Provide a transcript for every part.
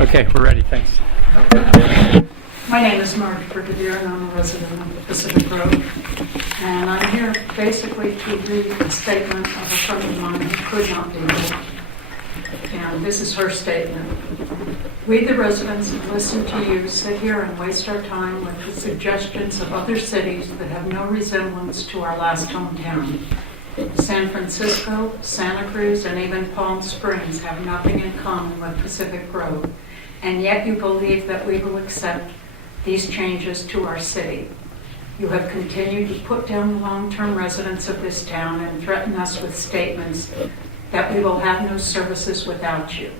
Okay, we're ready, thanks. My name is Marge Brigadier, and I'm a resident of the Pacific Road. And I'm here basically to read a statement of a friend of mine who could not be here. And this is her statement. We, the residents, have listened to you sit here and waste our time with the suggestions of other cities that have no resemblance to our last hometown. San Francisco, Santa Cruz, and even Palm Springs have nothing in common with Pacific Grove, and yet you believe that we will accept these changes to our city. You have continued to put down the long-term residents of this town and threaten us with statements that we will have no services without you.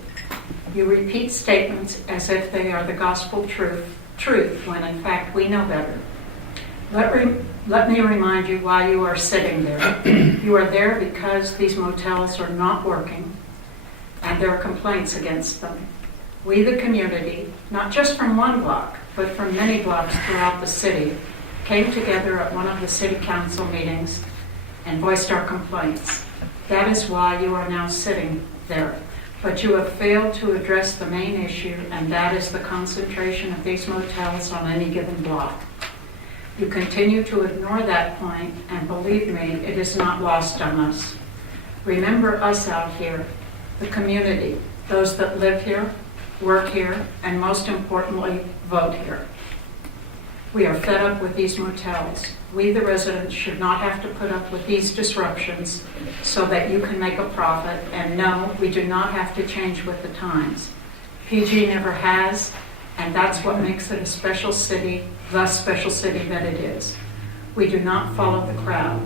You repeat statements as if they are the gospel truth, when in fact we know better. Let me remind you why you are sitting there. You are there because these motels are not working, and there are complaints against them. We, the community, not just from one block, but from many blocks throughout the city, came together at one of the city council meetings and voiced our complaints. That is why you are now sitting there. But you have failed to address the main issue, and that is the concentration of these motels on any given block. You continue to ignore that point, and believe me, it is not lost on us. Remember us out here, the community, those that live here, work here, and most importantly, vote here. We are fed up with these motels. We, the residents, should not have to put up with these disruptions so that you can make a profit. And no, we do not have to change with the times. PG never has, and that's what makes it a special city, the special city that it is. We do not follow the crowd.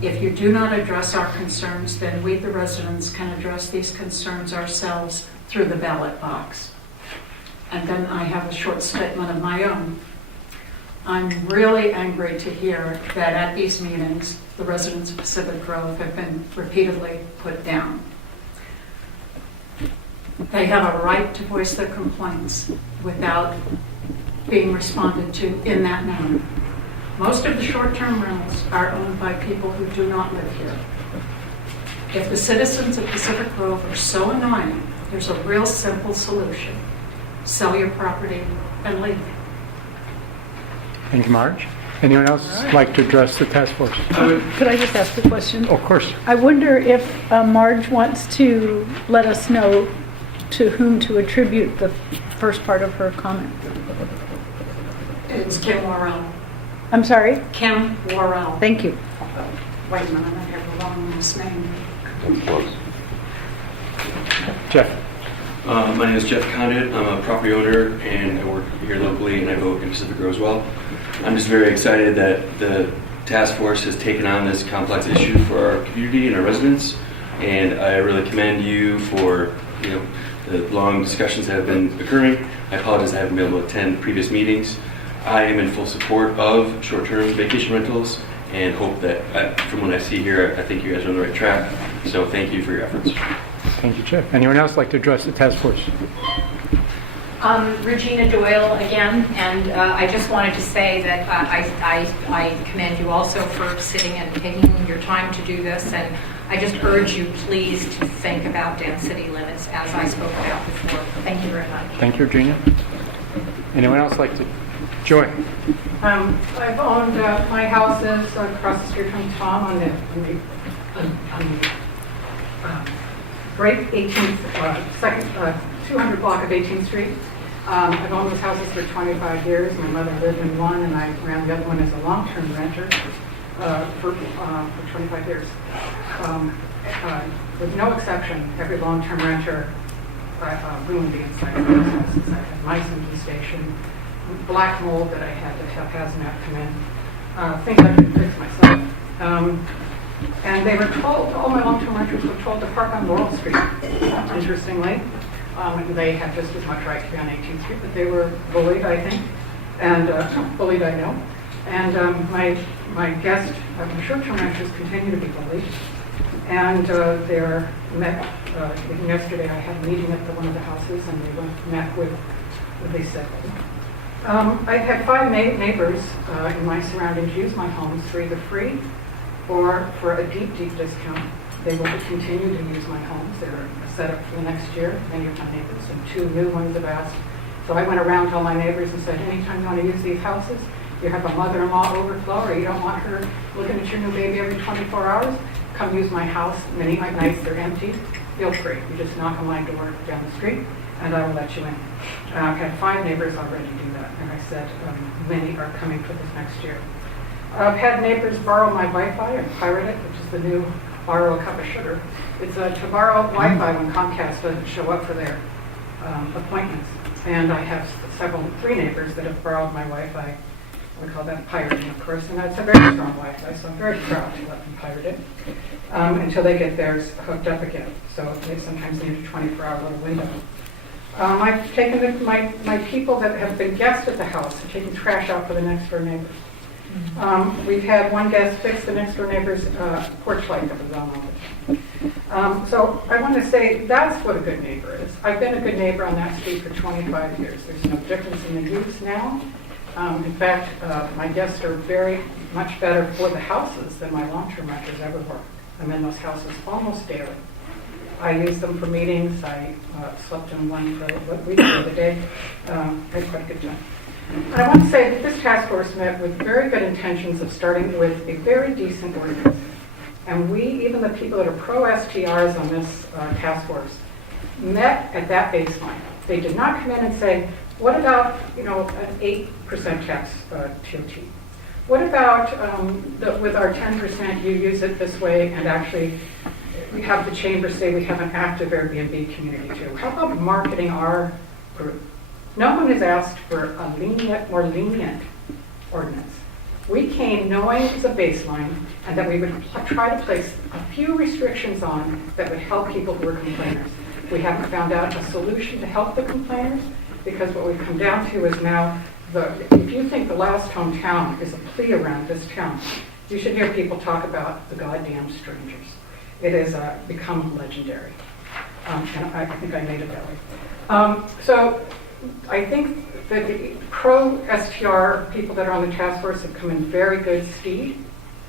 If you do not address our concerns, then we, the residents, can address these concerns ourselves through the ballot box. And then I have a short statement of my own. I'm really angry to hear that at these meetings, the residents of Pacific Grove have been repeatedly put down. They have a right to voice their complaints without being responded to in that manner. Most of the short-term rentals are owned by people who do not live here. If the citizens of Pacific Grove are so annoying, there's a real simple solution. Sell your property and leave. Thank you, Marge. Anyone else like to address the task force? Could I just ask a question? Of course. I wonder if Marge wants to let us know to whom to attribute the first part of her comment. It's Kim Worrell. I'm sorry? Kim Worrell. Thank you. Wait a minute, I have the wrong last name. Jeff. My name is Jeff Condit. I'm a property owner and I work here locally and I vote in Pacific Grove as well. I'm just very excited that the task force has taken on this complex issue for our community and our residents, and I really commend you for the long discussions that have been occurring. I apologize I haven't been able to attend previous meetings. I am in full support of short-term vacation rentals and hope that from what I see here, I think you guys are on the right track. So thank you for your efforts. Thank you, Jeff. Anyone else like to address the task force? Regina Doyle again, and I just wanted to say that I commend you also for sitting and taking your time to do this, and I just urge you please to think about density limits as I spoke about before. Thank you very much. Thank you, Regina. Anyone else like to? Joy. I've owned my houses across the street from Tom on the great 18th, second 200 block of 18th Street. I've owned those houses for 25 years. My mother lived in one, and I ran the other one as a long-term renter for 25 years. With no exception, every long-term renter ruined the inside of those houses. I had mice in the station, black mold that I had to have hazmat come in, things I could fix myself. And they were told, all my long-term renters were told to park on Laurel Street, interestingly. They had just as much right to be on 18th Street, but they were bullied, I think, and bullied, I know. And my guest, my short-term renters continue to be bullied. And they're met, yesterday I had a meeting at one of the houses, and they met with, they said, I've had 5 neighbors in my surroundings use my homes for either free or for a deep, deep discount. They will continue to use my homes. They're set up for the next year, many of my neighbors, and 2 new ones have asked. So I went around to all my neighbors and said, anytime you want to use these houses, you have a mother-in-law overflow, or you don't want her looking at your new baby every 24 hours, come use my house. Many nights they're empty. Feel free. You just knock on my door down the street, and I will let you in. I've had 5 neighbors already do that, and I said many are coming for this next year. I've had neighbors borrow my Wi-Fi and pirate it, which is the new borrow a cup of sugar. It's to borrow Wi-Fi when Comcast doesn't show up for their appointments. And I have 3 neighbors that have borrowed my Wi-Fi. We call that pirating, of course, and it's a very strong Wi-Fi, so I'm very proud to let them pirate it until they get theirs hooked up again. So they sometimes need a 24-hour little window. I've taken my people that have been guests at the house and taken trash out for the next door neighbors. We've had one guest fix the next door neighbor's porch light that was on all the time. So I want to say that's what a good neighbor is. I've been a good neighbor on that street for 25 years. There's no difference in the use now. In fact, my guests are very much better for the houses than my long-term renters ever were. I'm in those houses almost daily. I use them for meetings. I slept in one for a week the other day. I had quite a good time. And I want to say that this task force met with very good intentions of starting with a very decent ordinance. And we, even the people that are pro-STRs on this task force, met at that baseline. They did not come in and say, what about, an 8% tax TOT? What about with our 10%, you use it this way, and actually we have the chamber say we have an active Airbnb community too. How about marketing our group? No one has asked for a more lenient ordinance. We came knowing it was a baseline and that we would try to place a few restrictions on that would help people who are complainers. We haven't found out a solution to help the complainers because what we've come down to is now, if you think the last hometown is a plea around this town, you should hear people talk about the goddamn strangers. It has become legendary. And I think I made it that way. So I think that the pro-STR people that are on the task force have come in very good speed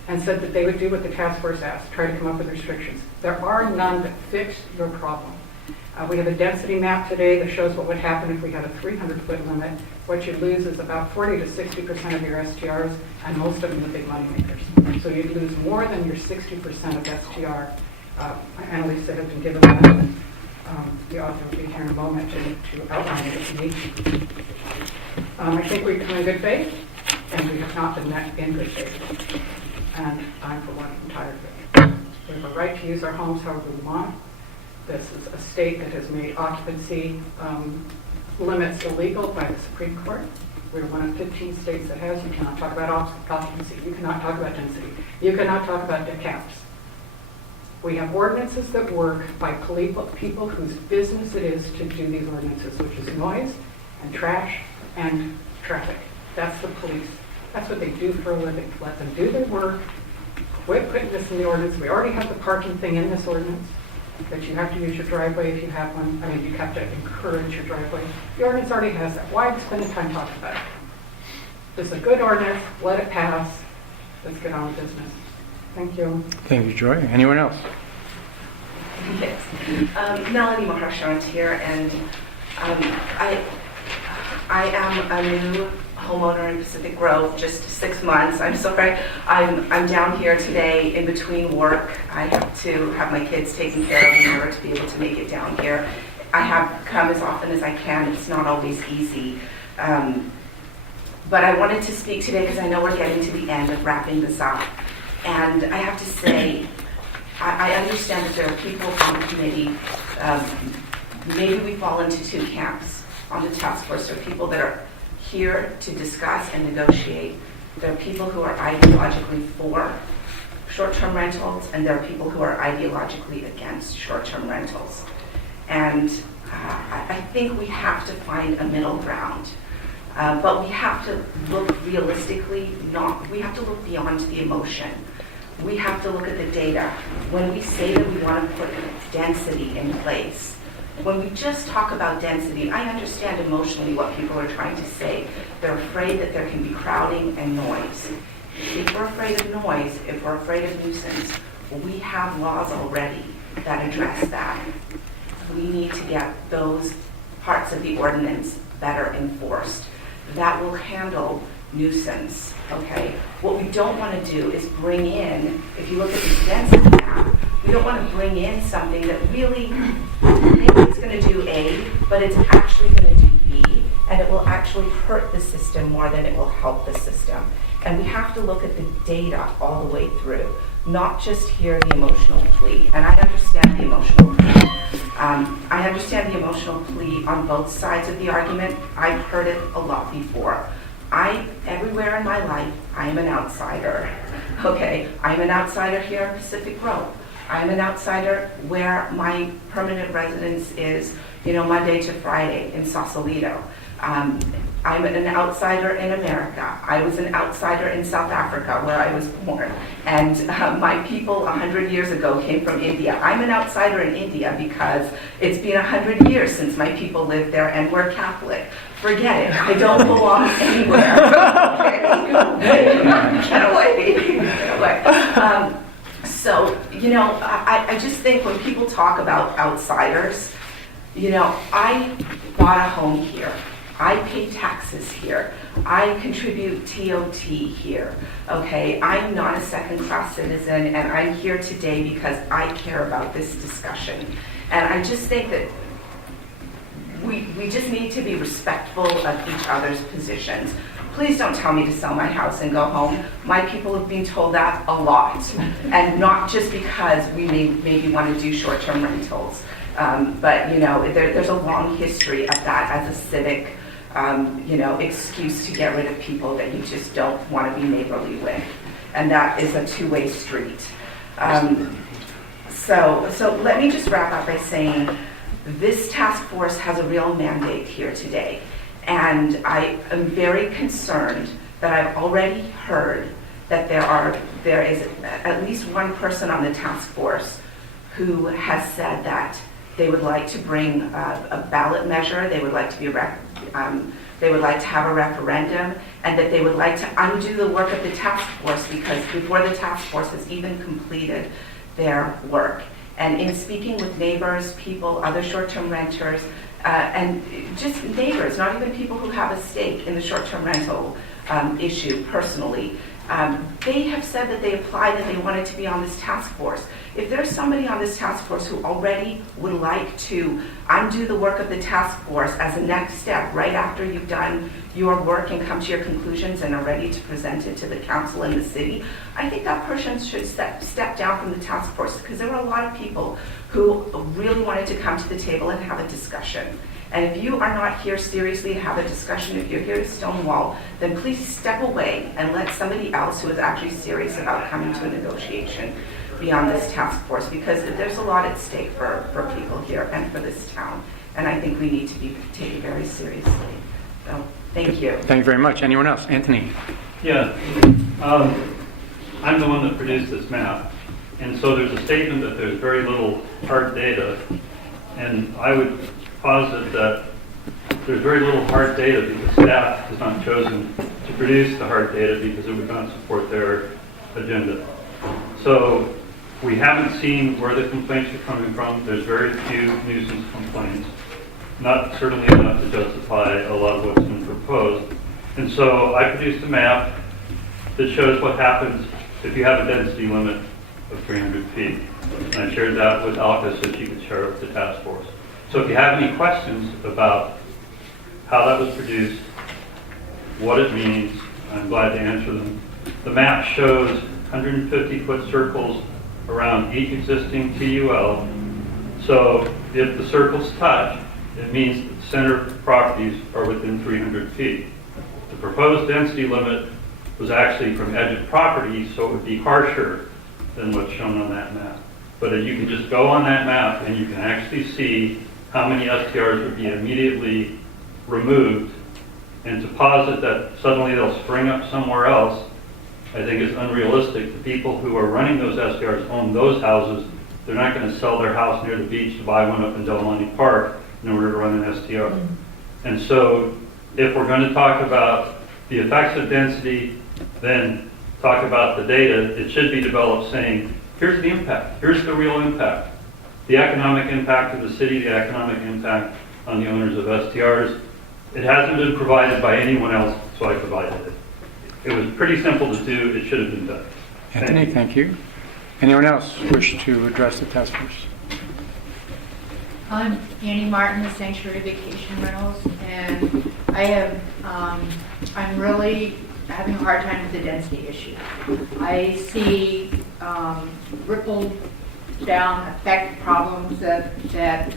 and said that they would do what the task force asked, try to come up with restrictions. There are none that fix your problem. We have a density map today that shows what would happen if we had a 300-foot limit. What you'd lose is about 40 to 60% of your STRs, and most of them the big money makers. So you'd lose more than your 60% of STR. Annalisa has been given that. The author will be here in a moment to outline it if you need to. I think we've come in good faith, and we have not been met in good faith. And I'm, for one, I'm tired of it. We have a right to use our homes however we want. This is a state that has made occupancy limits illegal by the Supreme Court. We're one of 15 states that has. You cannot talk about occupancy. You cannot talk about density. You cannot talk about debt caps. We have ordinances that work by people whose business it is to do these ordinances, which is noise and trash and traffic. That's the police. That's what they do for a living. Let them do their work. Quit putting this in the ordinance. We already have the parking thing in this ordinance, that you have to use your driveway if you have one. I mean, you have to encourage your driveway. The ordinance already has that. Why spend the time talking about it? This is a good ordinance. Let it pass. Let's get on with business. Thank you. Thank you, Joy. Anyone else? Yes. Melanie Maharshant here, and I am a new homeowner in Pacific Grove, just 6 months. I'm sorry. I'm down here today in between work. I have to have my kids taken care of in order to be able to make it down here. I have come as often as I can. It's not always easy. But I wanted to speak today because I know we're getting to the end of wrapping this up. And I have to say, I understand that there are people on the committee, maybe we fall into 2 camps on the task force. There are people that are here to discuss and negotiate. There are people who are ideologically for short-term rentals, and there are people who are ideologically against short-term rentals. And I think we have to find a middle ground. But we have to look realistically, we have to look beyond the emotion. We have to look at the data. When we say that we want to put density in place, when we just talk about density, I understand emotionally what people are trying to say. They're afraid that there can be crowding and noise. If we're afraid of noise, if we're afraid of nuisance, We have laws already that address that. We need to get those parts of the ordinance better enforced. That will handle nuisance, okay? What we don't want to do is bring in, if you look at the density map, we don't want to bring in something that really, maybe it's going to do A, but it's actually going to do B, and it will actually hurt the system more than it will help the system. And we have to look at the data all the way through, not just hear the emotional plea. And I understand the emotional plea. I understand the emotional plea on both sides of the argument. I've heard it a lot before. Everywhere in my life, I am an outsider. Okay, I'm an outsider here in Pacific Grove. I'm an outsider where my permanent residence is, Monday to Friday in Sausalito. I'm an outsider in America. I was an outsider in South Africa, where I was born. And my people 100 years ago came from India. I'm an outsider in India because it's been 100 years since my people lived there, and we're Catholic. Forget it. I don't belong anywhere. Get away. Get away. So, I just think when people talk about outsiders, I bought a home here. I pay taxes here. I contribute TOT here, okay? I'm not a second-class citizen, and I'm here today because I care about this discussion. And I just think that we just need to be respectful of each other's positions. Please don't tell me to sell my house and go home. My people have been told that a lot, and not just because we maybe want to do short-term rentals. But, there's a long history of that as a civic excuse to get rid of people that you just don't want to be neighborly with. And that is a two-way street. So let me just wrap up by saying this task force has a real mandate here today. And I am very concerned that I've already heard that there is at least one person on the task force who has said that they would like to bring a ballot measure. They would like to they would like to have a referendum, and that they would like to undo the work of the task force because before the task force has even completed their work. And in speaking with neighbors, people, other short-term renters, and just neighbors, not even people who have a stake in the short-term rental issue personally, they have said that they applied and they wanted to be on this task force. If there's somebody on this task force who already would like to undo the work of the task force as a next step, right after you've done your work and come to your conclusions and are ready to present it to the council and the city, I think that person should step down from the task force, because there were a lot of people who really wanted to come to the table and have a discussion. And if you are not here seriously to have a discussion, if you're here to stonewall, then please step away and let somebody else who is actually serious about coming to a negotiation be on this task force, because there's a lot at stake for people here and for this town. And I think we need to be taken very seriously. So, thank you. Thank you very much. Anyone else? Anthony? Yeah. I'm the one that produced this map. And so there's a statement that there's very little hard data. And I would posit that there's very little hard data because staff has not chosen to produce the hard data because it would not support their agenda. So we haven't seen where the complaints are coming from. There's very few nuisance complaints, not certainly enough to justify a lot of what's been proposed. And so I produced a map that shows what happens if you have a density limit of 300 feet. And I shared that with Alka so she could share it with the task force. So if you have any questions about how that was produced, what it means, I'm glad to answer them. The map shows 150-foot circles around each existing TUL. So if the circles touch, it means that the center properties are within 300 feet. The proposed density limit was actually from edge of property, so it would be harsher than what's shown on that map. But you can just go on that map and you can actually see how many STRs would be immediately removed. And to posit that suddenly they'll spring up somewhere else, I think is unrealistic. The people who are running those STRs own those houses. They're not going to sell their house near the beach to buy one up in Del Monte Park in order to run an STR. And so if we're going to talk about the effects of density, then talk about the data. It should be developed saying here's the impact. Here's the real impact. The economic impact of the city, the economic impact on the owners of STRs. It hasn't been provided by anyone else, so I provided it. It was pretty simple to do. It should have been done. Anthony, thank you. Anyone else wish to address the task force? I'm Annie Martin with Sanctuary Vacation Rentals, and I'm really having a hard time with the density issue. I see ripple down effect problems that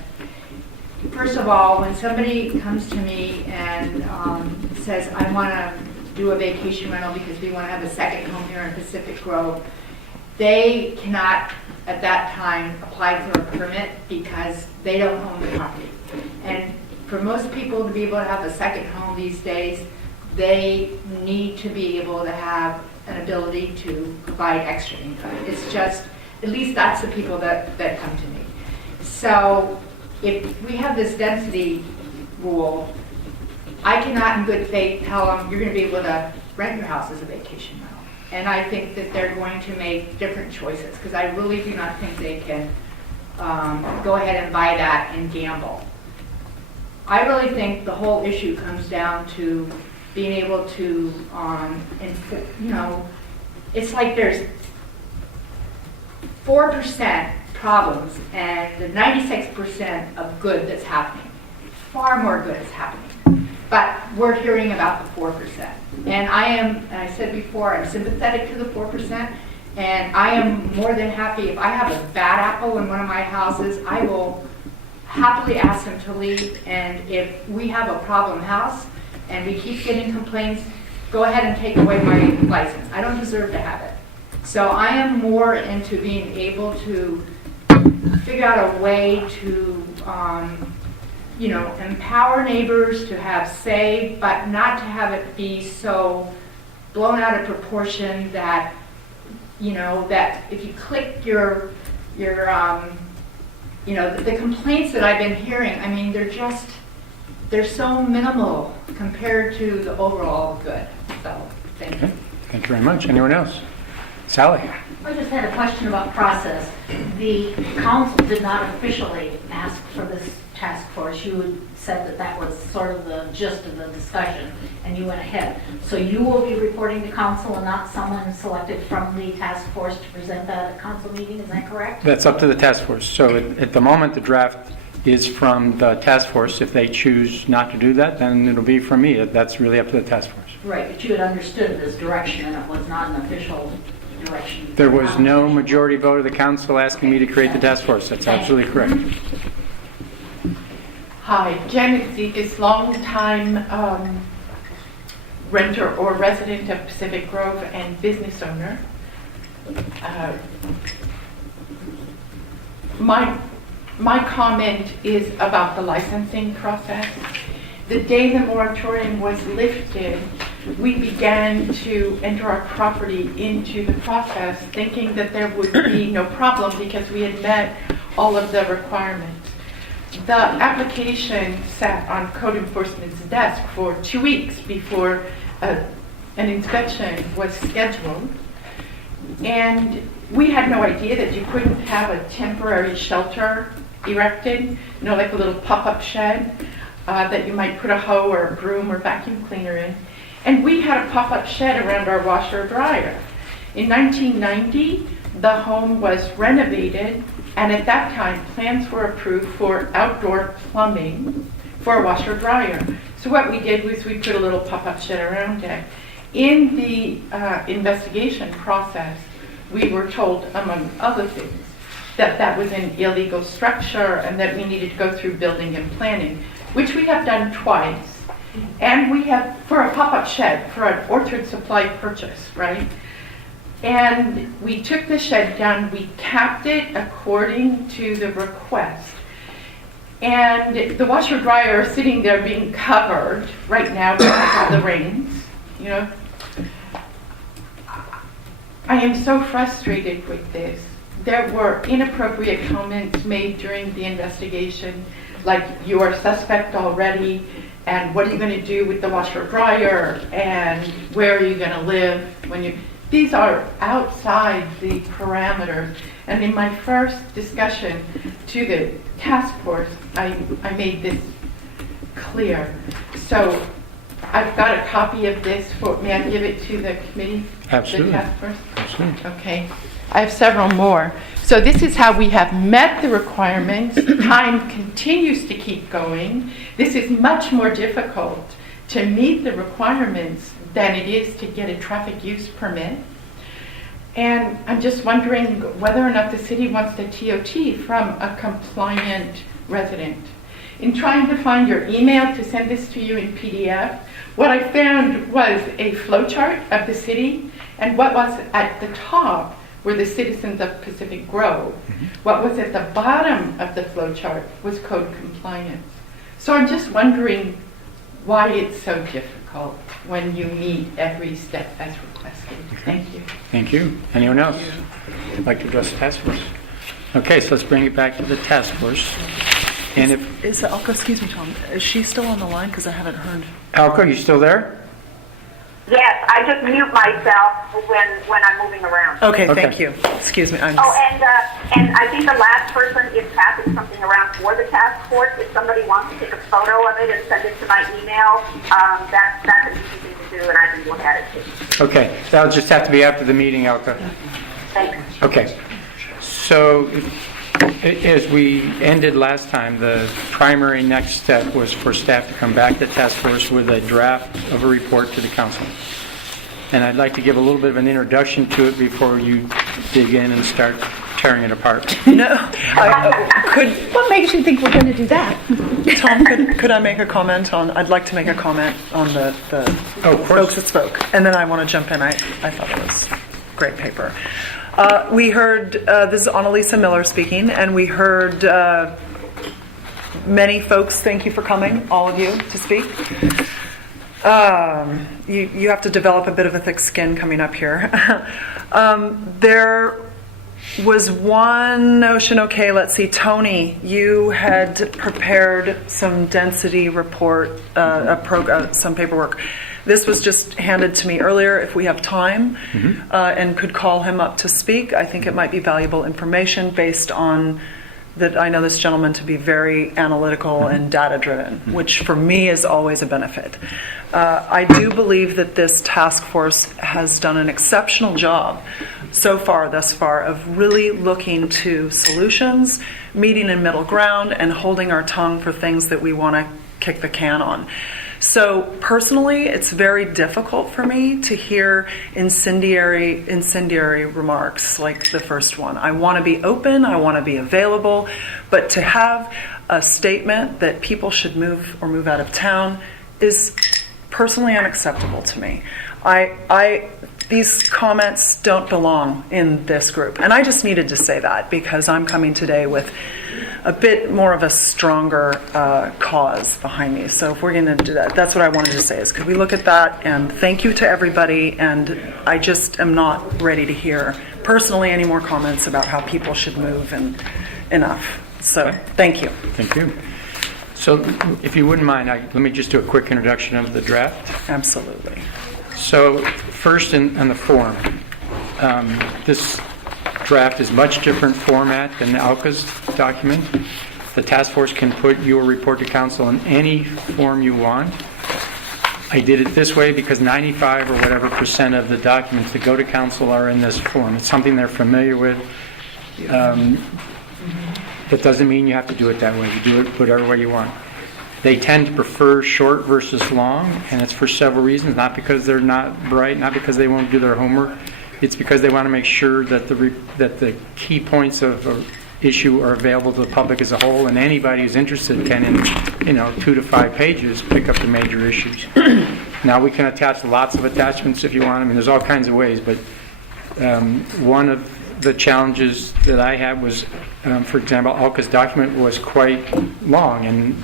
first of all, when somebody comes to me and says, I want to do a vacation rental because we want to have a second home here in Pacific Grove, they cannot at that time apply for a permit because they don't own the property. And for most people to be able to have a second home these days, they need to be able to have an ability to provide extra income. It's just, at least that's the people that come to me. So if we have this density rule, I cannot in good faith tell them you're going to be able to rent your house as a vacation rental. And I think that they're going to make different choices because I really do not think they can go ahead and buy that and gamble. I really think the whole issue comes down to being able to, it's like there's 4% problems and the 96% of good that's happening. Far more good is happening. But we're hearing about the 4%. And I said before, I'm sympathetic to the 4%. And I am more than happy, if I have a bad apple in one of my houses, I will happily ask them to leave. And if we have a problem house and we keep getting complaints, go ahead and take away my license. I don't deserve to have it. So I am more into being able to figure out a way to empower neighbors to have say, but not to have it be so blown out of proportion that, that if you click the complaints that I've been hearing, I mean, they're so minimal compared to the overall good. So, thank you. Okay. Thank you very much. Anyone else? Sally? I just had a question about process. The council did not officially ask for this task force. You had said that was sort of the gist of the discussion, and you went ahead. So you will be reporting to council and not someone selected from the task force to present that at a council meeting, is that correct? That's up to the task force. So at the moment, the draft is from the task force. If they choose not to do that, then it'll be from me. That's really up to the task force. Right, but you had understood this direction and it was not an official direction. There was no majority vote of the council asking me to create the task force. That's absolutely correct. Hi, Janet Zekas, long-time renter or resident of Pacific Grove and business owner. My comment is about the licensing process. The day the moratorium was lifted, we began to enter our property into the process thinking that there would be no problem because we had met all of the requirements. The application sat on code enforcement's desk for 2 weeks before an inspection was scheduled. And we had no idea that you couldn't have a temporary shelter erected, like a little pop-up shed that you might put a hoe or a broom or vacuum cleaner in. And we had a pop-up shed around our washer dryer. In 1990, the home was renovated, and at that time, plans were approved for outdoor plumbing for a washer dryer. So what we did was we put a little pop-up shed around it. In the investigation process, we were told, among other things, that that was an illegal structure and that we needed to go through building and planning, which we have done twice. And we have, for a pop-up shed, for an Orchard Supply purchase, right? And we took the shed down, we capped it according to the request. And the washer dryer is sitting there being covered right now because of the rains, I am so frustrated with this. There were inappropriate comments made during the investigation, like you are suspect already, and what are you going to do with the washer dryer, and where are you going to live when you... these are outside the parameters. And in my first discussion to the task force, I made this clear. So I've got a copy of this. May I give it to the committee? Absolutely. The task force? Absolutely. Okay. I have several more. So this is how we have met the requirements. Time continues to keep going. This is much more difficult to meet the requirements than it is to get a traffic use permit. And I'm just wondering whether or not the city wants the TOT from a compliant resident. In trying to find your email to send this to you in PDF, what I found was a flowchart of the city, and what was at the top were the citizens of Pacific Grove. What was at the bottom of the flowchart was code compliance. So I'm just wondering why it's so difficult when you meet every step as requested. Thank you. Thank you. Anyone else would like to address the task force? Okay, so let's bring it back to the task force. And if Is Alka, excuse me, Tom, is she still on the line? Because I haven't heard. Alka, you still there? Yes, I just mute myself when I'm moving around. Okay, Okay. thank you. Excuse me. And I think the last person is passing something around for the task force. If somebody wants to take a photo of it and send it to my email, that's an easy thing to do, and I can look at it too. Okay, that'll just have to be after the meeting, Alka. Thanks. Okay. So, as we ended last time, the primary next step was for staff to come back to the task force with a draft of a report to the council. And I'd like to give a little bit of an introduction to it before you dig in and start tearing it apart. No, What makes you think we're going to do that? Tom, could I make a comment on, I'd like to make a comment on the Oh, of course. folks that spoke. And then I want to jump in. I thought it was great paper. We heard, this is Annalisa Miller speaking, and we heard many folks, thank you for coming, all of you, to speak. You have to develop a bit of a thick skin coming up here. There was one notion, okay, let's see, Tony, you had prepared some density report, some paperwork. This was just handed to me earlier. If we have time and could call him up to speak, I think it might be valuable information based on that. I know this gentleman to be very analytical and data-driven, which for me is always a benefit. I do believe that this task force has done an exceptional job thus far, of really looking to solutions, meeting in middle ground, and holding our tongue for things that we want to kick the can on. So personally, it's very difficult for me to hear incendiary remarks like the first one. I want to be open, I want to be available, but to have a statement that people should move or move out of town is personally unacceptable to me. These comments don't belong in this group, and I just needed to say that because I'm coming today with a bit more of a stronger cause behind me. So if we're going to do that, that's what I wanted to say, is could we look at that? And thank you to everybody, and I just am not ready to hear personally any more comments about how people should move, and enough. So thank you. Thank you. So if you wouldn't mind, let me just do a quick introduction of the draft. Absolutely. So first on the form, this draft is much different format than Alka's document. The task force can put your report to council in any form you want. I did it this way because 95 or whatever % of the documents that go to council are in this form. It's something they're familiar with. That doesn't mean you have to do it that way. You do it whatever way you want. They tend to prefer short versus long, and it's for several reasons. Not because they're not bright, not because they won't do their homework. It's because they want to make sure that the key points of an issue are available to the public as a whole, and anybody who's interested can, in 2 to 5 pages, pick up the major issues. Now we can attach lots of attachments if you want. I mean, there's all kinds of ways, but one of the challenges that I had was, for example, Alka's document was quite long, and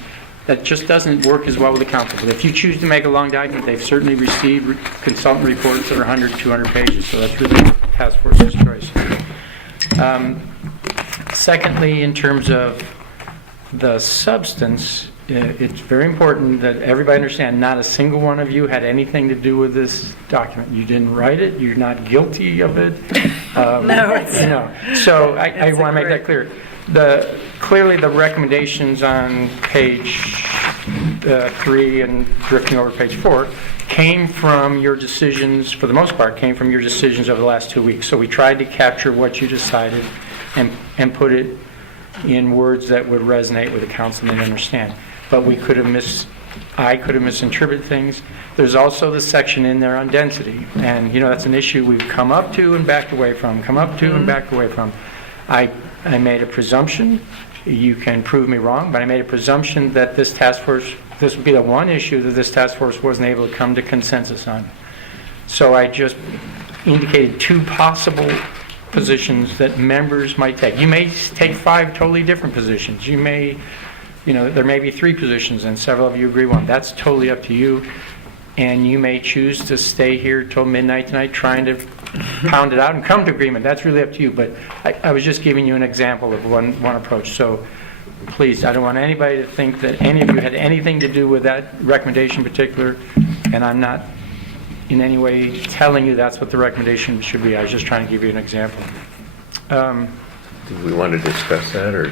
that just doesn't work as well with the council. But if you choose to make a long document, they've certainly received consultant reports that are 100, 200 pages, so that's really the task force's choice. Secondly, in terms of the substance, it's very important that everybody understand, not a single one of you had anything to do with this document. You didn't write it. You're not guilty of it. No. So I want to make that clear. Clearly, the recommendations on page 3 and drifting over page 4 came from your decisions, for the most part, came from your decisions over the last 2 weeks. So we tried to capture what you decided and put it in words that would resonate with the council and understand. But I could have misinterpreted things. There's also the section in there on density. And, that's an issue we've come up to and backed away from, I made a presumption. You can prove me wrong, but I made a presumption that this would be the one issue that this task force wasn't able to come to consensus on. So I just indicated 2 possible positions that members might take. You may take 5 totally different positions. You may, there may be 3 positions and several of you agree one. That's totally up to you. And you may choose to stay here till midnight tonight trying to pound it out and come to agreement. That's really up to you. But I was just giving you an example of one approach. So please, I don't want anybody to think that any of you had anything to do with that recommendation in particular. And I'm not in any way telling you that's what the recommendation should be. I was just trying to give you an example. Do we want to discuss that, or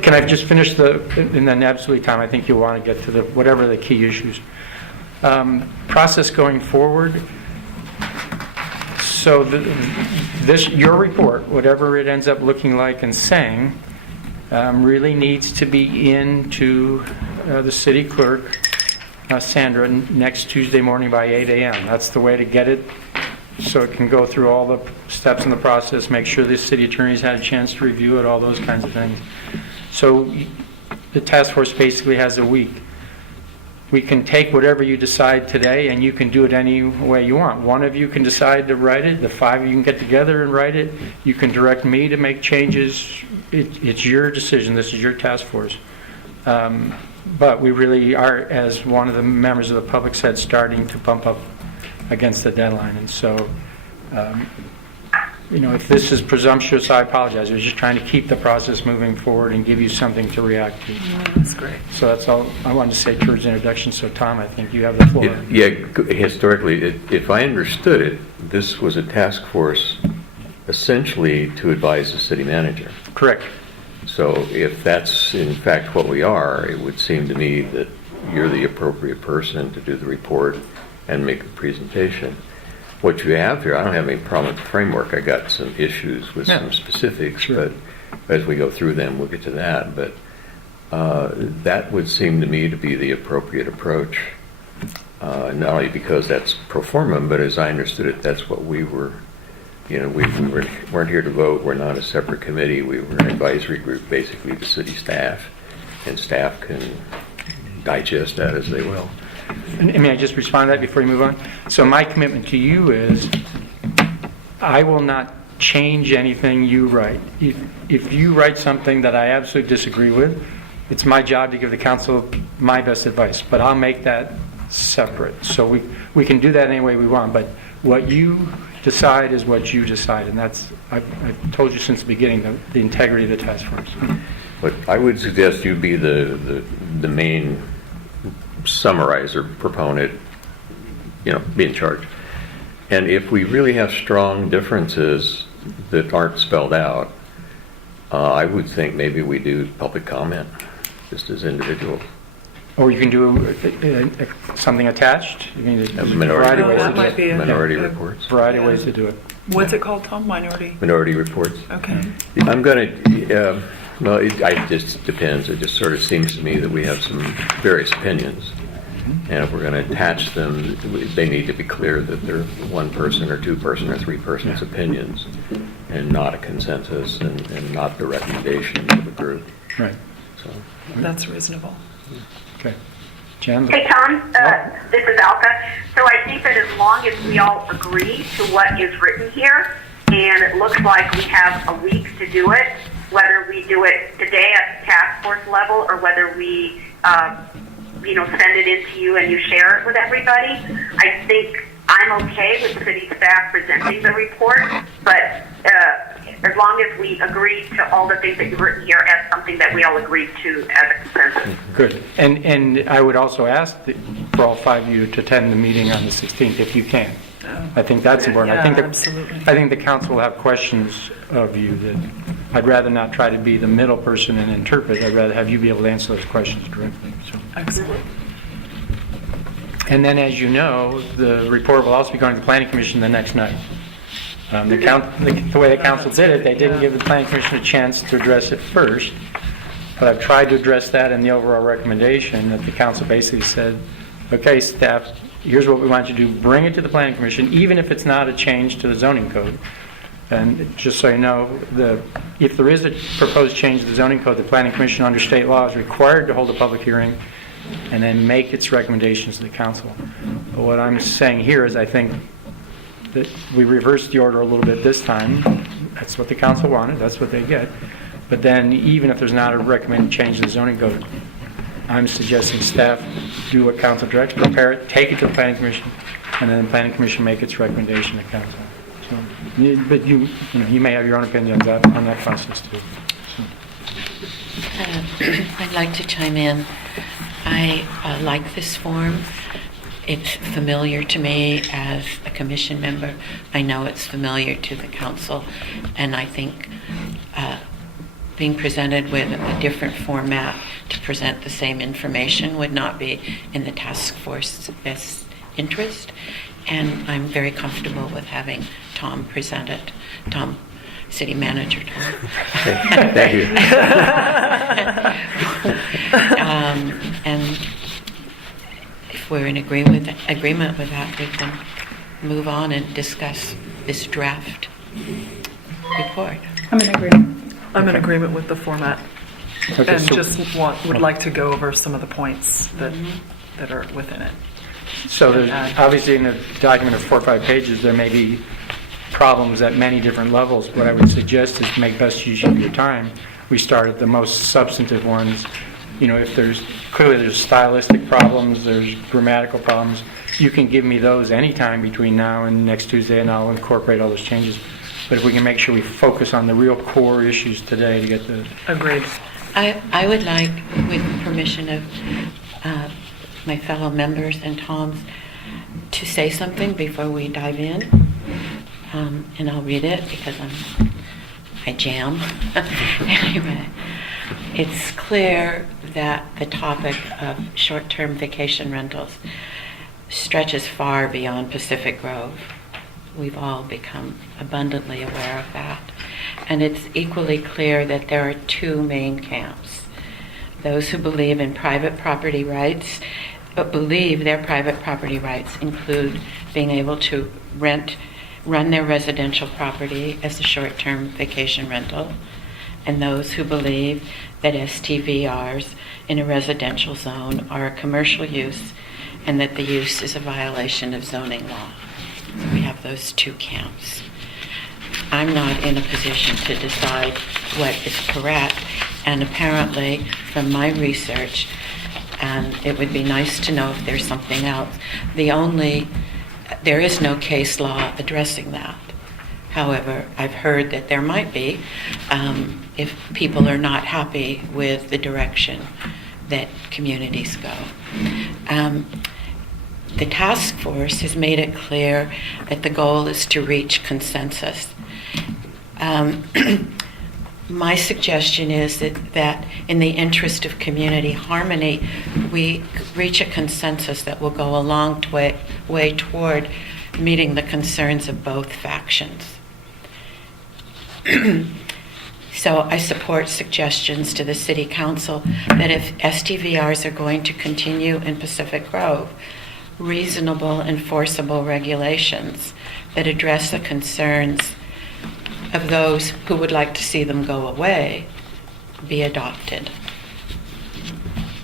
can I just finish in the absolute time? I think you'll want to get to whatever the key issues. Process going forward. So your report, whatever it ends up looking like and saying, really needs to be into the city clerk, Sandra, next Tuesday morning by 8 a.m. That's the way to get it, so it can go through all the steps in the process, make sure the city attorney's had a chance to review it, all those kinds of things. So the task force basically has a week. We can take whatever you decide today, and you can do it any way you want. One of you can decide to write it. The 5 of you can get together and write it. You can direct me to make changes. It's your decision. This is your task force. But we really are, as one of the members of the public said, starting to bump up against the deadline. And so, if this is presumptuous, I apologize. I was just trying to keep the process moving forward and give you something to react to. That's great. So that's all I wanted to say towards the introduction. So, Tom, I think you have the floor. Yeah, historically, if I understood it, this was a task force essentially to advise the city manager. Correct. So if that's in fact what we are, it would seem to me that you're the appropriate person to do the report and make a presentation. What you have here, I don't have any problem with the framework. I got some issues with some specifics, sure. But as we go through them, we'll get to that. But that would seem to me to be the appropriate approach, not only because that's pro forma, but as I understood it, that's what we were. We weren't here to vote. We're not a separate committee. We were an advisory group, basically the city staff, and staff can digest that as they will. And may I just respond to that before you move on? So my commitment to you is I will not change anything you write. If you write something that I absolutely disagree with, it's my job to give the council my best advice, but I'll make that separate. So we can do that any way we want, but what you decide is what you decide, and that's I've told you since the beginning the integrity of the task force. But I would suggest you be the main summarizer, proponent, be in charge. And if we really have strong differences that aren't spelled out, I would think maybe we do public comment, just as individuals. Or you can do something attached. You mean there's a variety of ways to do it. Minority reports. Variety of ways to do it. What's it called, Tom? Minority reports. Okay. I'm going to. Well, it just depends. It just sort of seems to me that we have some various opinions, and if we're going to attach them, they need to be clear that they're one person or two person or three persons' opinions, and not a consensus, and not the recommendation of a group. Right. So that's reasonable. Okay. Jen? Hey, Tom, this is Alka. So I think that as long as we all agree to what is written here, and it looks like we have a week to do it, whether we do it today at the task force level or whether we, send it in to you and you share it with everybody, I think I'm okay with city staff presenting the report, but as long as we agree to all the things that you've written here as something that we all agreed to as a consensus. Good. And I would also ask for all 5 of you to attend the meeting on the 16th if you can. I think that's important. Absolutely. I think the council will have questions of you that I'd rather not try to be the middle person and interpret. I'd rather have you be able to answer those questions directly. So. Excellent. And then, as you know, the report will also be going to the Planning Commission the next night. The way the council did it, they didn't give the Planning Commission a chance to address it first. But I've tried to address that in the overall recommendation that the council basically said, okay, staff, here's what we want you to do. Bring it to the Planning Commission, even if it's not a change to the zoning code. And just so you know, if there is a proposed change to the zoning code, the Planning Commission under state law is required to hold a public hearing and then make its recommendations to the council. But what I'm saying here is I think that we reversed the order a little bit this time. That's what the council wanted. That's what they get. But then even if there's not a recommended change in the zoning code, I'm suggesting staff do what council directs, prepare it, take it to the Planning Commission, and then the Planning Commission make its recommendation to council. So, but you may have your own opinions on that process too. I'd like to chime in. I like this form. It's familiar to me as a commission member. I know it's familiar to the council, and I think being presented with a different format to present the same information would not be in the task force's best interest. And I'm very comfortable with having Tom present it. Tom, City Manager Tom. Thank you. And if we're in agreement with that, we can move on and discuss this draft report. I'm in agreement. I'm in agreement with the format. Okay, And so- just would like to go over some of the points that are within it. So there's obviously in a document of 4 or 5 pages, there may be problems at many different levels. What I would suggest is to make best use of your time. We start at the most substantive ones. If there's stylistic problems, there's grammatical problems, you can give me those anytime between now and next Tuesday, and I'll incorporate all those changes. But if we can make sure we focus on the real core issues today to get the... Agreed. I would like, with permission of my fellow members and Tom's, to say something before we dive in. And I'll read it because I jam. Anyway, it's clear that the topic of short-term vacation rentals stretches far beyond Pacific Grove. We've all become abundantly aware of that. And it's equally clear that there are 2 main camps. Those who believe in private property rights, but believe their private property rights include being able to run their residential property as a short-term vacation rental, and those who believe that STVRs in a residential zone are a commercial use and that the use is a violation of zoning law. So we have those 2 camps. I'm not in a position to decide what is correct, and apparently from my research, and it would be nice to know if there's something else. There is no case law addressing that. However, I've heard that there might be if people are not happy with the direction that communities go. The task force has made it clear that the goal is to reach consensus. My suggestion is that in the interest of community harmony, we reach a consensus that will go a long way toward meeting the concerns of both factions. So I support suggestions to the City Council that if STVRs are going to continue in Pacific Grove, reasonable enforceable regulations that address the concerns of those who would like to see them go away be adopted.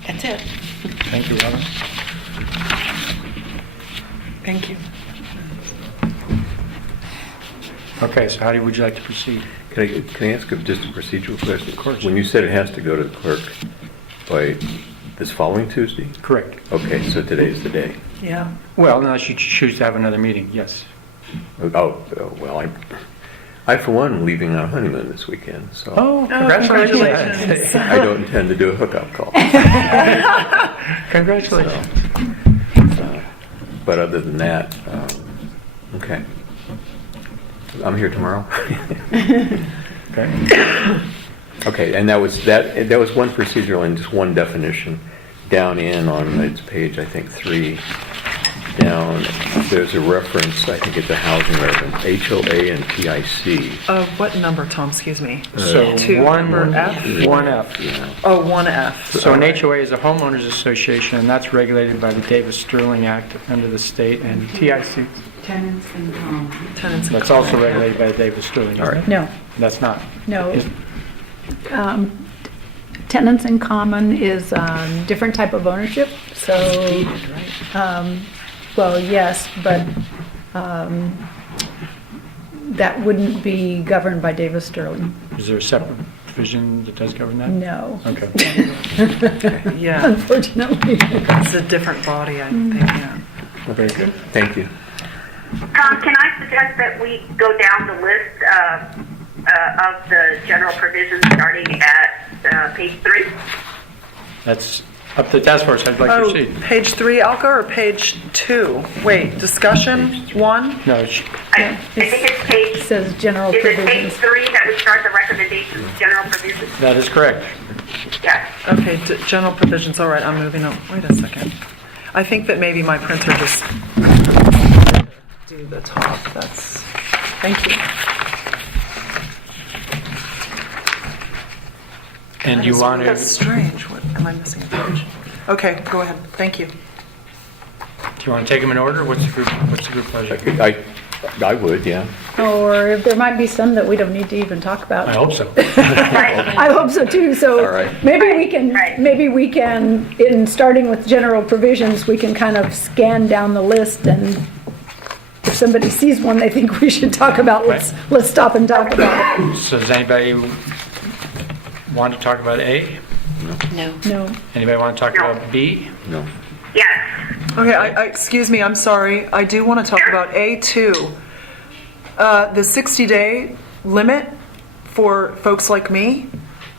That's it. Thank you, Robin. Thank you. Okay, so would you like to proceed? Can I ask just a procedural question? Of course. When you said it has to go to the clerk by this following Tuesday? Correct. Okay, so today's the day. Yeah. Well, unless you choose to have another meeting, yes. Oh, well, I, for one, am leaving on honeymoon this weekend, so Oh, congratulations. I don't intend to do a hookup call. Congratulations. But other than that, okay. I'm here tomorrow. Okay. Okay, and that was one procedural and just one definition. Down in on its page, I think 3, down, there's a reference, I think it's a housing reference, HOA and PIC. What number, Tom? Excuse me. So Two, number F? 1F. Yeah. Oh, 1F. So an HOA is a homeowners association, and that's regulated by the Davis-Sterling Act under the state, and TIC, Tenants in common. Tenants in that's common. also regulated by the Davis-Sterling. All right. No, That's not. no. Is- Tenants in common is different type of ownership, so, well, yes, but that wouldn't be governed by Davis Sterling. Is there a separate provision that does govern that? No. Okay. Yeah, Unfortunately. it's a different body, I think, yeah. Very good. Thank you. Tom, can I suggest that we go down the list of the general provisions starting at page 3? That's up to the task force. I'd like to Oh, proceed. page 3, Alka, or page 2? Wait, discussion 1? No, I think it's It page, says general is it page provisions. 3 that we start the recommendations, general provisions? that is correct. Yes. Okay, general provisions, all right, I'm moving up. Wait a second. I think that maybe my printer just do the top, that's, thank you. And you want That's to, strange, what, am I missing a page? Okay, go ahead, thank you. do you want to take them in order? What's the group pleasure? I would, yeah. Or there might be some that we don't need to even talk about. I hope so. I hope so too, so All right. maybe we can, in starting with general provisions, we can kind of scan down the list, and if somebody sees one they think we should talk about, let's stop and talk about it. So does anybody want to talk about A? No. No. Anybody want to talk about B? No. Yes. Okay, excuse me, I'm sorry. I do want to talk about A2. The 60-day limit for folks like me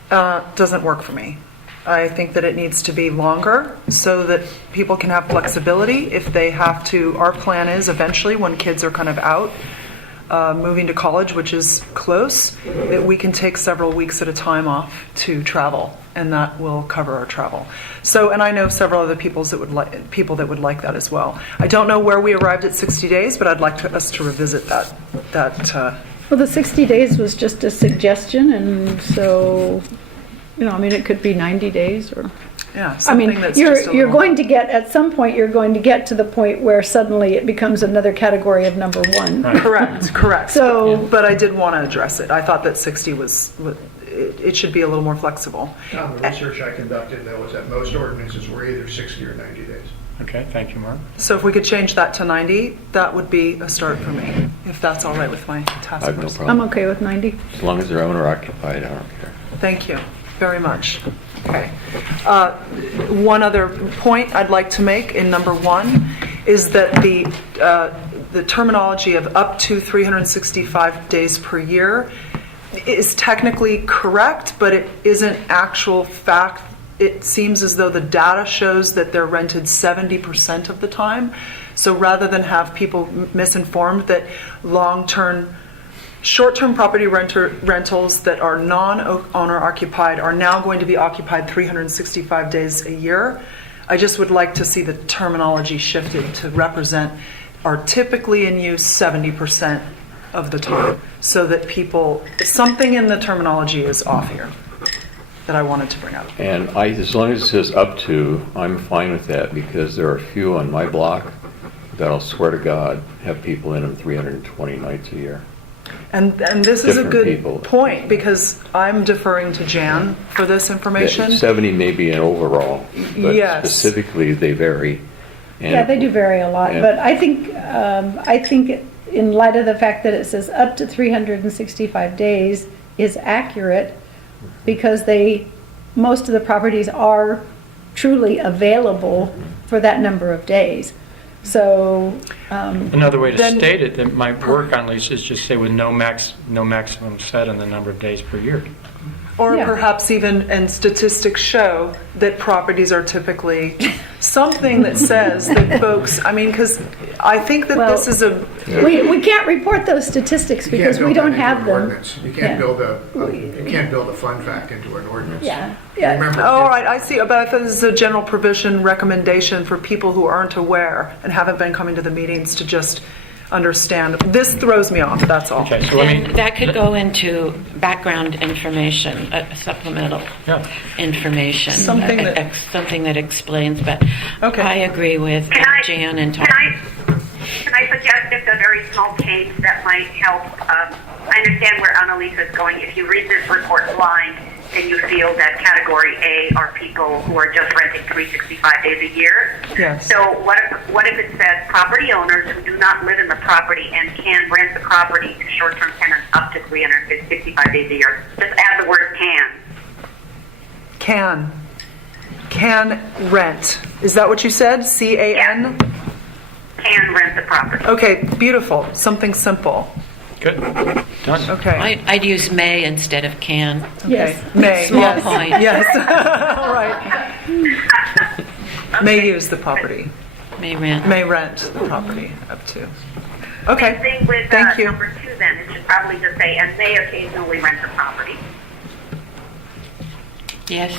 doesn't work for me. I think that it needs to be longer so that people can have flexibility if they have to. Our plan is eventually, when kids are kind of out, moving to college, which is close, that we can take several weeks at a time off to travel, and that will cover our travel. So, and I know several other people that would like that as well. I don't know where we arrived at 60 days, but I'd like us to revisit that. Well, the 60 days was just a suggestion, and so, I mean, it could be 90 days or... Yeah, I mean, something that's just a you're little- going to get, at some point, you're going to get to the point where suddenly it becomes another category of number one. Correct. So- but I did want to address it. I thought that 60 it should be a little more flexible. The research I conducted, though, is that most ordinances were either 60 or 90 days. Okay, thank you, Mark. So if we could change that to 90, that would be a start for me, if that's all right with my task I have no force. problem. I'm okay with 90. As long as they're owner occupied, I don't care. Thank you very much. Okay. One other point I'd like to make in number 1 is that the terminology of up to 365 days per year is technically correct, but it isn't actual fact. It seems as though the data shows that they're rented 70% of the time. So rather than have people misinformed that short-term property rentals that are non-owner occupied are now going to be occupied 365 days a year, I just would like to see the terminology shifted to represent are typically in use 70% of the time, so that something in the terminology is off here that I wanted to bring up. And as long as it says up to, I'm fine with that, because there are a few on my block that I'll swear to God have people in them 320 nights a year. And this is a Different good people. point, because I'm deferring to Jan for this information. 70 may be an overall, but Yes. specifically they vary. And Yeah, they do vary a lot, Yeah. but I think in light of the fact that it says up to 365 days is accurate, because most of the properties are truly available for that number of days. So, Another way to Then- state it that might work on Lisa is just say with no maximum set on the number of days per year. Or Yeah. perhaps even, and statistics show that properties are typically something that says that folks, I mean, because I think that Well, this is a, we can't report those statistics You can't because we build don't that into have an them. ordinance. You can't Yeah. build a fun fact into an ordinance. Yeah, yeah. Remember, all right, I see, but I thought this is a general provision recommendation for people who aren't aware and haven't been coming to the meetings to just understand. This throws me off, that's all. Okay, so let And me, that could go into background information, supplemental yeah. information. Something that- Something that explains, but Okay. I agree with Jan and Tom. Can I suggest just a very small change that might help? I understand where Annalisa is going. If you read this report blind, then you feel that category A are people who are just renting 365 days a year. Yes. So what if it says property owners who do not live in the property and can rent the property to short-term tenants up to 365 days a year? Just add the word can. Can rent. Is that what you said? C-A-N? Can rent the property. Okay, beautiful, something simple. Good. Done. Okay. I'd use may instead of can. Yes. May, Small yes. point. Yes, all right. May use the property, May rent. may rent the property up to. Okay, Same with thank you. number 2 then. It should probably just say, and may occasionally rent the property. Yes.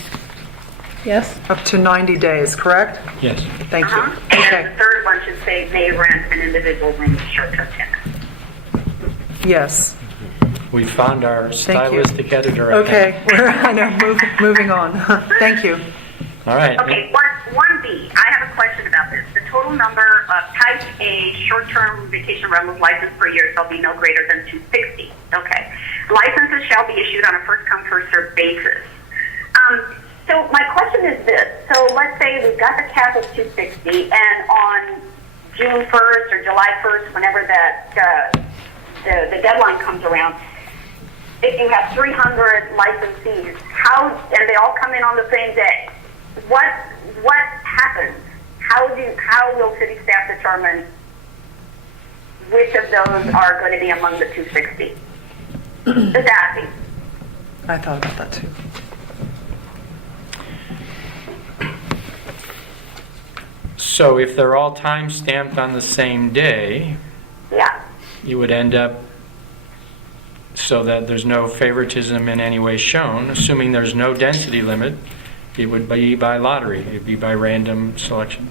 Yes. Up to 90 days, correct? Yes. Thank you. And then Okay, the third one should say, may rent an individual room to short-term tenants. yes, We found our Thank you. stylistic editor. I okay, I know, moving on. Thank you. think. All right. Okay, 1B, I have a question about this. The total number of type A short-term vacation rentals licensed per year shall be no greater than 260. Okay. Licenses shall be issued on a first-come, first-served basis. So my question is this. So let's say we've got the cap of 260, and on June 1st or July 1st, whenever that the deadline comes around, if you have 300 licensees, and they all come in on the same day, what happens? How will city staff determine which of those are going to be among the 260? Just asking. I thought about that too. So if they're all time stamped on the same day, Yeah. you would end up so that there's no favoritism in any way shown, assuming there's no density limit, it would be by lottery, it'd be by random selection.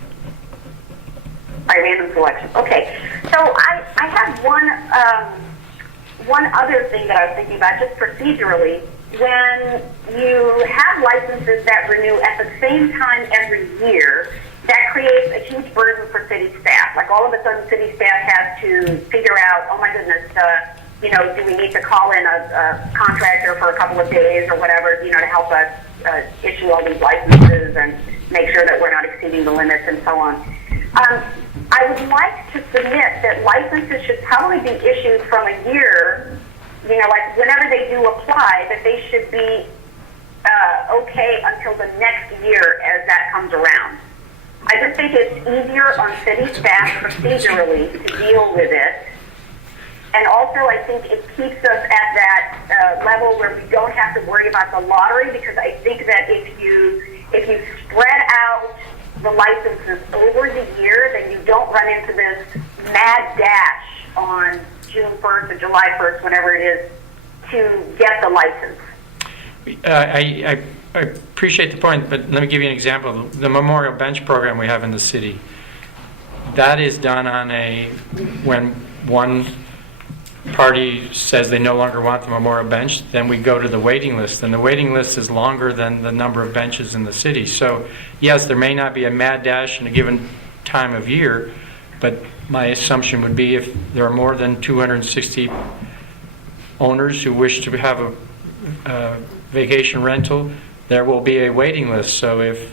By random selection. Okay. So I have one other thing that I was thinking about, just procedurally. When you have licenses that renew at the same time every year, that creates a huge burden for city staff. Like all of a sudden, city staff has to figure out, oh my goodness, do we need to call in a contractor for a couple of days or whatever, to help us issue all these licenses and make sure that we're not exceeding the limits and so on. I would like to submit that licenses should probably be issued from a year, like whenever they do apply, that they should be okay until the next year as that comes around. I just think it's easier on city staff procedurally to deal with it. And also, I think it keeps us at that level where we don't have to worry about the lottery, because I think that if you spread out the licenses over the year, then you don't run into this mad dash on June 1st or July 1st, whenever it is, to get the license. I appreciate the point, but let me give you an example. The Memorial Bench program we have in the city, that is done on when one party says they no longer want the Memorial Bench, then we go to the waiting list, and the waiting list is longer than the number of benches in the city. So yes, there may not be a mad dash in a given time of year, but my assumption would be if there are more than 260 owners who wish to have a vacation rental, there will be a waiting list. So if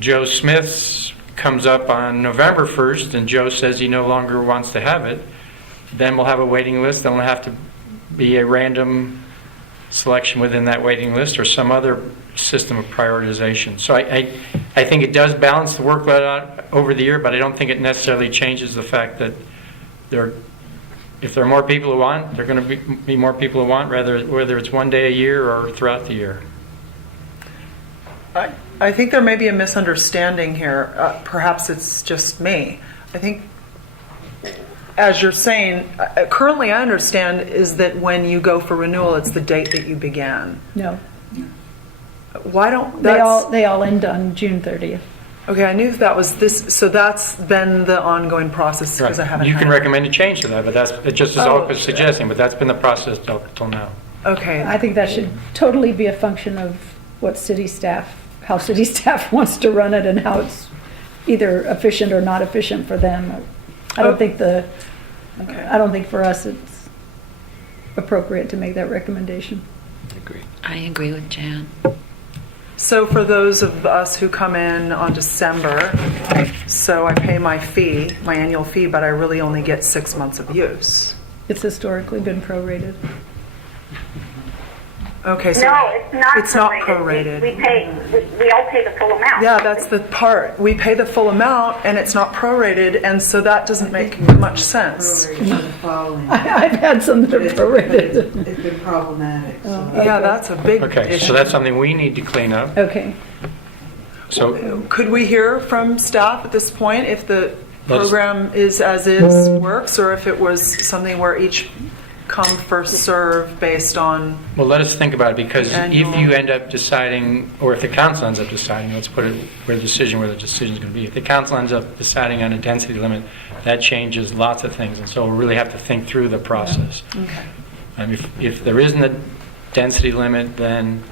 Joe Smith's comes up on November 1st and Joe says he no longer wants to have it, then we'll have a waiting list. Then we'll have to be a random selection within that waiting list or some other system of prioritization. So I think it does balance the workload out over the year, but I don't think it necessarily changes the fact that if there are more people who want, there are going to be more people who want, whether it's one day a year or throughout the year. I think there may be a misunderstanding here. Perhaps it's just me. I think, as you're saying, currently I understand is that when you go for renewal, it's the date that you began. No, Why don't they all end on June 30th. Okay, I knew that was this. So that's been the ongoing process because I haven't. You can had- recommend a change to that, but that's it just as Olga was suggesting. But that's been the process till now. Okay. I think that should totally be a function of what city staff, how city staff wants to run it and how it's either efficient or not efficient for them. I don't think I don't think for us it's appropriate to make that recommendation. I agree with Jan. So for those of us who come in on December, so I pay my fee, my annual fee, but I really only get 6 months of use. It's historically been prorated. Okay, so No, it's not it's not prorated. prorated. We all pay the full amount. Yeah, that's the part. We pay the full amount and it's not prorated, and so that doesn't make much sense. I've had some that are prorated. It's been problematic. Yeah, that's a big Okay, issue. so that's something we need to clean up. Okay. So Could we hear from staff at this point if the Let us- program is as is works, or if it was something where each come first serve based on? well, let us think about it, because Annual. if you end up deciding, or if the council ends up deciding, let's put it where the decision is going to be. If the council ends up deciding on a density limit, that changes lots of things, and so we'll really have to think through the process. Okay. If there isn't a density limit, then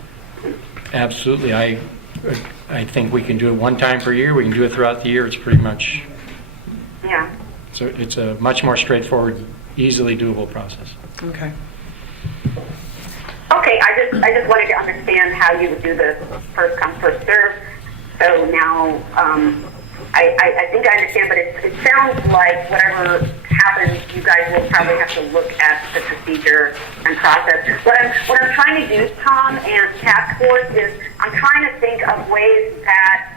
absolutely, I think we can do it one time per year. We can do it throughout the year. It's pretty much, Yeah. so it's a much more straightforward, easily doable process. Okay. Okay, I just wanted to understand how you would do the first come, first serve. So now, I think I understand, but it sounds like whatever happens, you guys will probably have to look at the procedure and process. What I'm trying to do, Tom and task force, is I'm trying to think of ways that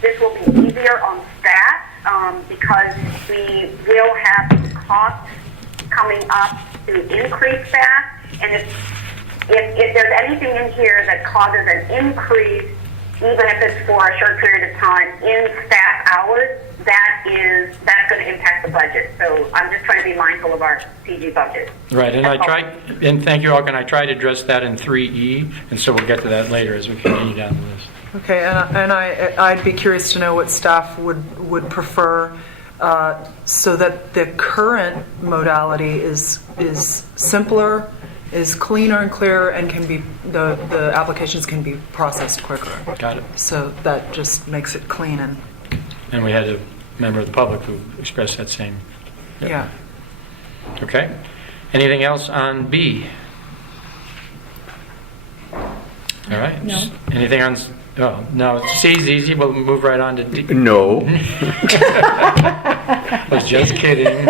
this will be easier on staff, because we will have costs coming up to increase that, and if there's anything in here that causes an increase, even if it's for a short period of time in staff hours, that's going to impact the budget. So I'm just trying to be mindful of our PG budget. Right, and thank you, Olga, and I tried to address that in 3E, and so we'll get to that later as we continue down the list. Okay, and I'd be curious to know what staff would prefer, so that the current modality is simpler, is cleaner and clearer, and can be the applications can be processed quicker. Got it. So that just makes it clean And we had a member of the public who expressed that same. yeah. Okay. Anything else on B? All right. No. Anything on? Oh no. C's easy. We'll move right on to D. No. I was just kidding.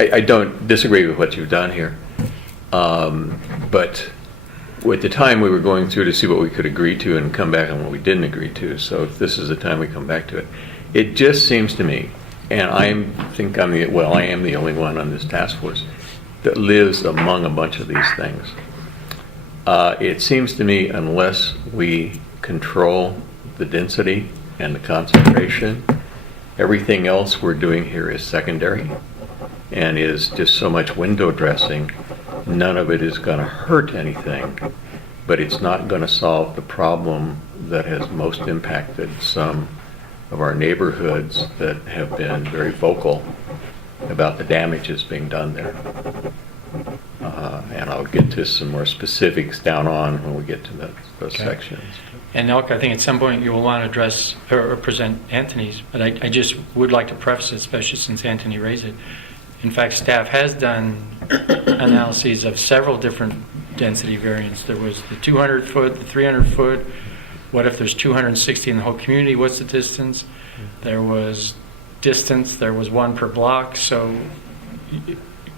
I don't disagree with what you've done here. But at the time we were going through to see what we could agree to and come back on what we didn't agree to. So if this is the time we come back to it. It just seems to me, and I am the only one on this task force that lives among a bunch of these things. It seems to me, unless we control the density and the concentration, everything else we're doing here is secondary and is just so much window dressing. None of it is going to hurt anything, but it's not going to solve the problem that has most impacted some of our neighborhoods that have been very vocal about the damages being done there. And I'll get to some more specifics down on when we get to those sections. And Elke, I think at some point you will want to address or present Anthony's, but I just would like to preface it, especially since Anthony raised it. In fact, staff has done analyses of several different density variants. There was the 200-foot, the 300-foot. What if there's 260 in the whole community? What's the distance? There was distance. There was one per block. So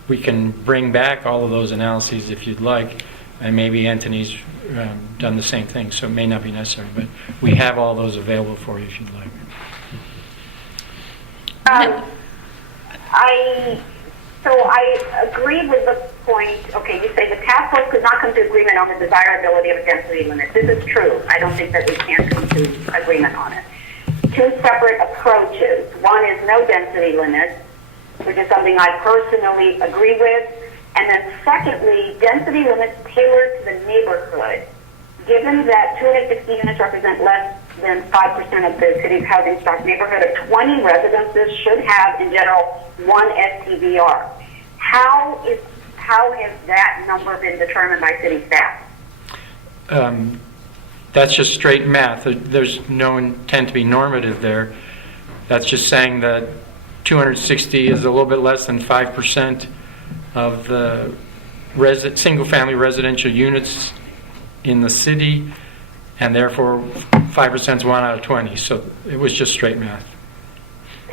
we can bring back all of those analyses if you'd like. And maybe Anthony's done the same thing, so it may not be necessary, but we have all those available for you if you'd like. I agree with the point. Okay, you say the task force could not come to agreement on the desirability of a density limit. This is true. I don't think that we can come to agreement on it. Two separate approaches. One is no density limit, which is something I personally agree with. And then secondly, density limits tailored to the neighborhood. Given that 260 units represent less than 5% of the city's housing stock, neighborhood of 20 residences should have, in general, one STVR. How has that number been determined by city staff? That's just straight math. There's no intent to be normative there. That's just saying that 260 is a little bit less than 5% of the single-family residential units in the city, and therefore 5% is 1 out of 20. So it was just straight math.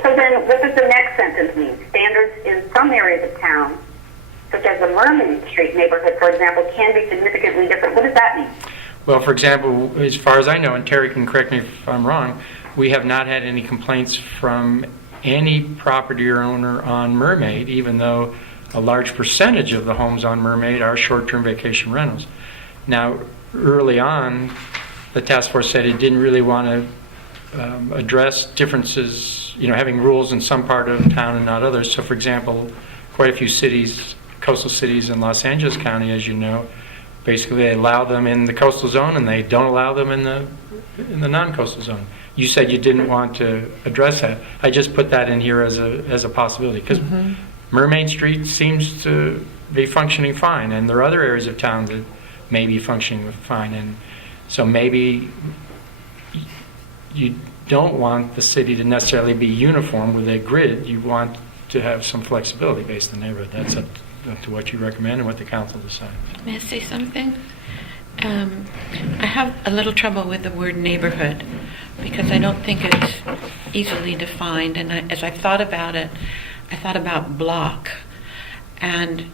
So then what does the next sentence mean? Standards in some areas of town, such as the Mermaid Street neighborhood, for example, can be significantly different. What does that mean? Well, for example, as far as I know, and Terry can correct me if I'm wrong, we have not had any complaints from any property owner on Mermaid, even though a large percentage of the homes on Mermaid are short-term vacation rentals. Now, early on, the task force said it didn't really want to address differences, having rules in some part of town and not others. So, for example, quite a few cities, coastal cities in Los Angeles County, as you know, basically they allow them in the coastal zone and they don't allow them in the non-coastal zone. You said you didn't want to address that. I just put that in here as a possibility because Mermaid Street seems to be functioning fine, and there are other areas of town that may be functioning fine, and so maybe you don't want the city to necessarily be uniform with a grid. You want to have some flexibility based on the neighborhood. That's up to what you recommend and what the council decides. May I say something? I have a little trouble with the word neighborhood because I don't think it's easily defined, and as I've thought about it, I thought about block, and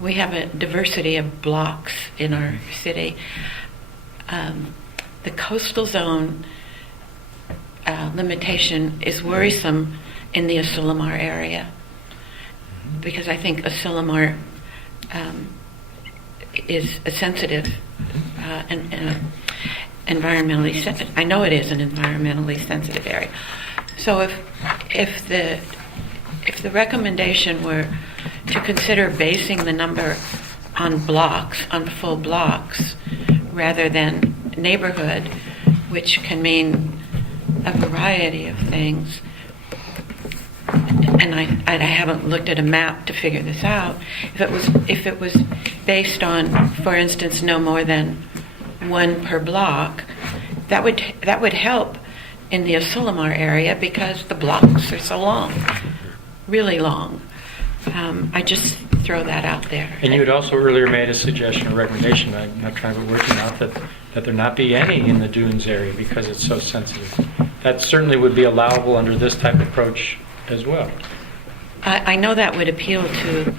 we have a diversity of blocks in our city. The coastal zone limitation is worrisome in the Asilomar area because I think Asilomar is a sensitive and environmentally sensitive. I know it is an environmentally sensitive area. So if the recommendation were to consider basing the number on blocks, on full blocks, rather than neighborhood, which can mean a variety of things, and I haven't looked at a map to figure this out. If it was based on, for instance, no more than one per block, that would help in the Asilomar area because the blocks are so long, really long. I just throw that out there. And you had also earlier made a suggestion or recommendation, I'm not trying to put words in your mouth, that there not be any in the dunes area because it's so sensitive. That certainly would be allowable under this type of approach as well. I know that would appeal to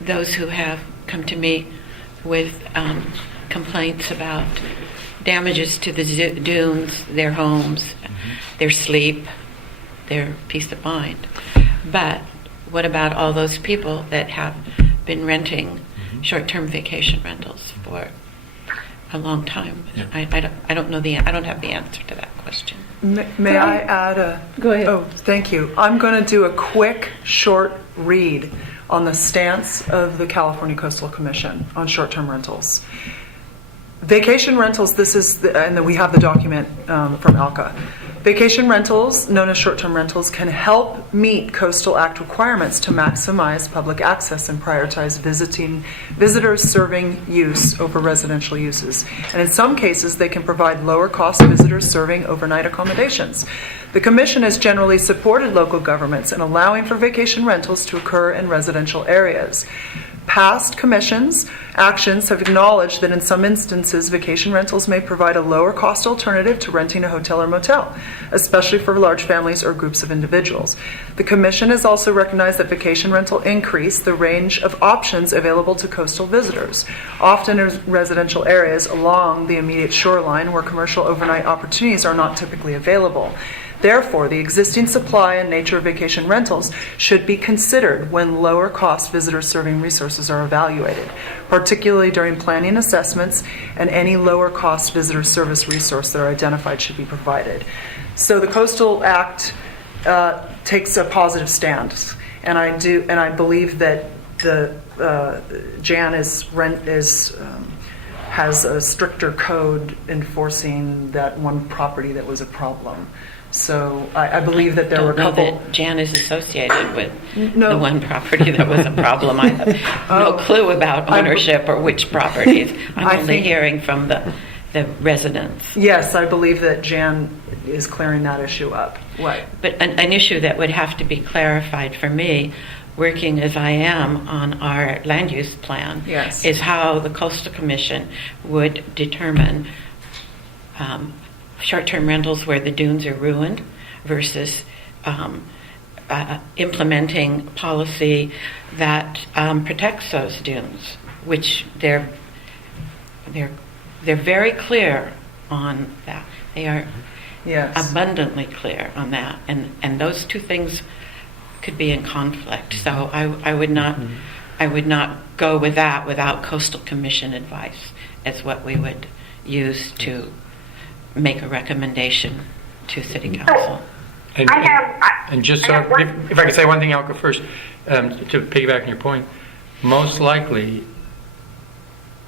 those who have come to me with complaints about damages to the dunes, their homes, their sleep, their peace of mind. But what about all those people that have been renting short-term vacation rentals for a long time? Yeah. I don't know I don't have the answer to that question. May I add a... Go ahead. Oh, thank you. I'm going to do a quick, short read on the stance of the California Coastal Commission on short-term rentals. Vacation rentals, and then we have the document from ALCA. Vacation rentals, known as short-term rentals, can help meet Coastal Act requirements to maximize public access and prioritize visitors serving use over residential uses. And in some cases, they can provide lower-cost visitors serving overnight accommodations. The Commission has generally supported local governments in allowing for vacation rentals to occur in residential areas. Past commissions' actions have acknowledged that in some instances, vacation rentals may provide a lower-cost alternative to renting a hotel or motel, especially for large families or groups of individuals. The commission has also recognized that vacation rental increase the range of options available to coastal visitors, often in residential areas along the immediate shoreline where commercial overnight opportunities are not typically available. Therefore, the existing supply and nature of vacation rentals should be considered when lower-cost visitor-serving resources are evaluated, particularly during planning assessments, and any lower-cost visitor service resource that are identified should be provided. So the Coastal Act takes a positive stance, and I believe that the Jan has a stricter code enforcing that one property that was a problem. So I believe that there were a couple. I don't know that Jan is associated with the one property that was a problem. I have no clue about ownership or which properties. I'm only hearing from the residents. Yes, I believe that Jan is clearing that issue up. What? But an issue that would have to be clarified for me, working as I am on our land use plan, yes, is how the Coastal Commission would determine short-term rentals where the dunes are ruined versus implementing policy that protects those dunes, which they're very clear on that. They are abundantly clear on that, and those two things could be in conflict. So I would not go with that without Coastal Commission advice as what we would use to make a recommendation to City Council. And just so, if I could say one thing, I'll go first, to piggyback on your point, most likely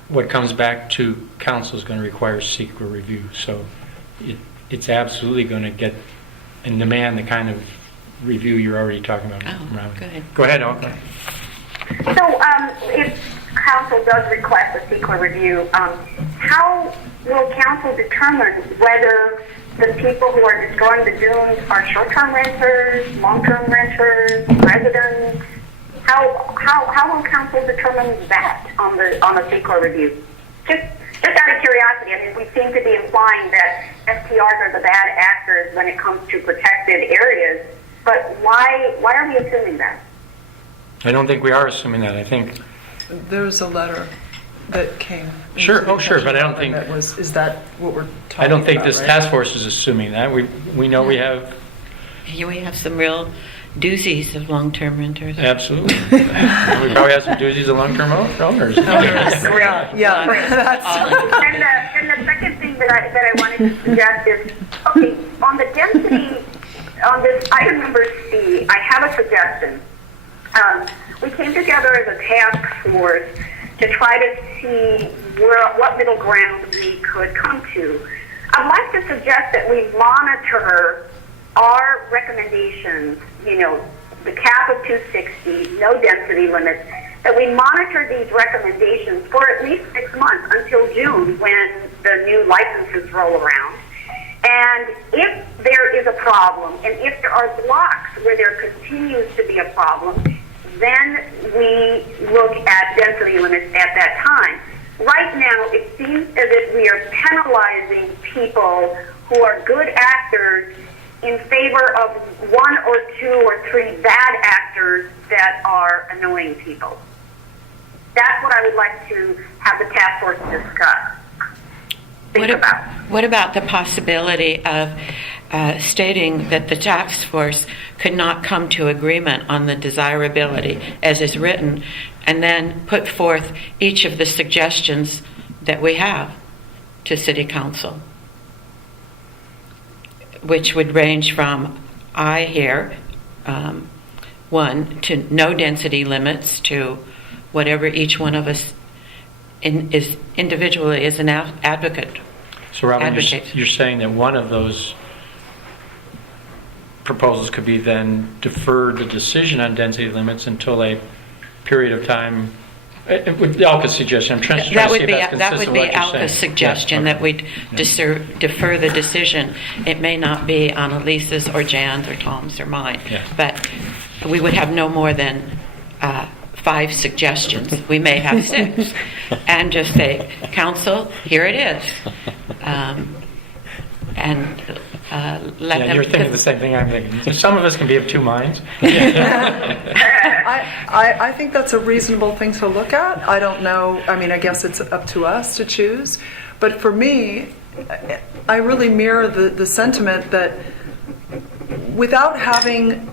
what comes back to council is going to require secret review. So it's absolutely going to get and demand the kind of review you're already talking about. Go ahead, Oakland. So if council does request a secret review, how will council determine whether the people who are destroying the dunes are short-term renters, long-term renters, residents? How will council determine that on the secret review? Just out of curiosity, I mean, we seem to be implying that STRs are the bad actors when it comes to protected areas, but why are we assuming that? I don't think we are assuming that. I think there's a letter that came. Sure, but I don't think is that what we're talking about? I don't think this right? task force is assuming that. We know we have. We have some real doozies of long-term renters. Absolutely. We probably have some doozies of long-term owners. Yeah. And the second thing that I wanted to suggest is, okay, on the density, on this item number C, I have a suggestion. We came together as a task force to try to see what middle ground we could come to. I'd like to suggest that we monitor our recommendations, the cap of 260, no density limits, that we monitor these recommendations for at least 6 months until June when the new licenses roll around. And if there is a problem, and if there are blocks where there continues to be a problem, then we look at density limits at that time. Right now, it seems as if we are penalizing people who are good actors in favor of 1 or 2 or 3 bad actors that are annoying people. That's what I would like to have the task force discuss. What about the possibility of stating that the task force could not come to agreement on the desirability as is written, and then put forth each of the suggestions that we have to City Council, which would range from, I hear, 1, to no density limits, to whatever each one of us is individually is an advocate. So, Robin, you're saying that one of those proposals could be then defer the decision on density limits until a period of time. With Alka's suggestion, I'm trying to see if that's consistent that would be with what you're Alka's saying. suggestion, that we'd defer the decision. It may not be on Elisa's or Jan's or Tom's or mine, but we would have no more than 5 suggestions. We may have 6. And just say, council, here it is. And let them... You're thinking the same thing I'm thinking. Some of us can be of two minds. I think that's a reasonable thing to look at. I don't know, I mean, I guess it's up to us to choose. But for me, I really mirror the sentiment that without having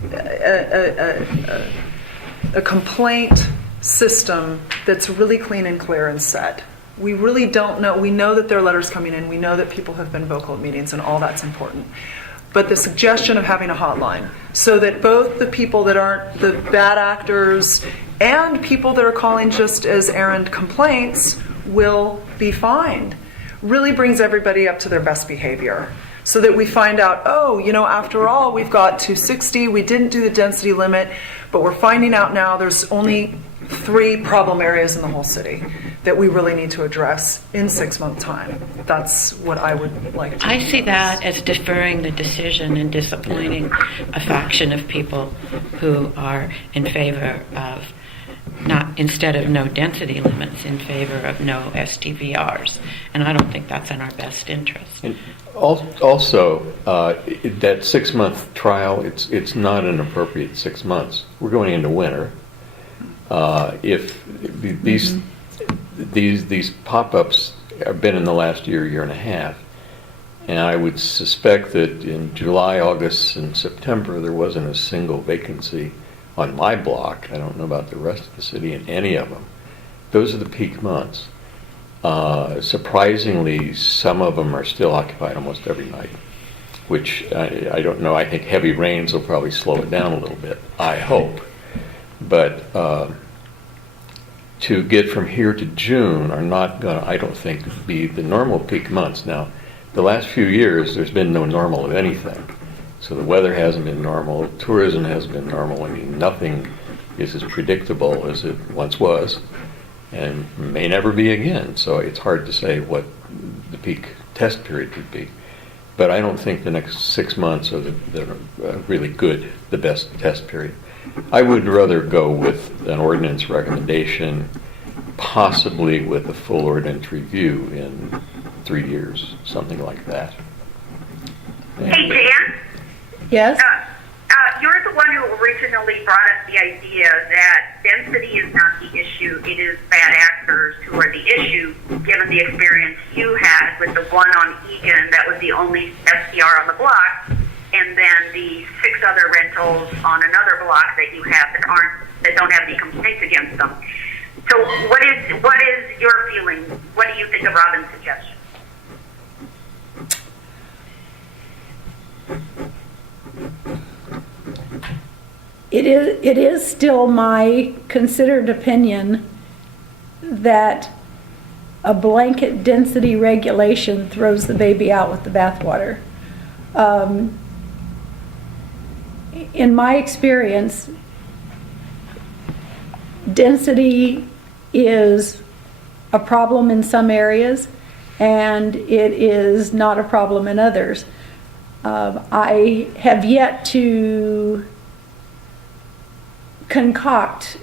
a complaint system that's really clean and clear and set, we really don't know. We know that there are letters coming in. We know that people have been vocal at meetings, and all that's important. But the suggestion of having a hotline so that both the people that aren't the bad actors and people that are calling just as errand complaints will be fined really brings everybody up to their best behavior. So that we find out, oh, after all, we've got 260, we didn't do the density limit, but we're finding out now there's only 3 problem areas in the whole city that we really need to address in 6-month time. That's what I would like to do. I see that as deferring the decision and disappointing a faction of people who are in favor of instead of no density limits, in favor of no STVRs. And I don't think that's in our best interest. And also, that 6-month trial, it's not an appropriate 6 months. We're going into winter. If these pop-ups have been in the last year and a half, and I would suspect that in July, August, and September there wasn't a single vacancy on my block. I don't know about the rest of the city in any of them. Those are the peak months. Surprisingly, some of them are still occupied almost every night, which I don't know. I think heavy rains will probably slow it down a little bit, I hope. But to get from here to June are not going to, I don't think, be the normal peak months. Now, the last few years, there's been no normal of anything. So the weather hasn't been normal, tourism hasn't been normal. I mean, nothing is as predictable as it once was, and may never be again. So it's hard to say what the peak test period would be. But I don't think the next 6 months are the really good, the best test period. I would rather go with an ordinance recommendation, possibly with a full ordinance review in 3 years, something like that. Hey, Jan? Yes? You're the one who originally brought up the idea that density is not the issue, it is bad actors who are the issue, given the experience you had with the one on Egan that was the only SDR on the block, and then the 6 other rentals on another block that you have that don't have any complaints against them. So what is your feeling? What do you think of Robin's suggestion? It is still my considered opinion that a blanket density regulation throws the baby out with the bathwater. In my experience, density is a problem in some areas, and it is not a problem in others. I have yet to concoct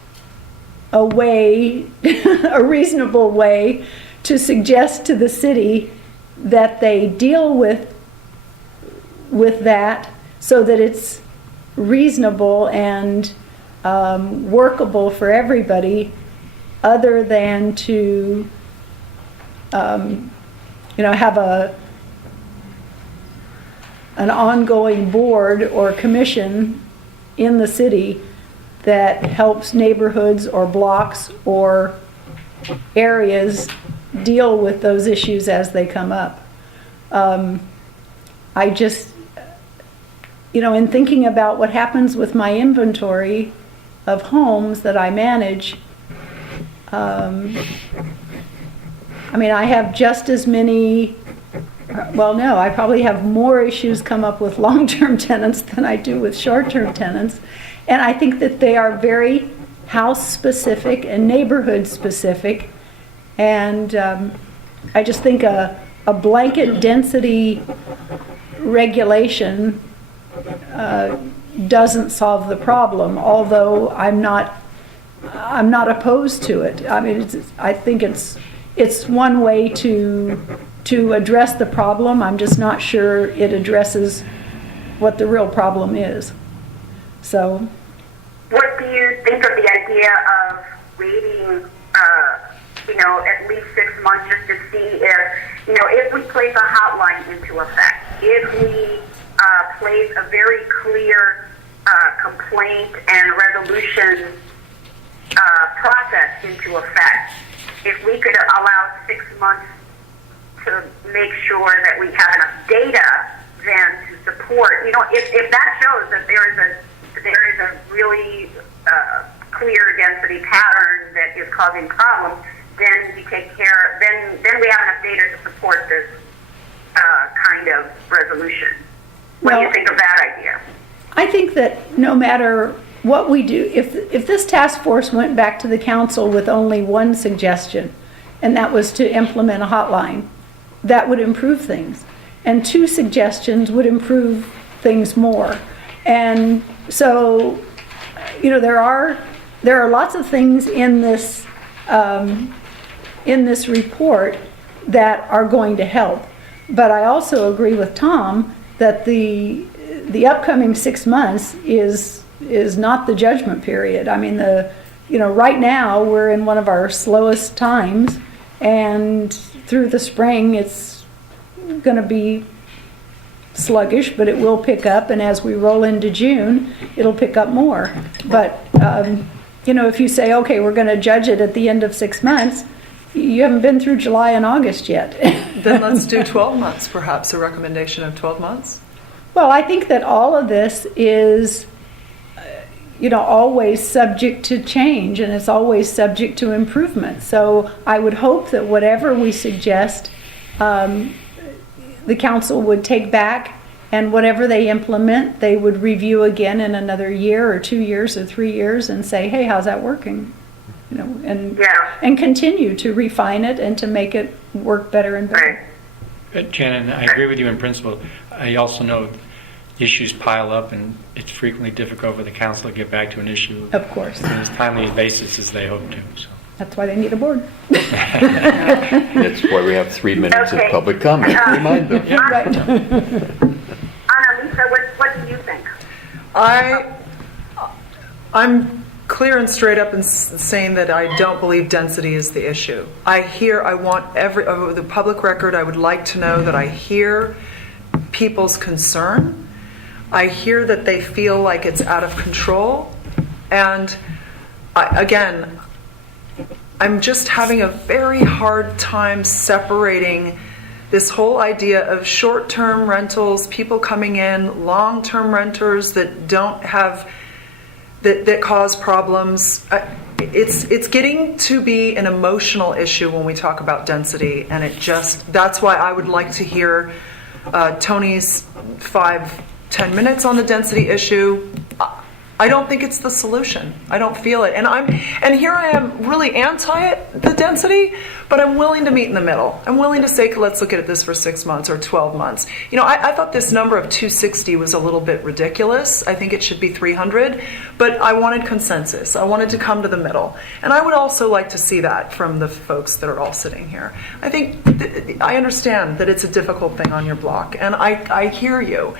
a way, a reasonable way, to suggest to the city that they deal with that so that it's reasonable and workable for everybody, other than to have an ongoing board or commission in the city that helps neighborhoods or blocks or areas deal with those issues as they come up. I just, in thinking about what happens with my inventory of homes that I manage, I have just as many, I probably have more issues come up with long-term tenants than I do with short-term tenants. And I think that they are very house-specific and neighborhood-specific. And I just think a blanket density regulation doesn't solve the problem, although I'm not I'm not opposed to it. I mean, I think it's one way to address the problem. I'm just not sure it addresses what the real problem is. So. What do you think of the idea of waiting, at least 6 months just to see if we place a hotline into effect, if we place a very clear complaint and resolution process into effect, if we could allow 6 months to make sure that we have enough data then to support, if that shows that there is a really clear density pattern that is causing problems, then we take care, then we have enough data to support this kind of resolution. What do you think of that idea? I think that no matter what we do, if this task force went back to the council with only one suggestion, and that was to implement a hotline, that would improve things. And 2 suggestions would improve things more. And so, there are lots of things in this report that are going to help. But I also agree with Tom that the upcoming 6 months is not the judgment period. I mean, right now we're in one of our slowest times, and through the spring it's going to be sluggish, but it will pick up, and as we roll into June, it'll pick up more. But if you say, okay, we're going to judge it at the end of 6 months, you haven't been through July and August yet. Then let's do 12 months, perhaps, a recommendation of 12 months. Well, I think that all of this is, always subject to change, and it's always subject to improvement. So I would hope that whatever we suggest, the council would take back, and whatever they implement, they would review again in another year or 2 years or 3 years and say, hey, how's that working? And continue to refine it and to make it work better and better. Jen, I agree with you in principle. I also know issues pile up, and it's frequently difficult for the council to get back to an issue Of course. on as timely a basis as they hope to. So. That's why they need a board. That's why we have 3 minutes of public comment. Remind them. Right. Annalisa, what do you think? I'm clear and straight up in saying that I don't believe density is the issue. I want the public record, I would like to know that I hear people's concern. I hear that they feel like it's out of control. And I'm just having a very hard time separating this whole idea of short-term rentals, people coming in, long-term renters that don't have, that cause problems. It's getting to be an emotional issue when we talk about density, and that's why I would like to hear Tony's 5-10 minutes on the density issue. I don't think it's the solution. I don't feel it. And here I am really anti the density, but I'm willing to meet in the middle. I'm willing to say, let's look at this for 6 months or 12 months. I thought this number of 260 was a little bit ridiculous. I think it should be 300, but I wanted consensus. I wanted to come to the middle. And I would also like to see that from the folks that are all sitting here. I think, I understand that it's a difficult thing on your block, and I hear you.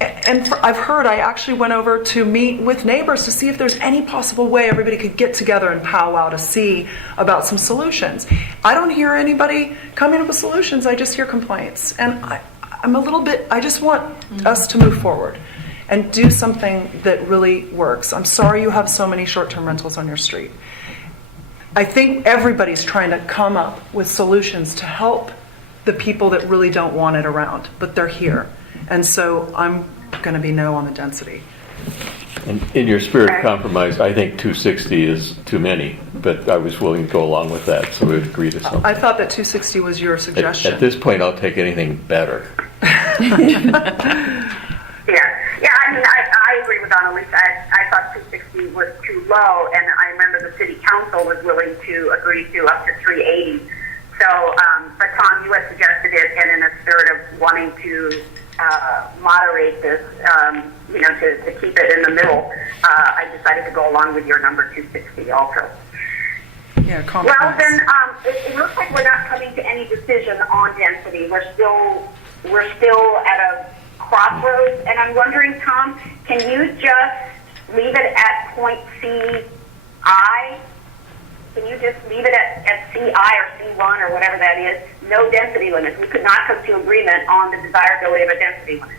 And I actually went over to meet with neighbors to see if there's any possible way everybody could get together and powwow to see about some solutions. I don't hear anybody coming up with solutions. I just hear complaints. And I just want us to move forward and do something that really works. I'm sorry you have so many short-term rentals on your street. I think everybody's trying to come up with solutions to help the people that really don't want it around, but they're here. And so I'm going to be no on the density. And in your spirit of compromise, I think 260 is too many, but I was willing to go along with that, so we would agree to something. I thought that 260 was your suggestion. At this point, I'll take anything better. I agree with Annalisa. I thought 260 was too low, and I remember the city council was willing to agree to up to 380. So, but Tom, you had suggested it, and in a spirit of wanting to moderate this, to keep it in the middle, I decided to go along with your number 260 also. Yeah, Well, then, it looks like we're not coming to any decision on density. We're still at a crossroads, and I'm wondering, Tom, can you just leave it at point CI? Can you just leave it at CI or C1 or whatever that is? No density limits. We could not come to agreement on the desirability of a density limit.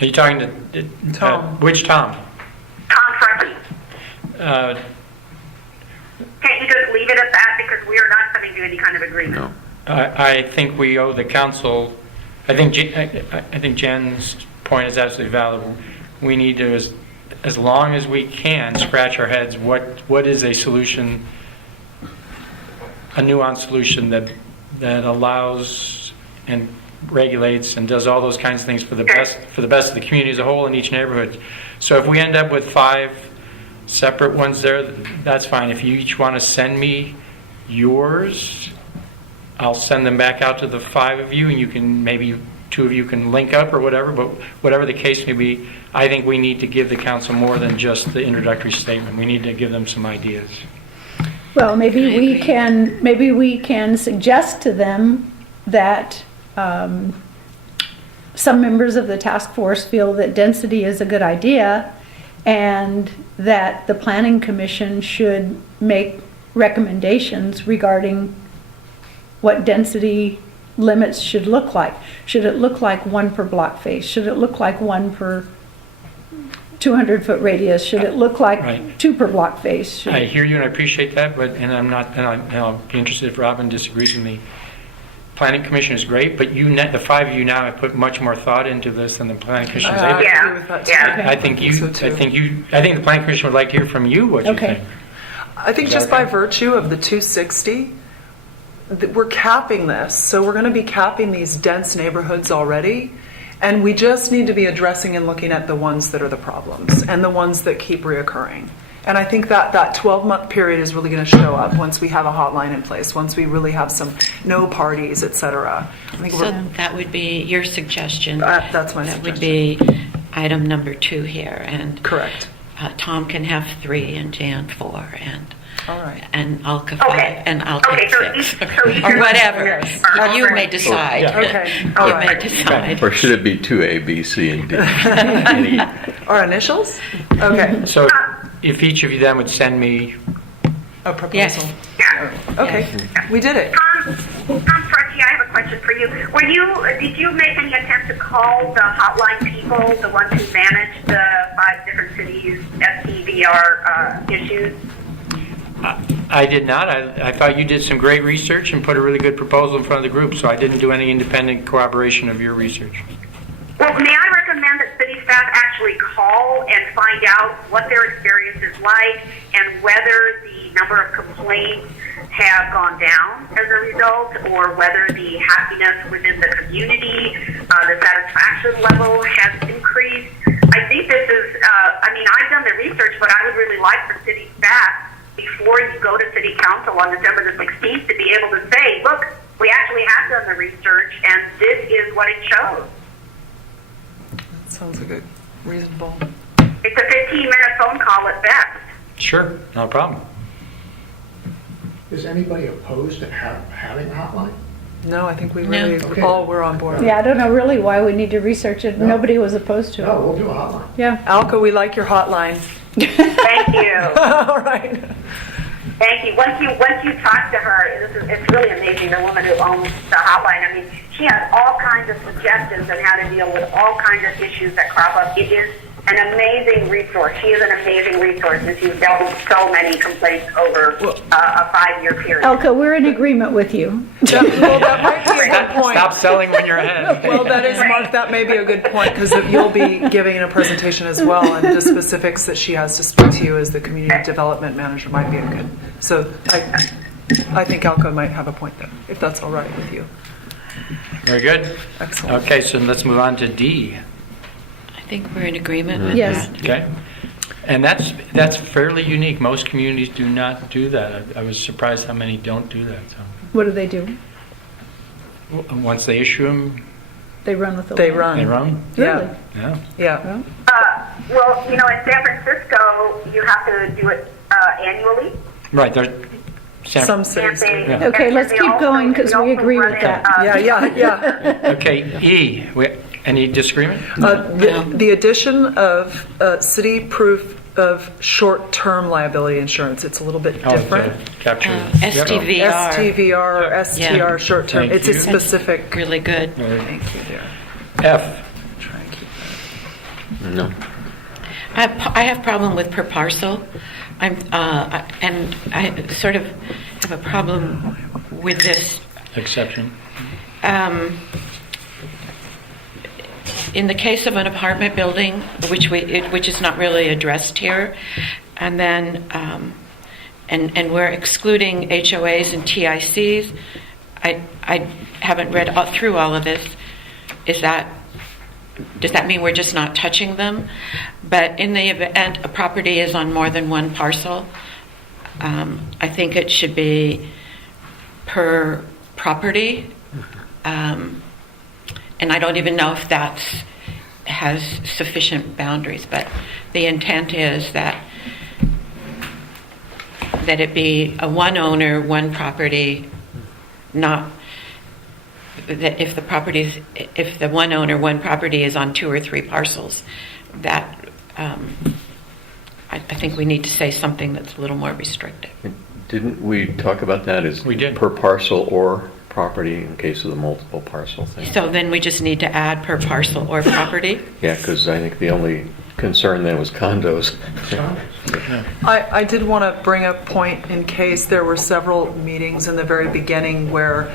Are you talking to Tom. Which Tom? Tom Frecky. Can't you just leave it at that because we are not coming to any kind of agreement? No. I think we owe the council. I think Jen's point is absolutely valid. We need to, as long as we can, scratch our heads. What is a solution, a nuanced solution that allows and regulates and does all those kinds of things for the best of the community as a whole in each neighborhood. So if we end up with 5 separate ones there, that's fine. If you each want to send me yours, I'll send them back out to the 5 of you, and you can, maybe 2 of you can link up or whatever, but whatever the case may be, I think we need to give the council more than just the introductory statement. We need to give them some ideas. Well, maybe we can suggest to them that some members of the task force feel that density is a good idea, and that the planning commission should make recommendations regarding what density limits should look like. Should it look like 1 per block face? Should it look like 1 per 200-foot radius? Should it look like Right. 2 per block face? I hear you and I appreciate that, I'll be interested if Robin disagrees with me. Planning Commission is great, but the 5 of you now have put much more thought into this than the Planning Commission is able to. I agree with that too. I think the Planning Commission would like to hear from you what you Okay. think. I think Is that just by okay? virtue of the 260, we're capping this. So we're going to be capping these dense neighborhoods already. And we just need to be addressing and looking at the ones that are the problems and the ones that keep reoccurring. And I think that 12-month period is really going to show up once we have a hotline in place, once we really have some no parties, et cetera. I think So that would be your suggestion. That's my That suggestion. would be item number 2 here, and Correct. Tom can have 3 and Jan 4, All right. and Alka 5, Okay. and I'll Okay, take so 6, each or whatever. Yes. You may decide. Yeah. Okay. You All may right. decide. Or should it be 2A, B, C, and D? Any- Our initials? Okay. So if each of you then would send me, A proposal. Yes. Okay. We did it. Tom Frecky, I have a question for you. Did you make any attempt to call the hotline people, the ones who manage the 5 different cities' STVR issues? I did not. I thought you did some great research and put a really good proposal in front of the group, so I didn't do any independent corroboration of your research. Well, may I recommend that city staff actually call and find out what their experience is like and whether the number of complaints have gone down as a result, or whether the happiness within the community, the satisfaction level has increased. I think this is, I've done the research, but I would really like for city staff, before you go to city council on December the 16th, to be able to say, look, we actually have done the research and this is what it shows. Sounds like a reasonable. It's a 15-minute phone call at best. Sure, no problem. Is anybody opposed to having a hotline? No, I think we No. really Okay. all were on board. Yeah, I don't know really why we need to research it. No. Nobody was opposed to No, it. we'll do a hotline. Yeah. Alka, we like your hotline. Thank you. All right. Thank you. Once you talk to her, it's really amazing, the woman who owns the hotline. I mean, she has all kinds of suggestions on how to deal with all kinds of issues that crop up. It is an amazing resource. She is an amazing resource, and she's dealt with so many complaints over a 5-year period. Elka, we're in agreement with you. That might be a good point. Stop selling when you're ahead. Well, that is, Mark, that may be a good point, because you'll be giving a presentation as well, and the specifics that she has to speak to you as the community development manager might be a good. So I think Alka might have a point there, if that's all right with you. Very good. Excellent. Okay, so let's move on to D. I think we're in agreement with Yes. that. Okay. And that's fairly unique. Most communities do not do that. I was surprised how many don't do that. So. What do they do? Once they issue them, They run with the They land? run. they run? Really? Yeah. Yeah. Well, you know, in San Francisco, you have to do it annually. Right, there's Some cities do. Yeah. Okay, and let's they keep also- going, 'cause they we also agree run with it, that. Yeah. Okay, E, any disagreement? The addition of city proof of short-term liability insurance, it's a little bit Oh, different. Capture. STVR. STVR or STR Yeah. short-term, Thank it's a you. specific. Really good. Thank you, dear. F, Try and keep No. I have problem with per parcel. And I sort of have a problem with this. exception. In the case of an apartment building, which is not really addressed here, and then and we're excluding HOAs and TICs. I haven't read through all of this. Does that mean we're just not touching them? But in the event a property is on more than one parcel, I think it should be per property. And I don't even know if that has sufficient boundaries, but the intent is that it be a one owner, one property, not that if the one owner, one property is on 2 or 3 parcels, that I think we need to say something that's a little more restrictive. Didn't we talk about that as We did. per parcel or property in case of the multiple parcel thing? So then we just need to add per parcel or property. Yeah, because I think the only concern then was condos. I did want to bring up point in case there were several meetings in the very beginning where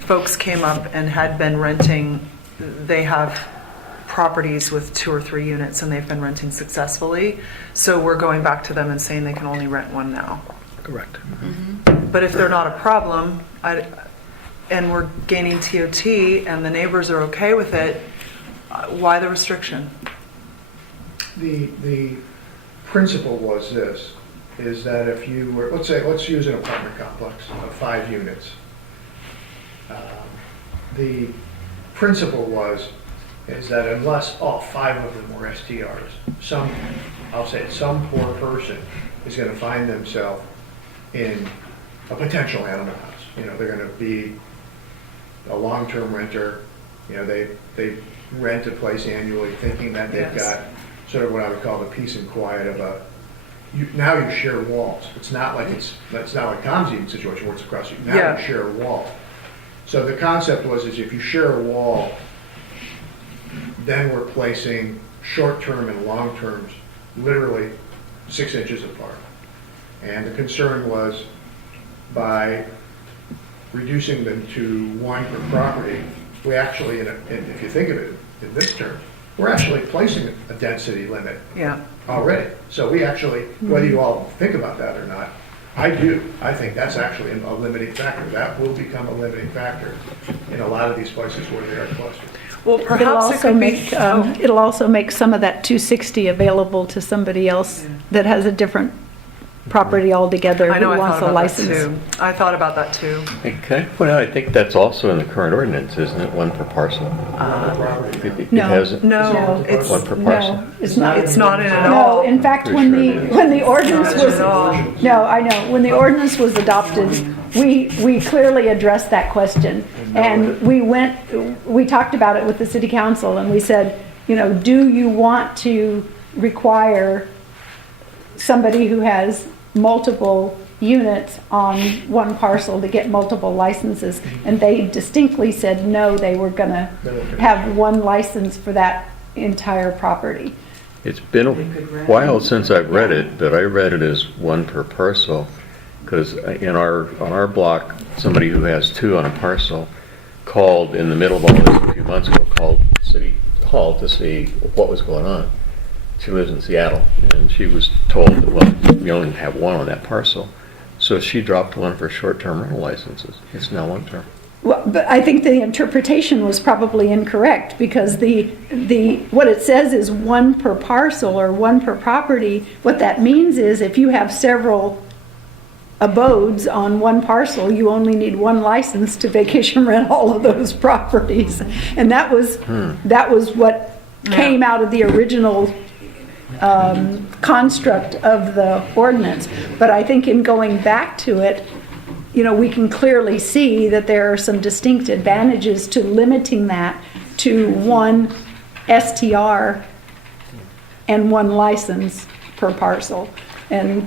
folks came up and had been renting. They have properties with 2 or 3 units and they've been renting successfully. So we're going back to them and saying they can only rent one now. Correct. But if they're not a problem, and we're gaining TOT and the neighbors are okay with it, why the restriction? The principle was this, is that if you were, let's use an apartment complex of 5 units. The principle is that unless all 5 of them were STRs, some poor person is going to find themselves in a potential animal house. You know, they're going to be a long-term renter. You know, they rent a place annually thinking that they've got sort of what I would call the peace and quiet of now you share walls. It's not like Tom's Eden situation where it's across you. Now you share a wall. So the concept was if you share a wall, then we're placing short-term and long-terms literally 6 inches apart. And the concern was by reducing them to 1 per property, we actually, if you think of it in this term, we're actually placing a density limit already. So we actually, whether you all think about that or not, I do. I think that's actually a limiting factor. That will become a limiting factor in a lot of these places where they are clustered. Well, perhaps It'll also make some of that 260 available to somebody else that has a different property altogether I know, who I wants thought a about that license. too. I thought about that too. Okay, well, I think that's also in the current ordinance, isn't it? 1 per parcel. It No. has No, it's 1 per parcel. No, it's not. It's not in it at No, all. in fact, when the ordinance was, no, I know, when the ordinance was adopted, we clearly addressed that question. And we talked about it with the city council and we said, you know, do you want to require somebody who has multiple units on 1 parcel to get multiple licenses? And they distinctly said, no, they were gonna have 1 license for that entire property. It's been a while since I've read it, but I read it as 1 per parcel, because on our block, somebody who has 2 on a parcel called in the middle of all this a few months ago, called City Hall to see what was going on. She lives in Seattle, and she was told that, well, you only have 1 on that parcel. So she dropped 1 for short-term rental licenses. It's now long-term. Well, but I think the interpretation was probably incorrect because what it says is 1 per parcel or 1 per property. What that means is if you have several abodes on one parcel, you only need one license to vacation rent all of those properties. And that was what came out of the original construct of the ordinance. But I think in going back to it, you know, we can clearly see that there are some distinct advantages to limiting that to one STR and one license per parcel. And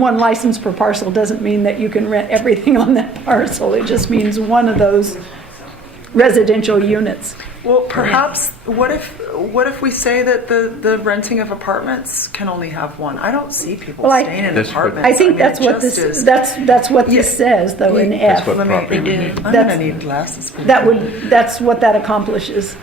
one license per parcel doesn't mean that you can rent everything on that parcel. It just means one of those residential units. Well, perhaps, what if we say that the renting of apartments can only have one? I don't see people Well, staying in apartments. I think mean, that's it what just this, is- that's what this says, though, in F. That's what property would mean. I'm gonna need glasses. for That's what that accomplishes.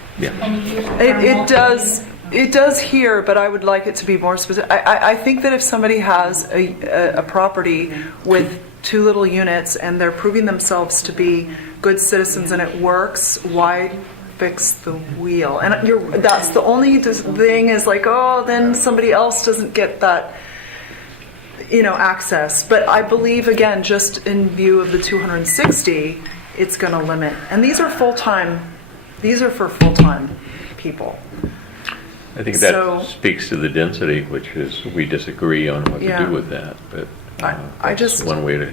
It does here, but I would like it to be more specific. I think that if somebody has a property with 2 little units and they're proving themselves to be good citizens and it works, why fix the wheel? And that's the only thing is like, oh, then somebody else doesn't get that, you know, access. But I believe, again, just in view of the 260, it's going to limit. And these are full-time, these are for full-time people. I think that So- speaks to the density, which is, we disagree on what to Yeah. do with that, but I that's just- one way to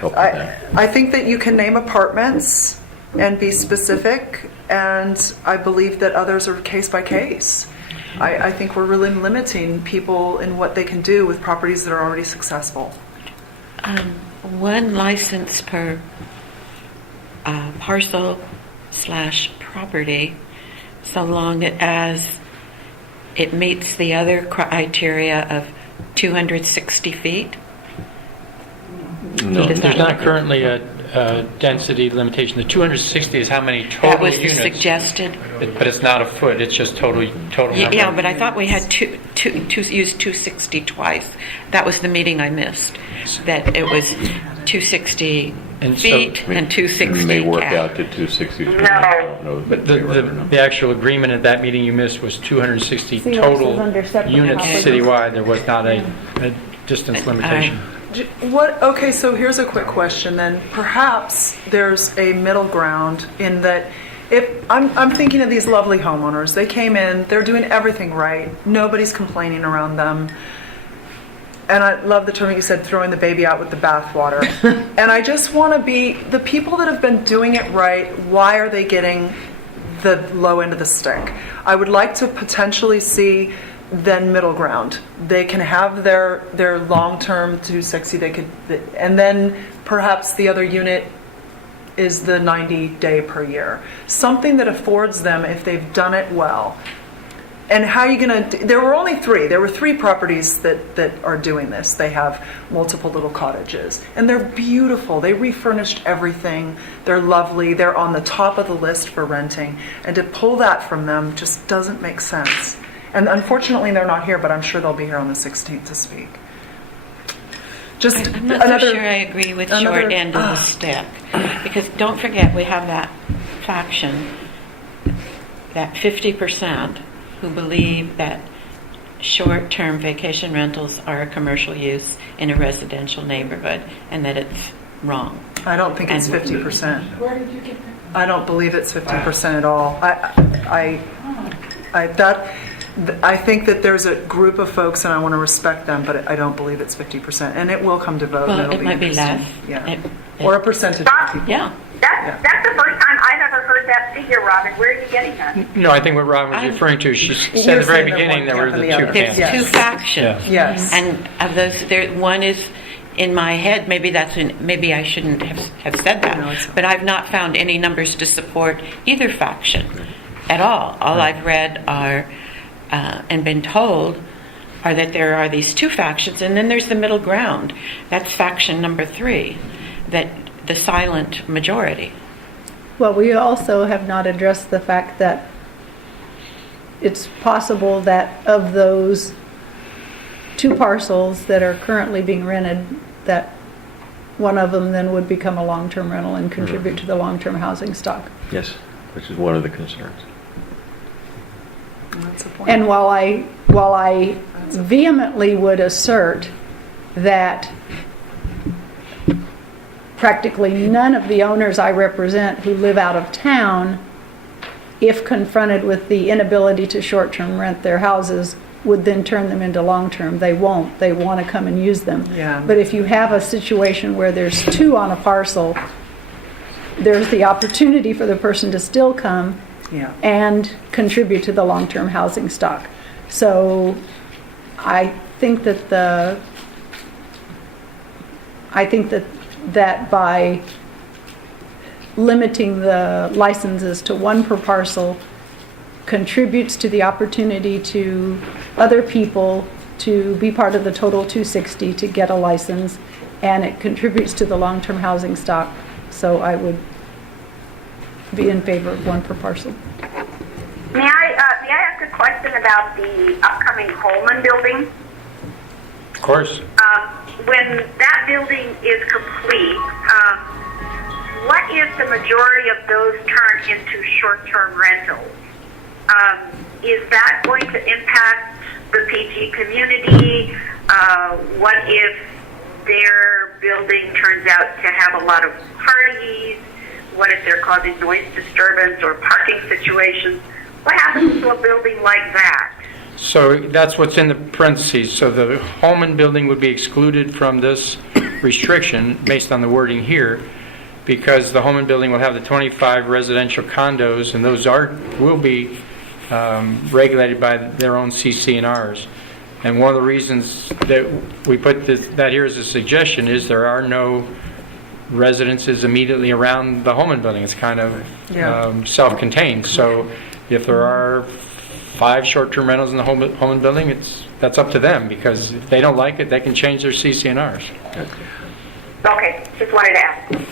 help with that. I think that you can name apartments and be specific, and I believe that others are case by case. I think we're really limiting people in what they can do with properties that are already successful. One license per parcel/property, so long as it meets the other criteria of 260 feet. No. There's not currently a density limitation. The 260 is how many total That was the units. suggested. But it's not a foot, it's just total number. Yeah, but I thought we had to use 260 twice. That was the meeting I missed. That it was 260 And so- feet and 260 It may work cap. out to 260. I don't know But the favorite the number. actual agreement at that meeting you missed was 260 See, where it says total under separate units properties. citywide. There was not a distance limitation. Okay, so here's a quick question then. Perhaps there's a middle ground in that if I'm thinking of these lovely homeowners, they came in, they're doing everything right, nobody's complaining around them. And I love the term you said, throwing the baby out with the bathwater. And I just want to be, the people that have been doing it right, why are they getting the low end of the stick? I would like to potentially see then middle ground. They can have their long-term 260, and then perhaps the other unit is the 90-day per year. Something that affords them, if they've done it well. And how are you going to, there were 3 properties that are doing this. They have multiple little cottages, and they're beautiful. They refurnished everything. They're lovely. They're on the top of the list for renting. And to pull that from them just doesn't make sense. And unfortunately, they're not here, but I'm sure they'll be here on the 16th to speak. Just I'm not so sure I agree with short end of the stick. Because don't forget, we have that faction, that 50% who believe that short-term vacation rentals are a commercial use in a residential neighborhood and that it's wrong. I don't think it's And- 50%. Where did you get that? I don't believe it's 50% at all. I think that there's a group of folks, and I want to respect them, but I don't believe it's 50%. And it will come to vote. and Well, it'll it might be interesting. less. Yeah. Or a percentage of people. Yeah. That's the first time I've ever heard that figure, Robin. Where are you getting that? No, I think what Robin was referring to, she said at the very beginning there were the 2 camps. It's 2 factions. Yes. And of those, one is in my head, maybe I shouldn't have said that, but I've not found any numbers to support either faction at all. All I've read are and been told are that there are these 2 factions, and then there's the middle ground. That's faction number 3, that the silent majority. Well, we also have not addressed the fact that it's possible that of those 2 parcels that are currently being rented, that one of them then would become a long-term rental and contribute to the long-term housing stock. Yes, which is one of the concerns. That's the point. And while I vehemently would assert that practically none of the owners I represent who live out of town, if confronted with the inability to short-term rent their houses, would then turn them into long-term. They won't. They want to come and use them. Yeah. But if you have a situation where there's two on a parcel, there's the opportunity for the person to still come Yeah. and contribute to the long-term housing stock. So I think that that by limiting the licenses to one per parcel contributes to the opportunity to other people to be part of the total 260 to get a license, and it contributes to the long-term housing stock. So I would be in favor of one per parcel. May I ask a question about the upcoming Holman building? Of course. When that building is complete, what if the majority of those turn into short-term rentals? Is that going to impact the PG community? What if their building turns out to have a lot of parties? What if they're causing noise disturbance or parking situations? What happens to a building like that? So that's what's in the parentheses. So the Holman building would be excluded from this restriction based on the wording here, because the Holman building will have the 25 residential condos, and those will be regulated by their own CC&Rs. And one of the reasons that we put that here as a suggestion is there are no residences immediately around the Holman building. It's kind of self-contained. So if there are 5 short-term rentals in the Holman building, that's up to them, because if they don't like it, they can change their CC&Rs. Okay, just wanted to ask.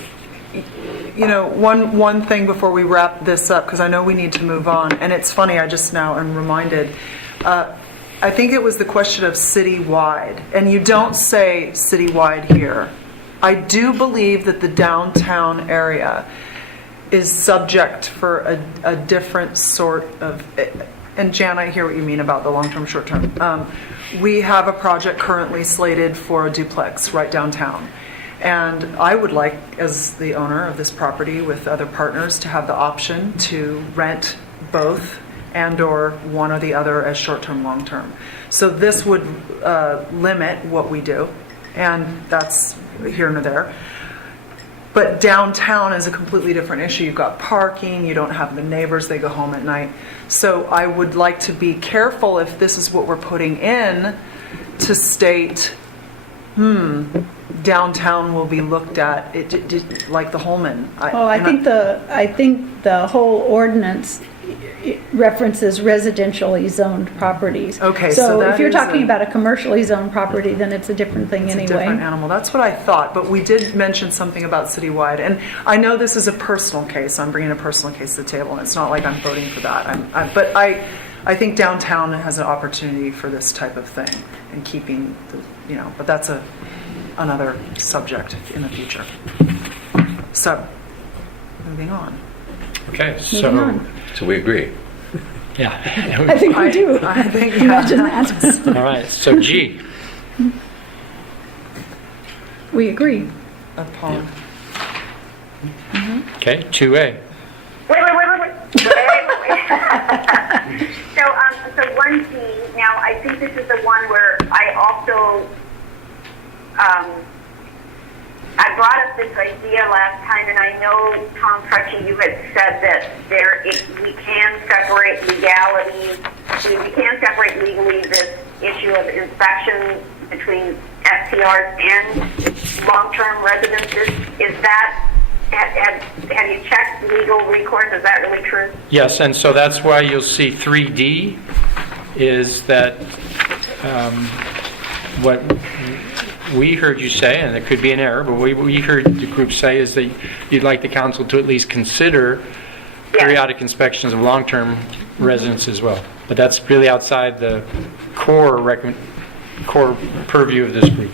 You know, one thing before we wrap this up, because I know we need to move on, and it's funny, I just now am reminded, I think it was the question of citywide, and you don't say citywide here. I do believe that the downtown area is subject for a different sort of, and Jan, I hear what you mean about the long-term, short-term. We have a project currently slated for a duplex right downtown. And I would like, as the owner of this property with other partners, to have the option to rent both and or one or the other as short-term, long-term. So this would limit what we do, and that's here and there. But downtown is a completely different issue. You've got parking, you don't have the neighbors, they go home at night. So I would like to be careful if this is what we're putting in to state, downtown will be looked at like the Holman. I think the whole ordinance references residentially zoned properties. Okay, so that if you're is talking about a commercially zoned property, then it's a different thing anyway. It's a different animal. That's what I thought, but we did mention something about citywide, and I know this is a personal case. I'm bringing a personal case to the table, and it's not like I'm voting for that. But I think downtown has an opportunity for this type of thing, and keeping but that's another subject in the future. So, moving on. Okay, Moving So we agree. Yeah. I think we do. I think, Imagine that. All right, so G. We agree. Paul. Okay, 2A. Wait. So 1D, now I think this is the one where I also, I brought up this idea last time, and I know, Tom Crutchy, you had said that we can separate legality, we can separate legally this issue of inspection between STRs and long-term residences. Is that, have you checked legal recourse? Is that really true? Yes, and so that's why you'll see 3D is that what we heard you say, and it could be an error, but what we heard the group say is that you'd like the council to at least consider periodic inspections of long-term residents as well. But that's really outside the core purview of this group.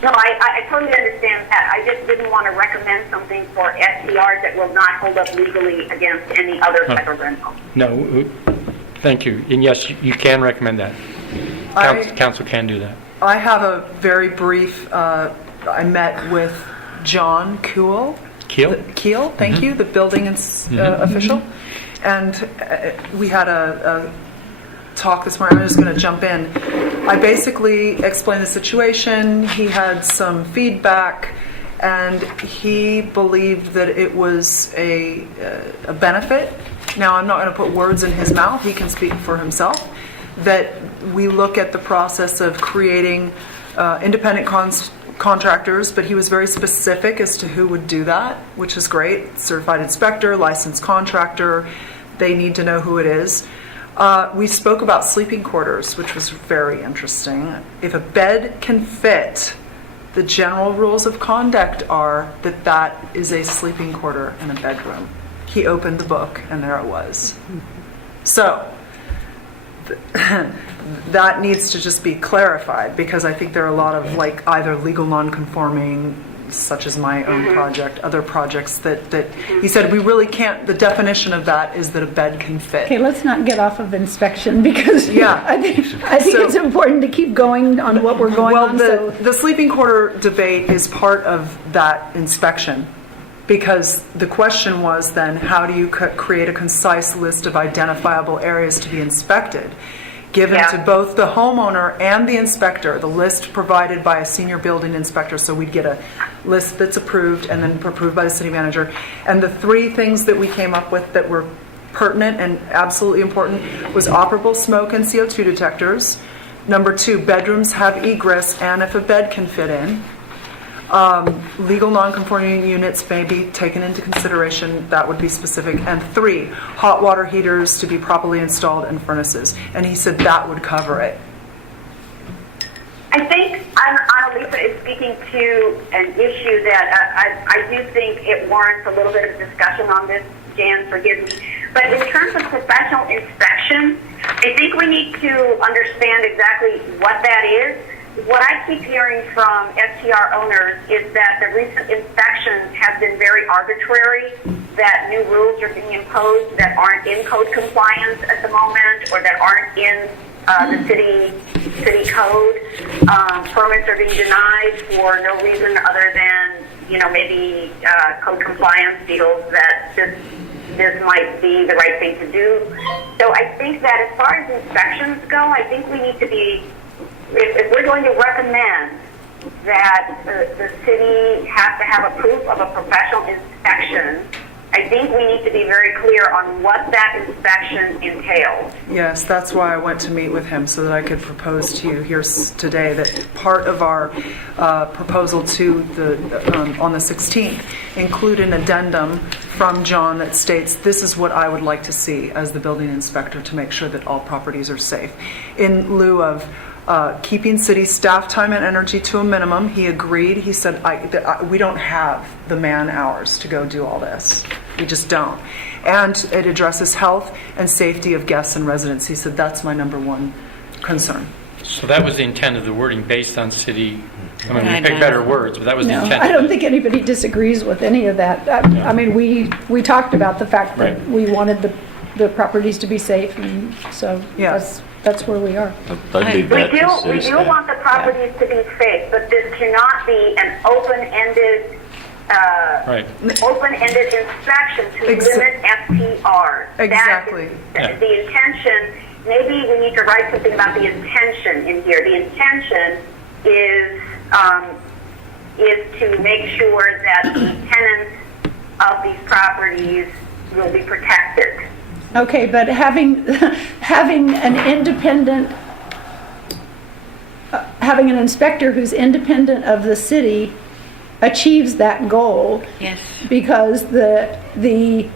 No, I totally understand that. I just didn't want to recommend something for STRs that will not hold up legally against any other type of rental. No, thank you. And yes, you can recommend that. Council can do that. I have a very brief, I met with John Kuhl. Keel? Thank you, the building official. And we had a talk this morning. I'm just going to jump in. I basically explained the situation. He had some feedback, and he believed that it was a benefit. Now, I'm not going to put words in his mouth. He can speak for himself. That we look at the process of creating independent contractors, but he was very specific as to who would do that, which is great. Certified inspector, licensed contractor, they need to know who it is. We spoke about sleeping quarters, which was very interesting. If a bed can fit, the general rules of conduct are that that is a sleeping quarter in a bedroom. He opened the book, and there it was. So, that needs to just be clarified, because I think there are a lot of like either legal non-conforming, such as my own project, other projects that he said we really can't, the definition of that is that a bed can fit. Okay, let's not get off of inspection, because Yeah. I think it's important to keep going on what we're going on. Well, the sleeping quarter debate is part of that inspection, because the question was then, how do you create a concise list of identifiable areas to be inspected? Given to both the homeowner and the inspector, the list provided by a senior building inspector, so we'd get a list that's approved and then approved by the city manager. And the three things that we came up with that were pertinent and absolutely important was operable smoke and CO2 detectors. Number 2, bedrooms have egress, and if a bed can fit in. Legal non-conforming units may be taken into consideration, that would be specific. And 3, hot water heaters to be properly installed in furnaces. And he said that would cover it. I think Annalisa is speaking to an issue that I do think it warrants a little bit of discussion on this. Jan, forgive me. But in terms of professional inspection, I think we need to understand exactly what that is. What I keep hearing from STR owners is that the recent inspections have been very arbitrary, that new rules are being imposed that aren't in code compliance at the moment, or that aren't in the city code. Permits are being denied for no reason other than, maybe code compliance feels that this might be the right thing to do. So I think that as far as inspections go, I think we need to be, if we're going to recommend that the city has to have a proof of a professional inspection, I think we need to be very clear on what that inspection entails. Yes, that's why I went to meet with him, so that I could propose to you here today that part of our proposal to on the 16th include an addendum from John that states, this is what I would like to see as the building inspector to make sure that all properties are safe. In lieu of keeping city staff time and energy to a minimum, he agreed. He said, we don't have the man hours to go do all this. We just don't. And it addresses health and safety of guests and residents. He said, that's my number one concern. So that was the intent of the wording based on city, we picked better words, but that was the intent. I don't think anybody disagrees with any of that. I mean, we talked about the fact that we wanted the properties to be safe, and so that's where we are. We do want the properties to be safe, but this cannot be an open-ended inspection to limit STRs. Exactly. The intention, maybe we need to write something about the intention in here. The intention is to make sure that the tenants of these properties will be protected. Okay, but having an independent, having an inspector who's independent of the city achieves that goal. Yes. Because the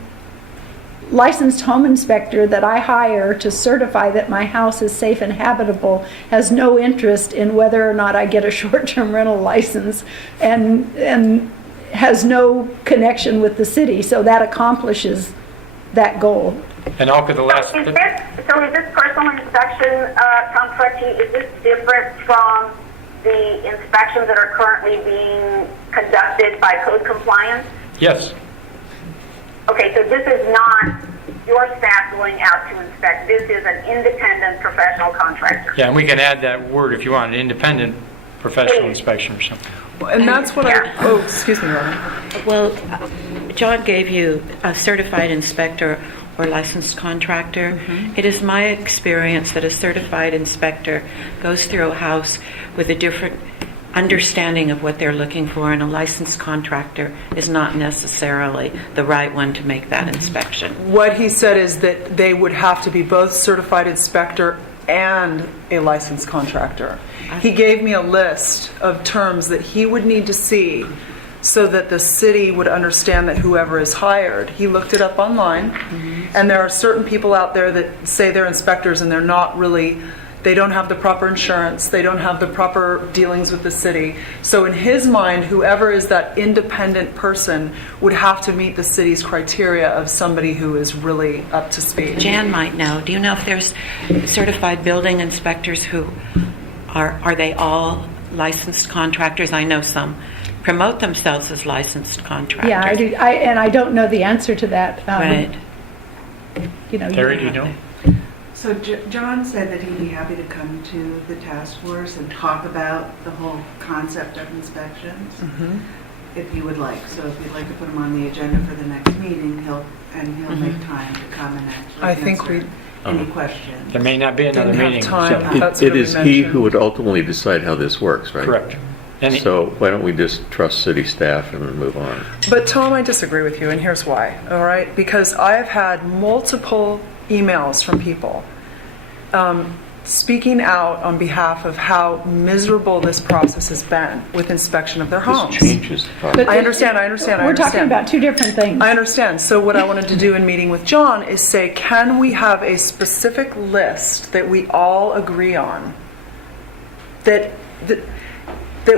licensed home inspector that I hire to certify that my house is safe and habitable has no interest in whether or not I get a short-term rental license, and has no connection with the city. So that accomplishes that goal. And Alka, the last... So is this personal inspection, Tom Frecci, is this different from the inspections that are currently being conducted by code compliance? Yes. Okay, so this is not your staff going out to inspect. This is an independent professional contractor. Yeah, and we can add that word if you want, independent professional inspection or something. And that's what oh, excuse me, Robin. Well, John gave you a certified inspector or licensed contractor. It is my experience that a certified inspector goes through a house with a different understanding of what they're looking for, and a licensed contractor is not necessarily the right one to make that inspection. What he said is that they would have to be both certified inspector and a licensed contractor. He gave me a list of terms that he would need to see so that the city would understand that whoever is hired. He looked it up online, and there are certain people out there that say they're inspectors and they're not really, they don't have the proper insurance, they don't have the proper dealings with the city. So in his mind, whoever is that independent person would have to meet the city's criteria of somebody who is really up to speed. Jan might know. Do you know if there's certified building inspectors who are they all licensed contractors? I know some promote themselves as licensed contractors. Yeah, I do. And I don't know the answer to that. Right. You know, Terry, do you know? So John said that he'd be happy to come to the task force and talk about the whole concept of inspections, if you would like. So if you'd like to put him on the agenda for the next meeting, he'll make time to come and actually I think answer any questions. There may not be another Didn't have meeting. time. so- That's It what we is he mentioned. who would ultimately decide how this works, right? Correct. And So why don't we just trust city staff and move on? But Tom, I disagree with you, and here's why, all right? Because I've had multiple emails from people speaking out on behalf of how miserable this process has been with inspection of their homes. This changes the process. But I understand. We're talking about two different things. I understand. So what I wanted to do in meeting with John is say, can we have a specific list that we all agree on? That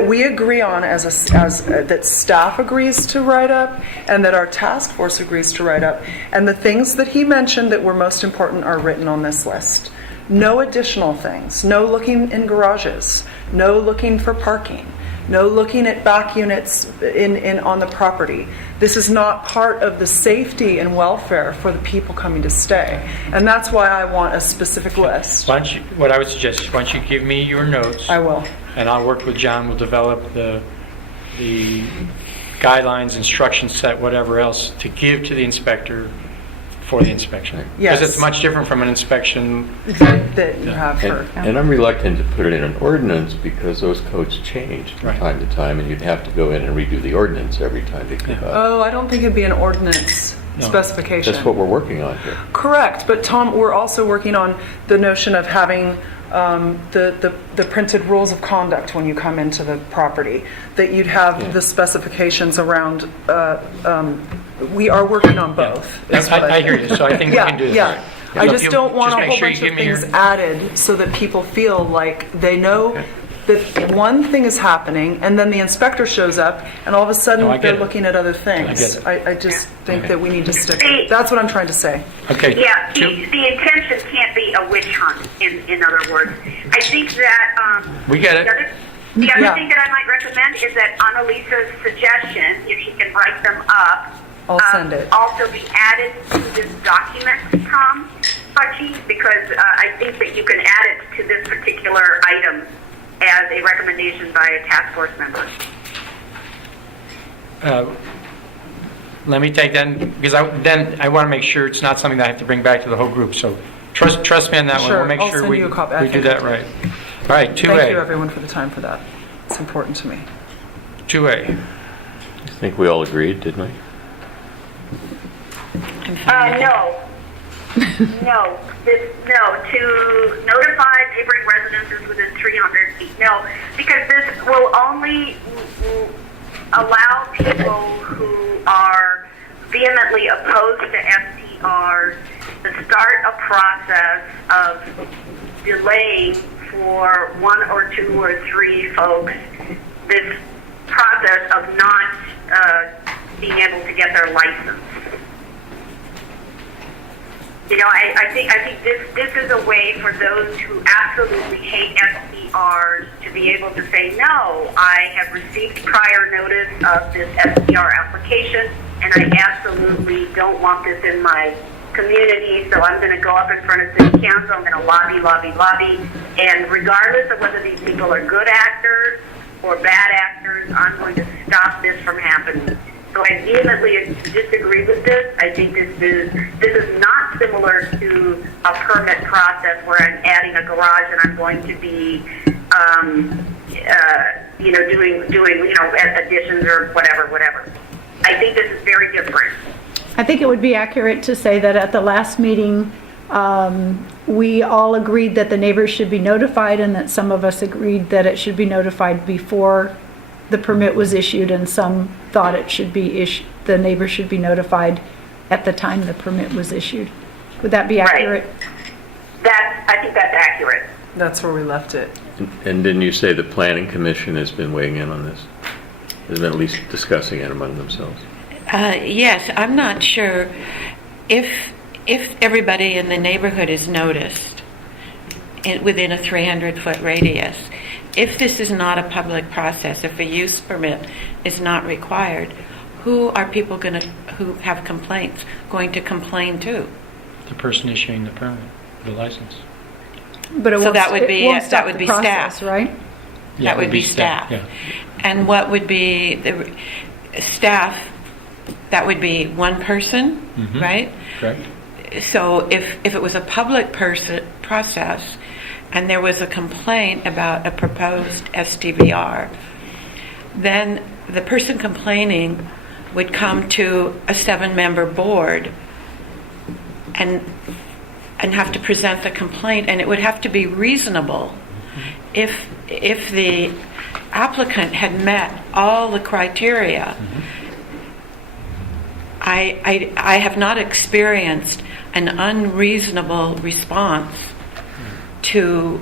we agree on as that staff agrees to write up and that our task force agrees to write up. And the things that he mentioned that were most important are written on this list. No additional things. No looking in garages. No looking for parking. No looking at back units on the property. This is not part of the safety and welfare for the people coming to stay. And that's why I want a specific list. what I would suggest is, why don't you give me your notes? I will. And I'll work with John. We'll develop the guidelines, instruction set, whatever else, to give to the inspector for the inspection. Yes. Because it's much different from an inspection. That you have for. And I'm reluctant to put it in an ordinance because those codes change from time to time, and you'd have to go in and redo the ordinance every time they come up. Oh, I don't think it'd be an ordinance specification. That's what we're working on here. Correct, but Tom, we're also working on the notion of having the printed rules of conduct when you come into the property, that you'd have the specifications around, we are working on both. is what I hear you, so I think we can do this. Yeah. I So just you- don't want just a make whole sure you bunch give of me your- things added so that people feel like they know that one thing is happening, and then the inspector shows up, and all of a sudden No, I get they're it. looking at other I things. get I just think Okay. that we need to stick. That's what I'm trying to say. Okay. Yeah, the intention can't be a witch hunt, in other words. I think that, We get it. the other Yeah. thing that I might recommend is that Annalisa's suggestion, if she can write them up, I'll send it. also be added to this document, Tom, Archie, because I think that you can add it to this particular item as a recommendation by a task force member. Let me take that, because I want to make sure it's not something that I have to bring back to the whole group. So trust me on that one. Sure, We'll make I'll sure send we you a copy. I do think that I'll- right. All right, 2A. Thank you, everyone, for the time for that. It's important to me. 2A. I think we all agreed, didn't we? No. No. No, to notify neighboring residences within 300 feet. No, because this will only allow people who are vehemently opposed to STRs to start a process of delaying for one or two or three folks this process of not being able to get their license. You know, I think this is a way for those who absolutely hate STRs to be able to say, no, I have received prior notice of this STR application, and I absolutely don't want this in my community, so I'm going to go up in front of city council, I'm going to lobby, and regardless of whether these people are good actors or bad actors, I'm going to stop this from happening. So I vehemently disagree with this. I think this is not similar to a permit process where I'm adding a garage and I'm going to be, doing additions or whatever. I think this is very different. I think it would be accurate to say that at the last meeting, we all agreed that the neighbors should be notified, and that some of us agreed that it should be notified before the permit was issued, and some thought it should be the neighbors should be notified at the time the permit was issued. Would that be accurate? Right. I think that's accurate. That's where we left it. And didn't you say the planning commission has been weighing in on this? Has been at least discussing it among themselves? Yes, I'm not sure if everybody in the neighborhood is noticed within a 300-foot radius. If this is not a public process, if a use permit is not required, who are people who have complaints going to complain to? The person issuing the permit, the license. But So that would be process, staff, right? Yeah, that would be staff. Yeah. And what would be the staff? That would be one person, right? Correct. So if it was a public process and there was a complaint about a proposed STVR, then the person complaining would come to a 7-member board and have to present the complaint, and it would have to be reasonable. If the applicant had met all the criteria, I have not experienced an unreasonable response to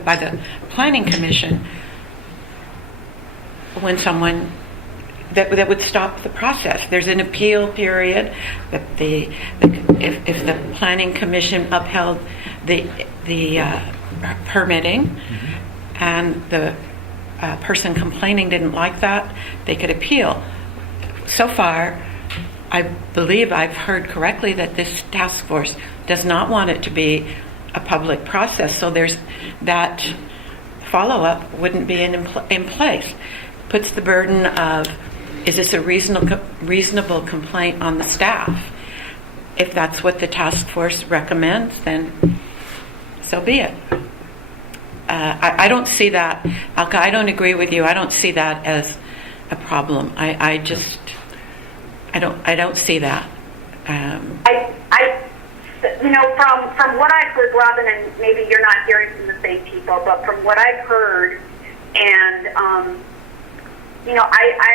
by the planning commission when someone that would stop the process. There's an appeal period that if the planning commission upheld the permitting and the person complaining didn't like that, they could appeal. So far, I believe I've heard correctly that this task force does not want it to be a public process, so there's that follow-up wouldn't be in place. Puts the burden of, is this a reasonable complaint on the staff? If that's what the task force recommends, then so be it. I don't see that, Alka, I don't agree with you. I don't see that as a problem. I don't see that. From what I've heard, Robin, and maybe you're not hearing from the same people, but from what I've heard, and I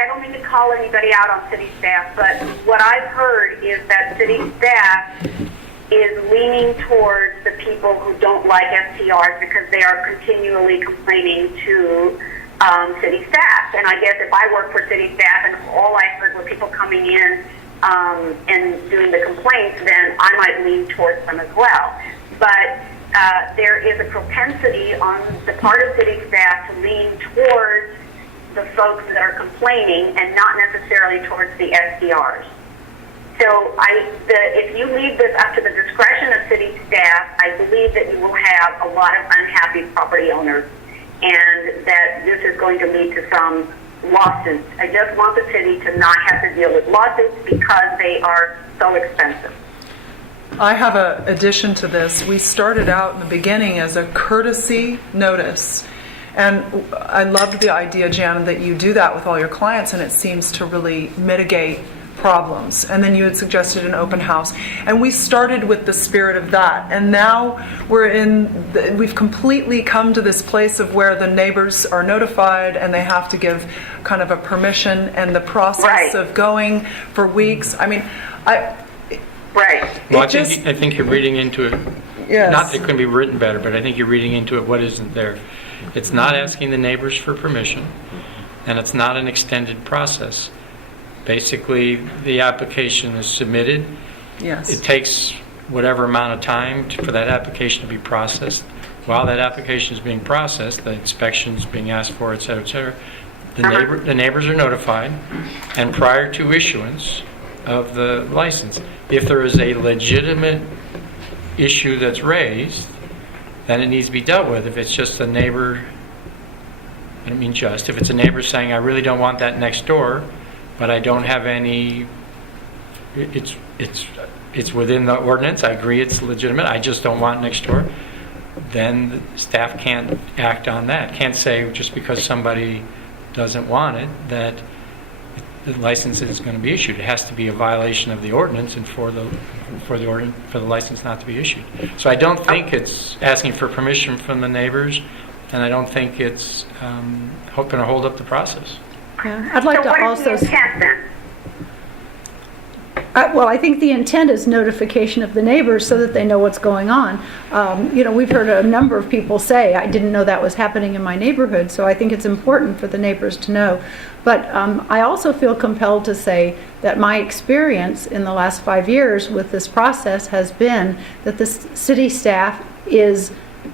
don't mean to call anybody out on city staff, but what I've heard is that city staff is leaning towards the people who don't like STRs because they are continually complaining to city staff. And I guess if I work for city staff and all I heard were people coming in and doing the complaints, then I might lean towards them as well. But there is a propensity on the part of city staff to lean towards the folks that are complaining and not necessarily towards the SDRs. So if you leave this up to the discretion of city staff, I believe that you will have a lot of unhappy property owners and that this is going to lead to some lawsuits. I just want the city to not have to deal with lawsuits because they are so expensive. I have an addition to this. We started out in the beginning as a courtesy notice. And I loved the idea, Jan, that you do that with all your clients, and it seems to really mitigate problems. And then you had suggested an open house. And we started with the spirit of that. And now we've completely come to this place of where the neighbors are notified and they have to give kind of a permission, and the process of going for weeks. I mean, Well, I think you're reading into it. Yes. Not that it can be written better, but I think you're reading into it what isn't there. It's not asking the neighbors for permission, and it's not an extended process. Basically, the application is submitted. Yes. It takes whatever amount of time for that application to be processed. While that application is being processed, the inspection is being asked for, et cetera, The neighbors are notified, and prior to issuance of the license, if there is a legitimate issue that's raised, then it needs to be dealt with. If it's just a neighbor, I don't mean just, if it's a neighbor saying, I really don't want that next door, but I don't have any, it's within the ordinance, I agree it's legitimate, I just don't want next door, then the staff can't act on that. Can't say just because somebody doesn't want it that the license is going to be issued. It has to be a violation of the ordinance and for the license not to be issued. So I don't think it's asking for permission from the neighbors, and I don't think it's going to hold up the process. Yeah, I'd like So to what is also. the intent then? Well, I think the intent is notification of the neighbors so that they know what's going on. We've heard a number of people say, I didn't know that was happening in my neighborhood, so I think it's important for the neighbors to know. But I also feel compelled to say that my experience in the last 5 years with this process has been that the city staff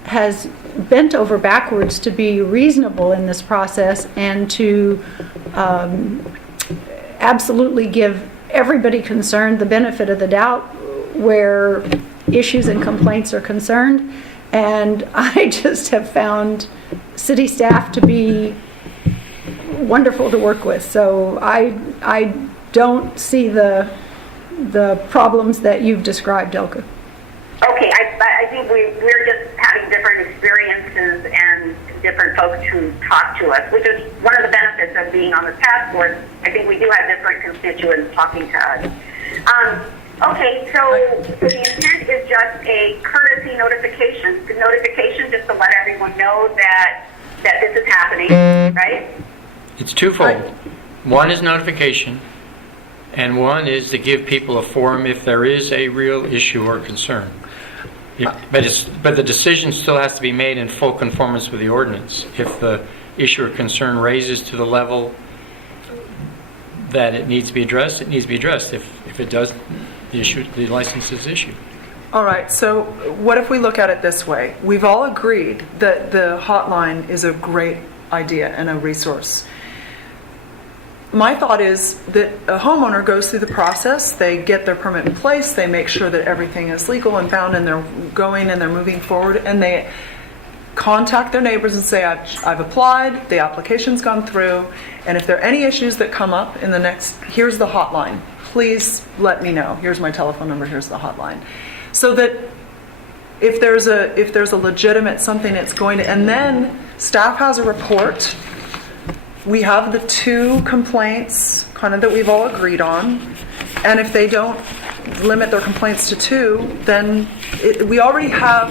has bent over backwards to be reasonable in this process and to absolutely give everybody concerned the benefit of the doubt where issues and complaints are concerned. And I just have found city staff to be wonderful to work with. So I don't see the problems that you've described, Elka. Okay, I think we're just having different experiences and different folks who talk to us, which is one of the benefits of being on the task force. I think we do have different constituents talking to us. Okay, so the intent is just a courtesy notification, just to let everyone know that this is happening, right? It's twofold. One is notification, and one is to give people a forum if there is a real issue or concern. But the decision still has to be made in full conformance with the ordinance. If the issue or concern raises to the level that it needs to be addressed, it needs to be addressed. If it does, the license is issued. All right, so what if we look at it this way? We've all agreed that the hotline is a great idea and a resource. My thought is that a homeowner goes through the process, they get their permit in place, they make sure that everything is legal and bound, and they're going and they're moving forward, and they contact their neighbors and say, I've applied, the application's gone through, and if there are any issues that come up in the next, here's the hotline. Please let me know. Here's my telephone number, here's the hotline. So that if there's a legitimate something, it's going to, and then staff has a report. We have the 2 complaints kind of that we've all agreed on, and if they don't limit their complaints to 2, then we already have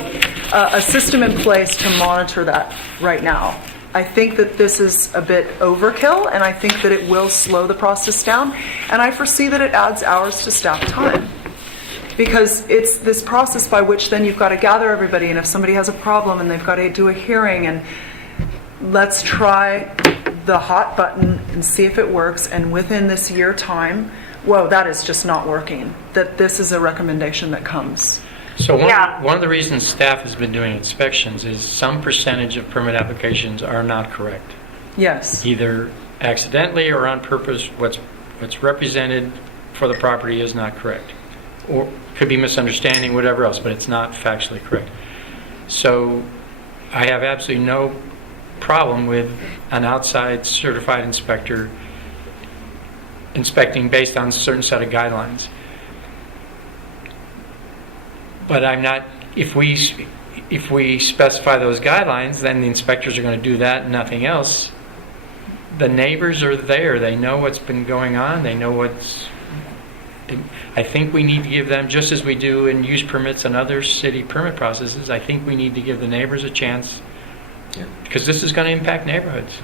a system in place to monitor that right now. I think that this is a bit overkill, and I think that it will slow the process down, and I foresee that it adds hours to staff time. Because it's this process by which then you've got to gather everybody, and if somebody has a problem and they've got to do a hearing, and let's try the hot button and see if it works, and within this year time, whoa, that is just not working. That this is a recommendation that comes. So one of the reasons staff has been doing inspections is some percentage of permit applications are not correct. Yes. Either accidentally or on purpose, what's represented for the property is not correct. Or could be misunderstanding, whatever else, but it's not factually correct. So I have absolutely no problem with an outside certified inspector inspecting based on a certain set of guidelines. But I'm not, if we specify those guidelines, then the inspectors are going to do that and nothing else. The neighbors are there. They know what's been going on. They know I think we need to give them, just as we do in use permits and other city permit processes, I think we need to give the neighbors a chance, because this is going to impact neighborhoods.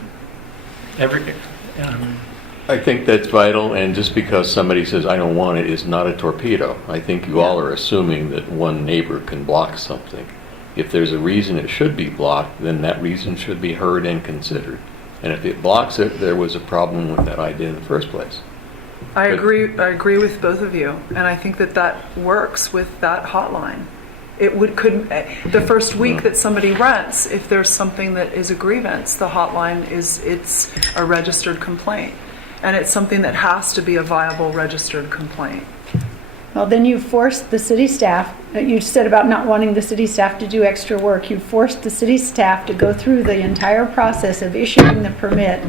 I think that's vital, and just because somebody says, I don't want it, is not a torpedo. I think you all are assuming that one neighbor can block something. If there's a reason it should be blocked, then that reason should be heard and considered. And if it blocks it, there was a problem with that idea in the first place. I agree with both of you, and I think that works with that hotline. it could, the first week that somebody rents, if there's something that is a grievance, the hotline it's a registered complaint. And it's something that has to be a viable registered complaint. Well, then you forced the city staff, you said about not wanting the city staff to do extra work. You forced the city staff to go through the entire process of issuing the permit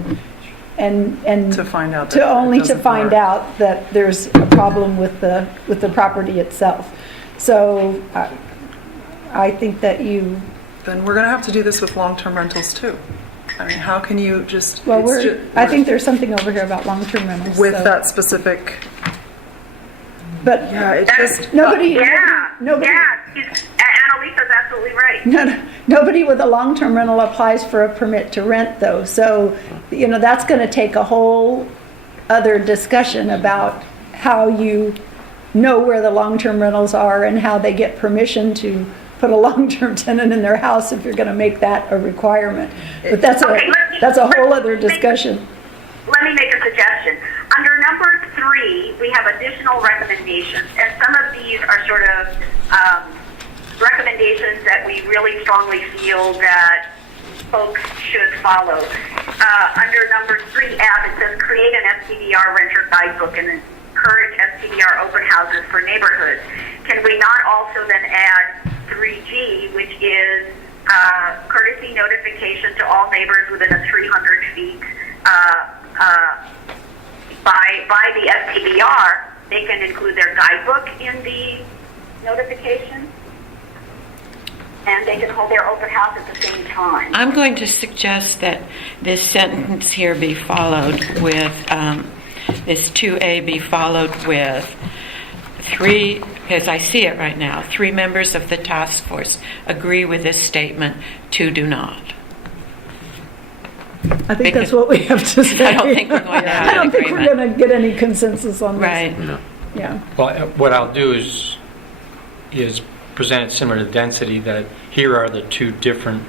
and to find out to only to find out that there's a problem with the property itself. So I think that you... Then we're going to have to do this with long-term rentals too. I mean, how can you just... Well, I think there's something over here about long-term rentals. With so. that specific... But yeah, it just... Nobody... Annalisa's absolutely right. Nobody with a long-term rental applies for a permit to rent, though. So, that's going to take a whole other discussion about how you know where the long-term rentals are and how they get permission to put a long-term tenant in their house if you're going to make that a requirement. But that's a whole other discussion. Let me make a suggestion. Under number 3, we have additional recommendations, and some of these are sort of recommendations that we really strongly feel that folks should follow. Under number 3F, it says create an STDR renter guidebook and encourage STDR open houses for neighborhoods. Can we not also then add 3G, which is courtesy notification to all neighbors within a 300 feet by the STDR? They can include their guidebook in the notification, and they can hold their open house at the same time. I'm going to suggest that this sentence here be followed with, this 2A be followed with 3, as I see it right now, 3 members of the task force agree with this statement, 2 do not. I think that's what we have to say. I don't think we're going to have I don't think agreement. we're going to get any consensus on this. Right. No. Yeah. Well, what I'll do is present it similar to density, that here are the 2 different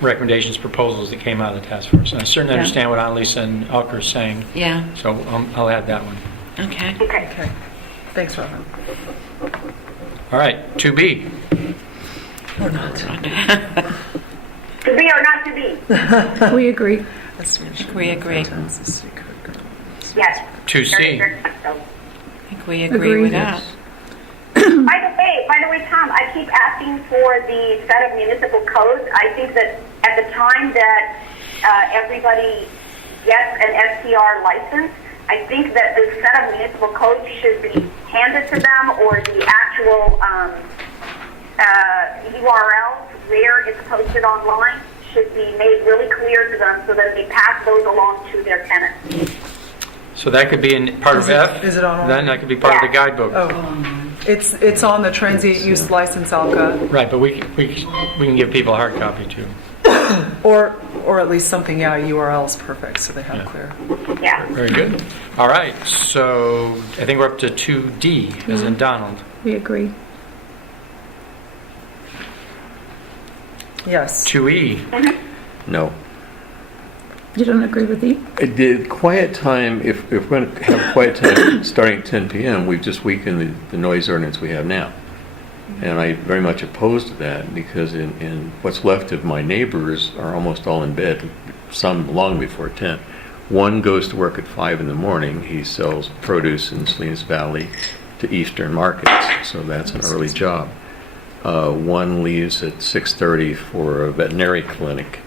recommendations, proposals that came out of the task force. And I certainly Yeah. understand what Annalisa and Elker are saying. Yeah. So I'll add that one. Okay. Okay. Thanks, Robin. All right, 2B. Or not. To be or not to be? We agree. We agree. Yes. 2C. I think we agree with that. By the way, Tom, I keep asking for the set of municipal codes. I think that at the time that everybody gets an STR license, I think that the set of municipal codes should be handed to them, or the actual URLs where it's posted online should be made really clear to them so that they pass those along to their tenants. So that could be in part of F. Is it on? Then that could be part of the guidebook. Oh, it's on the transient use license, Alka. Right, but we can give people a hard copy too. Or at least something, URL is perfect, so they have clear. Yeah. Very good. All right, so I think we're up to 2D, as in Donald. We agree. Yes. 2E. No. You don't agree with E? The quiet time, if we're going to have quiet time starting at 10 p.m., we've just weakened the noise ordinance we have now. And I very much oppose to that, because in what's left of my neighbors are almost all in bed, some long before 10. One goes to work at 5 in the morning. He sells produce in Salinas Valley to Eastern markets, so that's an early job. One leaves at 6:30 for a veterinary clinic.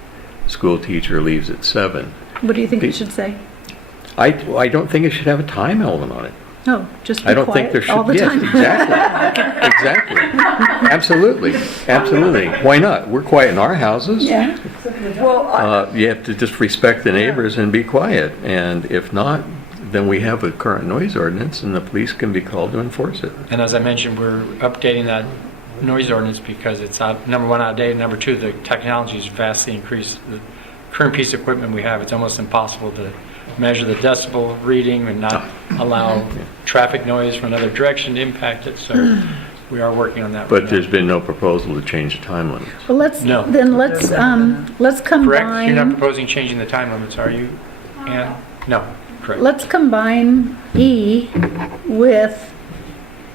School teacher leaves at 7. What do you think it should say? I don't think it should have a time element on it. No, just be I don't quiet think there should. all the Yes, time. exactly. Absolutely. Why not? We're quiet in our houses. Yeah. Well, You have to just respect the neighbors and be quiet. And if not, then we have a current noise ordinance, and the police can be called to enforce it. And as I mentioned, we're updating that noise ordinance because it's number 1 out of date. Number 2, the technology is vastly increased. The current piece of equipment we have, it's almost impossible to measure the decibel reading and not allow traffic noise from another direction to impact it. So we are working on that. But there's been no proposal to change the time limit. Well, let's combine. Correct? You're not proposing changing the time limits, are you, Ann? No, correct. Let's combine E with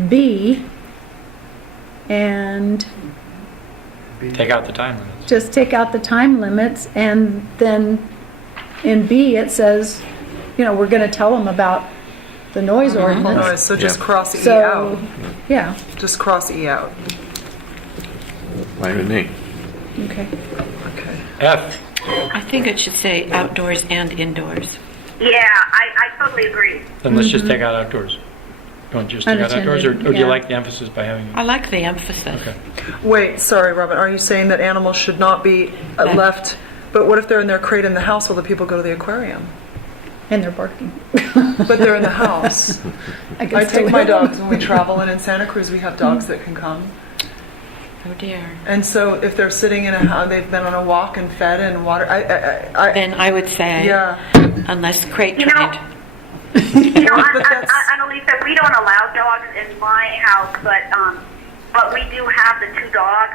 B and Take out the time limits. just take out the time limits, and then in B, it says, we're going to tell them about the noise ordinance. Noise, so just cross E So, out. yeah, Just cross E out. Fine with me. okay. Okay. F. I think it should say outdoors and indoors. Yeah, I totally agree. Then let's just take out outdoors. You want to just take out outdoors, or do you yeah. like the emphasis by having? I like the emphasis. Okay. Wait, sorry, Robin, are you saying that animals should not be left, but what if they're in their crate in the house while the people go to the aquarium? And they're barking. But they're in the house. I I guess take they my will. dogs when we travel, and in Santa Cruz we have dogs that can come. Oh dear. And so if they're sitting in a house, they've been on a walk and fed and water. Then I would say, Yeah. unless crate You know, trained. Annalisa, we don't allow dogs in my house, but we do have the 2 dogs.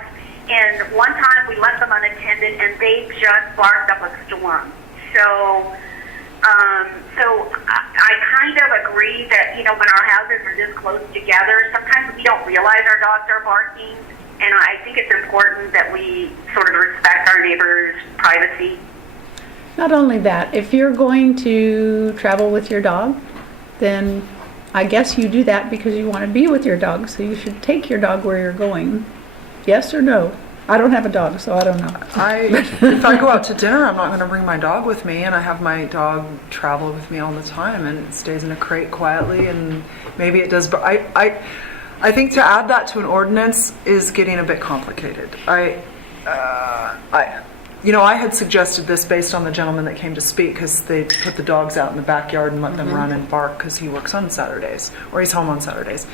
And one time we left them unattended, and they just barked up a storm. So I kind of agree that, when our houses are this close together, sometimes we don't realize our dogs are barking. And I think it's important that we sort of respect our neighbors' privacy. Not only that, if you're going to travel with your dog, then I guess you do that because you want to be with your dog, so you should take your dog where you're going. Yes or no? I don't have a dog, so I don't know. If I go out to dinner, I'm not going to bring my dog with me, and I have my dog travel with me all the time, and it stays in a crate quietly, and maybe it does. But I think to add that to an ordinance is getting a bit complicated. I had suggested this based on the gentleman that came to speak, because they put the dogs out in the backyard and let them run and bark because he works on Saturdays, or he's home on Saturdays.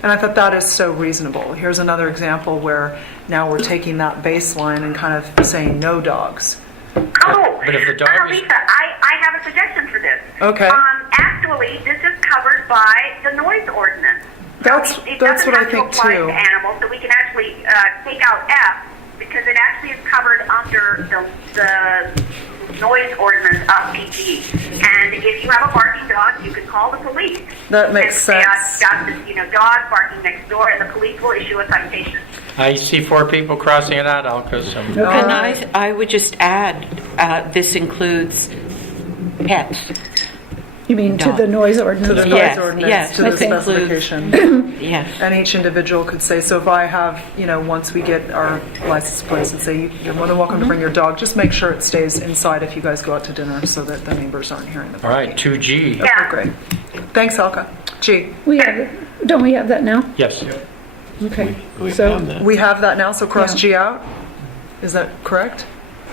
And I thought that is so reasonable. Here's another example where now we're taking that baseline and kind of saying no dogs. Oh, But if the dog is... Lisa, I have a suggestion for this. Okay. Actually, this is covered by the noise ordinance. That's what I think apply too. to animals, so we can actually take out F, because it actually is covered under the noise ordinance of PG. And if you have a barking dog, you can call the police. That makes sense. Dog barking next door, and the police will issue a citation. I see 4 people crossing it out, Alka. So. And I would just add, this includes pets. You mean to the noise ordinance? To the Yes, noise ordinance, yes, to the this includes- specification. Yes. And each individual could say, so if I have, once we get our license plates and say, you're more than welcome to bring your dog, just make sure it stays inside if you guys go out to dinner so that the neighbors aren't hearing the All right, 2G. Okay, great. Thanks, Alka. G. Don't we have that now? Yes. Okay. We So- have that. We have that now, so cross Yeah. G out? Is that correct?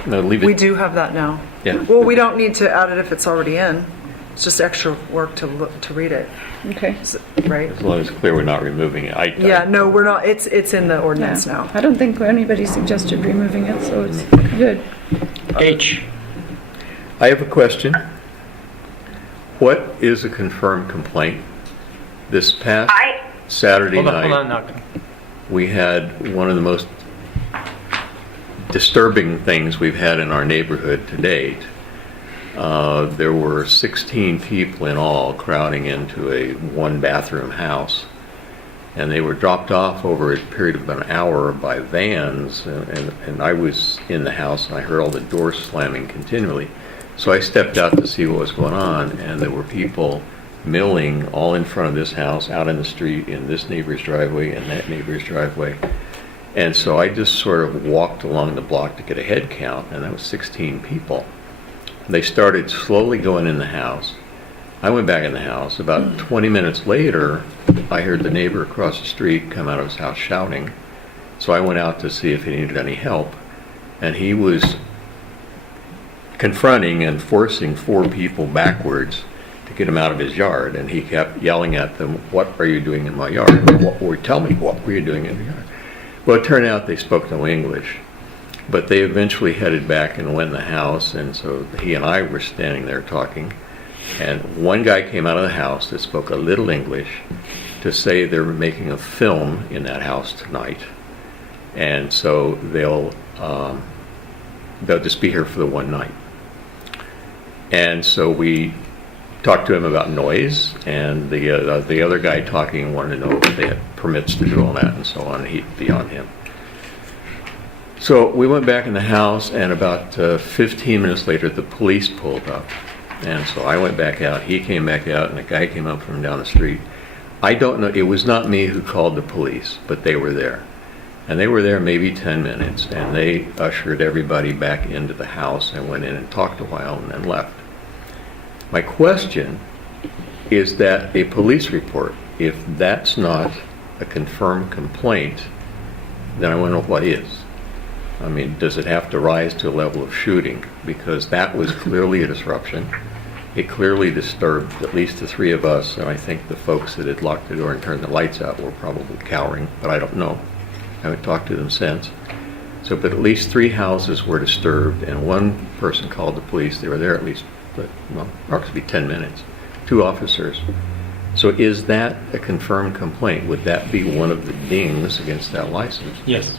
No, leave it. We do have that now. Yeah. Well, we don't need to add it if it's already in. It's just extra work to read it, Okay. right? As long as it's clear we're not removing it. Yeah, no, we're not. It's in the ordinance Yeah. now. I don't think anybody suggested removing it, so it's good. H. I have a question. What is a confirmed complaint? This past Saturday Hold night, on, now. we had one of the most disturbing things we've had in our neighborhood to date. There were 16 people in all crowding into a 1-bathroom house, and they were dropped off over a period of an hour by vans, and I was in the house and I heard all the doors slamming continually. So I stepped out to see what was going on, and there were people milling all in front of this house, out in the street, in this neighbor's driveway and that neighbor's driveway. And so I just sort of walked along the block to get a head count, and that was 16 people. They started slowly going in the house. I went back in the house. About 20 minutes later, I heard the neighbor across the street come out of his house shouting. So I went out to see if he needed any help, and he was confronting and forcing 4 people backwards to get him out of his yard, and he kept yelling at them, "What are you doing in my yard? Tell me, what were you doing in the yard?" Well, it turned out they spoke no English, but they eventually headed back and went in the house, and so he and I were standing there talking, and one guy came out of the house that spoke a little English to say they were making a film in that house tonight, and so they'll just be here for the one night. And so we talked to him about noise, and the other guy talking wanted to know if they had permits to do all that and so on. He'd be on him. So we went back in the house, and about 15 minutes later, the police pulled up. And so I went back out, he came back out, and a guy came up from down the street. I don't know, it was not me who called the police, but they were there. And they were there maybe 10 minutes, and they ushered everybody back into the house and went in and talked a while and then left. My question is that a police report, if that's not a confirmed complaint, then I want to know what is. I mean, does it have to rise to a level of shooting? Because that was clearly a disruption. It clearly disturbed at least the three of us, and I think the folks that had locked the door and turned the lights out were probably cowering, but I don't know. I haven't talked to them since. So, but at least 3 houses were disturbed, and one person called the police. They were there at least, approximately 10 minutes. 2 officers. So is that a confirmed complaint? Would that be one of the dings against that license? Yes.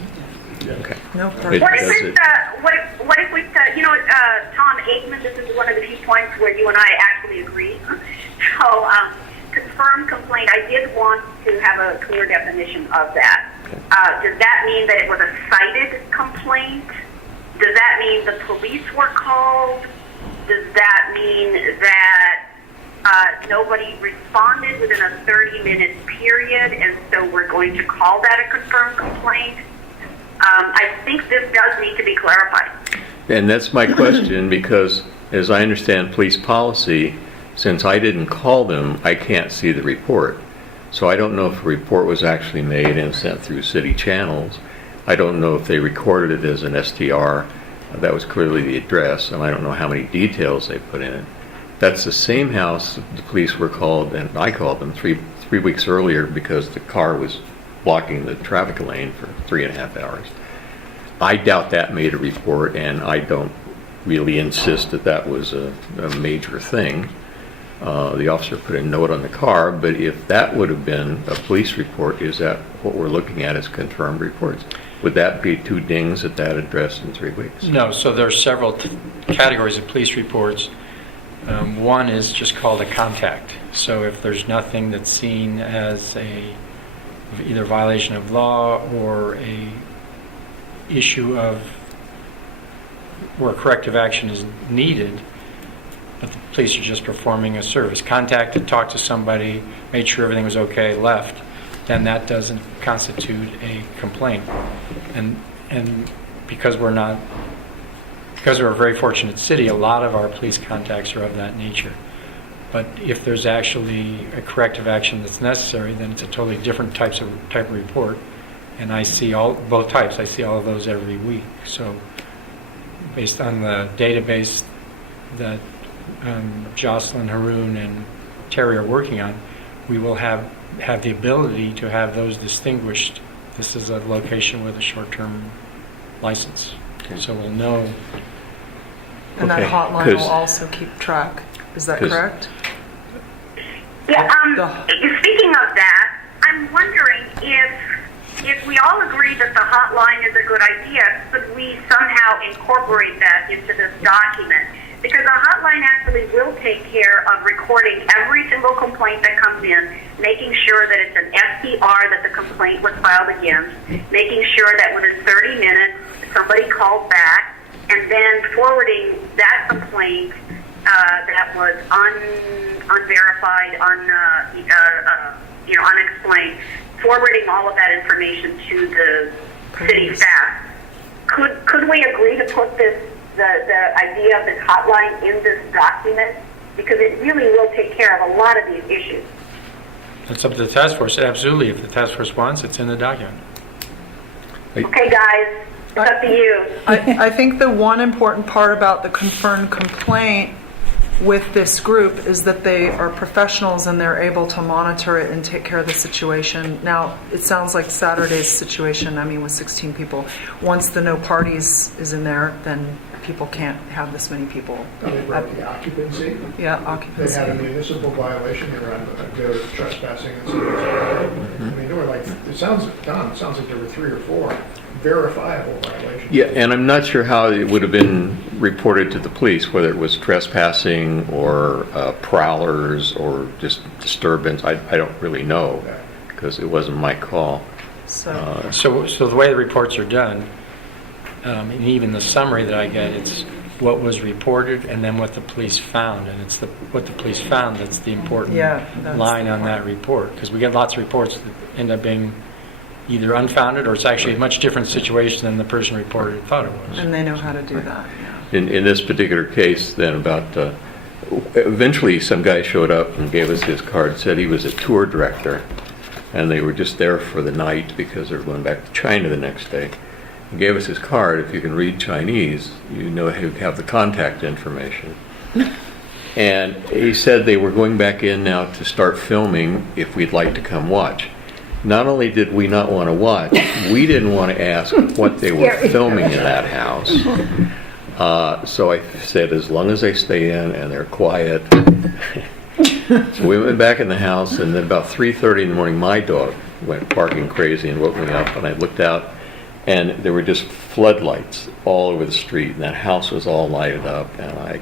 Okay. No, What if we, Tom Aikman, this is one of the few points where you and I actually agree. So, confirmed complaint, I did want to have a clear definition of that. Does that mean that it was a cited complaint? Does that mean the police were called? Does that mean that nobody responded within a 30-minute period, and so we're going to call that a confirmed complaint? I think this does need to be clarified. And that's my question, because as I understand police policy, since I didn't call them, I can't see the report. So I don't know if a report was actually made and sent through city channels. I don't know if they recorded it as an STR. That was clearly the address, and I don't know how many details they put in it. That's the same house the police were called, and I called them three weeks earlier because the car was blocking the traffic lane for 3.5 hours. I doubt that made a report, and I don't really insist that that was a major thing. The officer put a note on the car, but if that would have been a police report, is that what we're looking at as confirmed reports? Would that be 2 dings at that address in 3 weeks? No, so there are several categories of police reports. One is just called a contact. So if there's nothing that's seen as either violation of law or a issue of where corrective action is needed, but the police are just performing a service, contacted, talked to somebody, made sure everything was okay, left, then that doesn't constitute a complaint. And because we're a very fortunate city, a lot of our police contacts are of that nature. But if there's actually a corrective action that's necessary, then it's a totally different type of report. And I see both types. I see all of those every week. So based on the database that Jocelyn, Haroon, and Terry are working on, we will have the ability to have those distinguished. This is a location with a short-term license. Okay. So we'll know. And that hotline will also keep track. Is that correct? Yeah, speaking of that, I'm wondering if we all agree that the hotline is a good idea, could we somehow incorporate that into this document? Because the hotline actually will take care of recording every single complaint that comes in, making sure that it's an SDR that the complaint was filed against, making sure that within 30 minutes somebody called back, and then forwarding that complaint that was unverified, unexplained, forwarding all of that information to the city staff. Could we agree to put the idea of this hotline in this document? Because it really will take care of a lot of these issues. That's up to the task force. Absolutely. If the task force wants, it's in the document. Okay, guys. It's up to you. I think the one important part about the confirmed complaint with this group is that they are professionals and they're able to monitor it and take care of the situation. Now, it sounds like Saturday's situation, with 16 people. Once the no parties is in there, then people can't have this many people. They broke the occupancy. Yeah, occupancy. They had a municipal violation. They were trespassing and so on. There were it sounds like there were 3 or 4 verifiable violations. Yeah, and I'm not sure how it would have been reported to the police, whether it was trespassing or prowlers or just disturbance. I don't really know. because it wasn't my call. So, So the way the reports are done, and even the summary that I get, it's what was reported and then what the police found, and it's what the police found that's the important that's line on that report, because we get lots of reports that end up being either unfounded or it's actually a much different situation than the person reported thought it was. and they know how to do that. Yeah. In this particular case, then eventually some guy showed up and gave us his card, said he was a tour director, and they were just there for the night because they were going back to China the next day. He gave us his card. If you can read Chinese, you know you have the contact information. And he said they were going back in now to start filming if we'd like to come watch. Not only did we not want to watch, we didn't want to ask what they were filming in that house. So I said, as long as they stay in and they're quiet. So we went back in the house, and then about 3:30 in the morning, my dog went barking crazy and woke me up, and I looked out, and there were just floodlights all over the street, and that house was all lighted up. And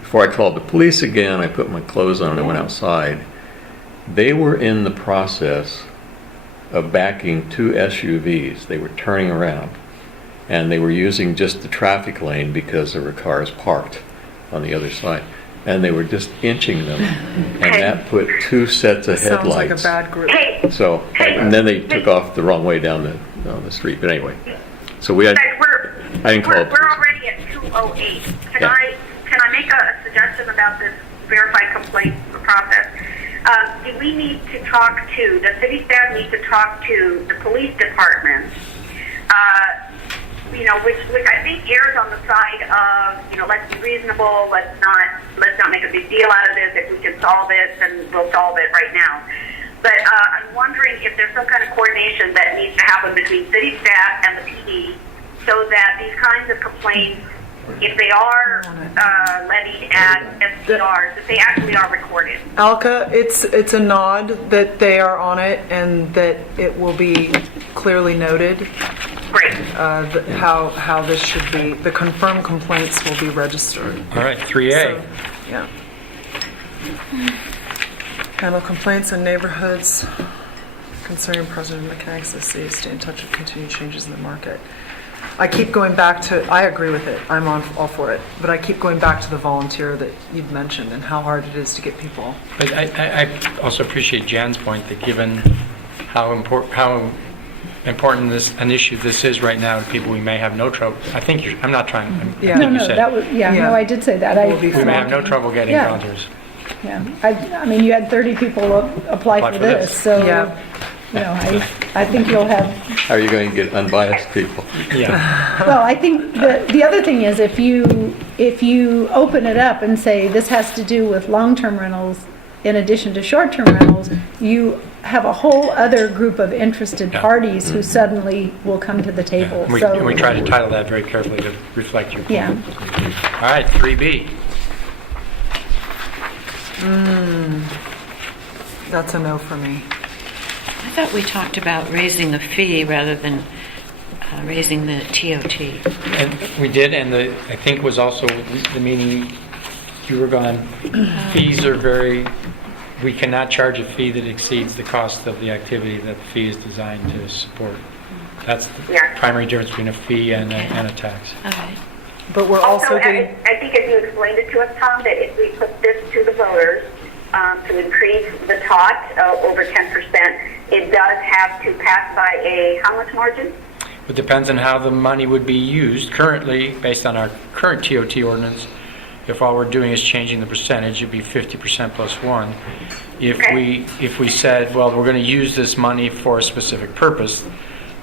before I called the police again, I put my clothes on and I went outside. They were in the process of backing 2 SUVs. They were turning around, and they were using just the traffic lane because there were cars parked on the other side. And they were just inching them, and that put 2 sets of Sounds like a headlights. bad group. So, and then they took off the wrong way down the street. But anyway, so we had. I didn't call it. We're already at 2:08. Can I make a suggestion about this verified complaint process? Do we need to talk to the city staff? Need to talk to the police department? Which I think errs on the side of let's be reasonable. Let's not make a big deal out of this. If we can solve it, then we'll solve it right now. But I'm wondering if there's some kind of coordination that needs to happen between city staff and the PD, so that these kinds of complaints, if they are levied as SCRs, that they actually are recorded. Alka, it's a nod that they are on it and that it will be clearly noted. Great. How this should be. The confirmed complaints will be registered. All right, 3A. So, yeah. Handle complaints in neighborhoods concerning President mechanics of the city. Stay in touch with continued changes in the market. I keep going back to, I agree with it, I'm all for it, but I keep going back to the volunteer that you've mentioned and how hard it is to get people. But I also appreciate Jan's point that given how important an issue this is right now to people, we may have no trouble. I'm not trying. I think you said No, I did say that. we may have no trouble getting volunteers. Yeah, I mean, you had 30 people apply for this, so, I think you'll have. How are you going to get unbiased people? Yeah. Well, I think the other thing is if you open it up and say this has to do with long-term rentals in addition to short-term rentals, you have a whole other group of interested parties who suddenly will come to the table. And we try to title that very carefully to reflect your point. Yeah. All right, 3B. That's a no for me. I thought we talked about raising the fee rather than raising the TOT. And we did, and I think was also the meeting you were gone. Fees are we cannot charge a fee that exceeds the cost of the activity that the fee is designed to support. That's the primary difference between a fee and a tax. Okay. But we're also getting. I think as you explained it to us, Tom, that if we put this to the voters to increase the TOT over 10%, it does have to pass by a how much margin? It depends on how the money would be used. Currently, based on our current TOT ordinance, if all we're doing is changing the percentage, it'd be 50% plus 1. If we said, well, we're going to use this money for a specific purpose,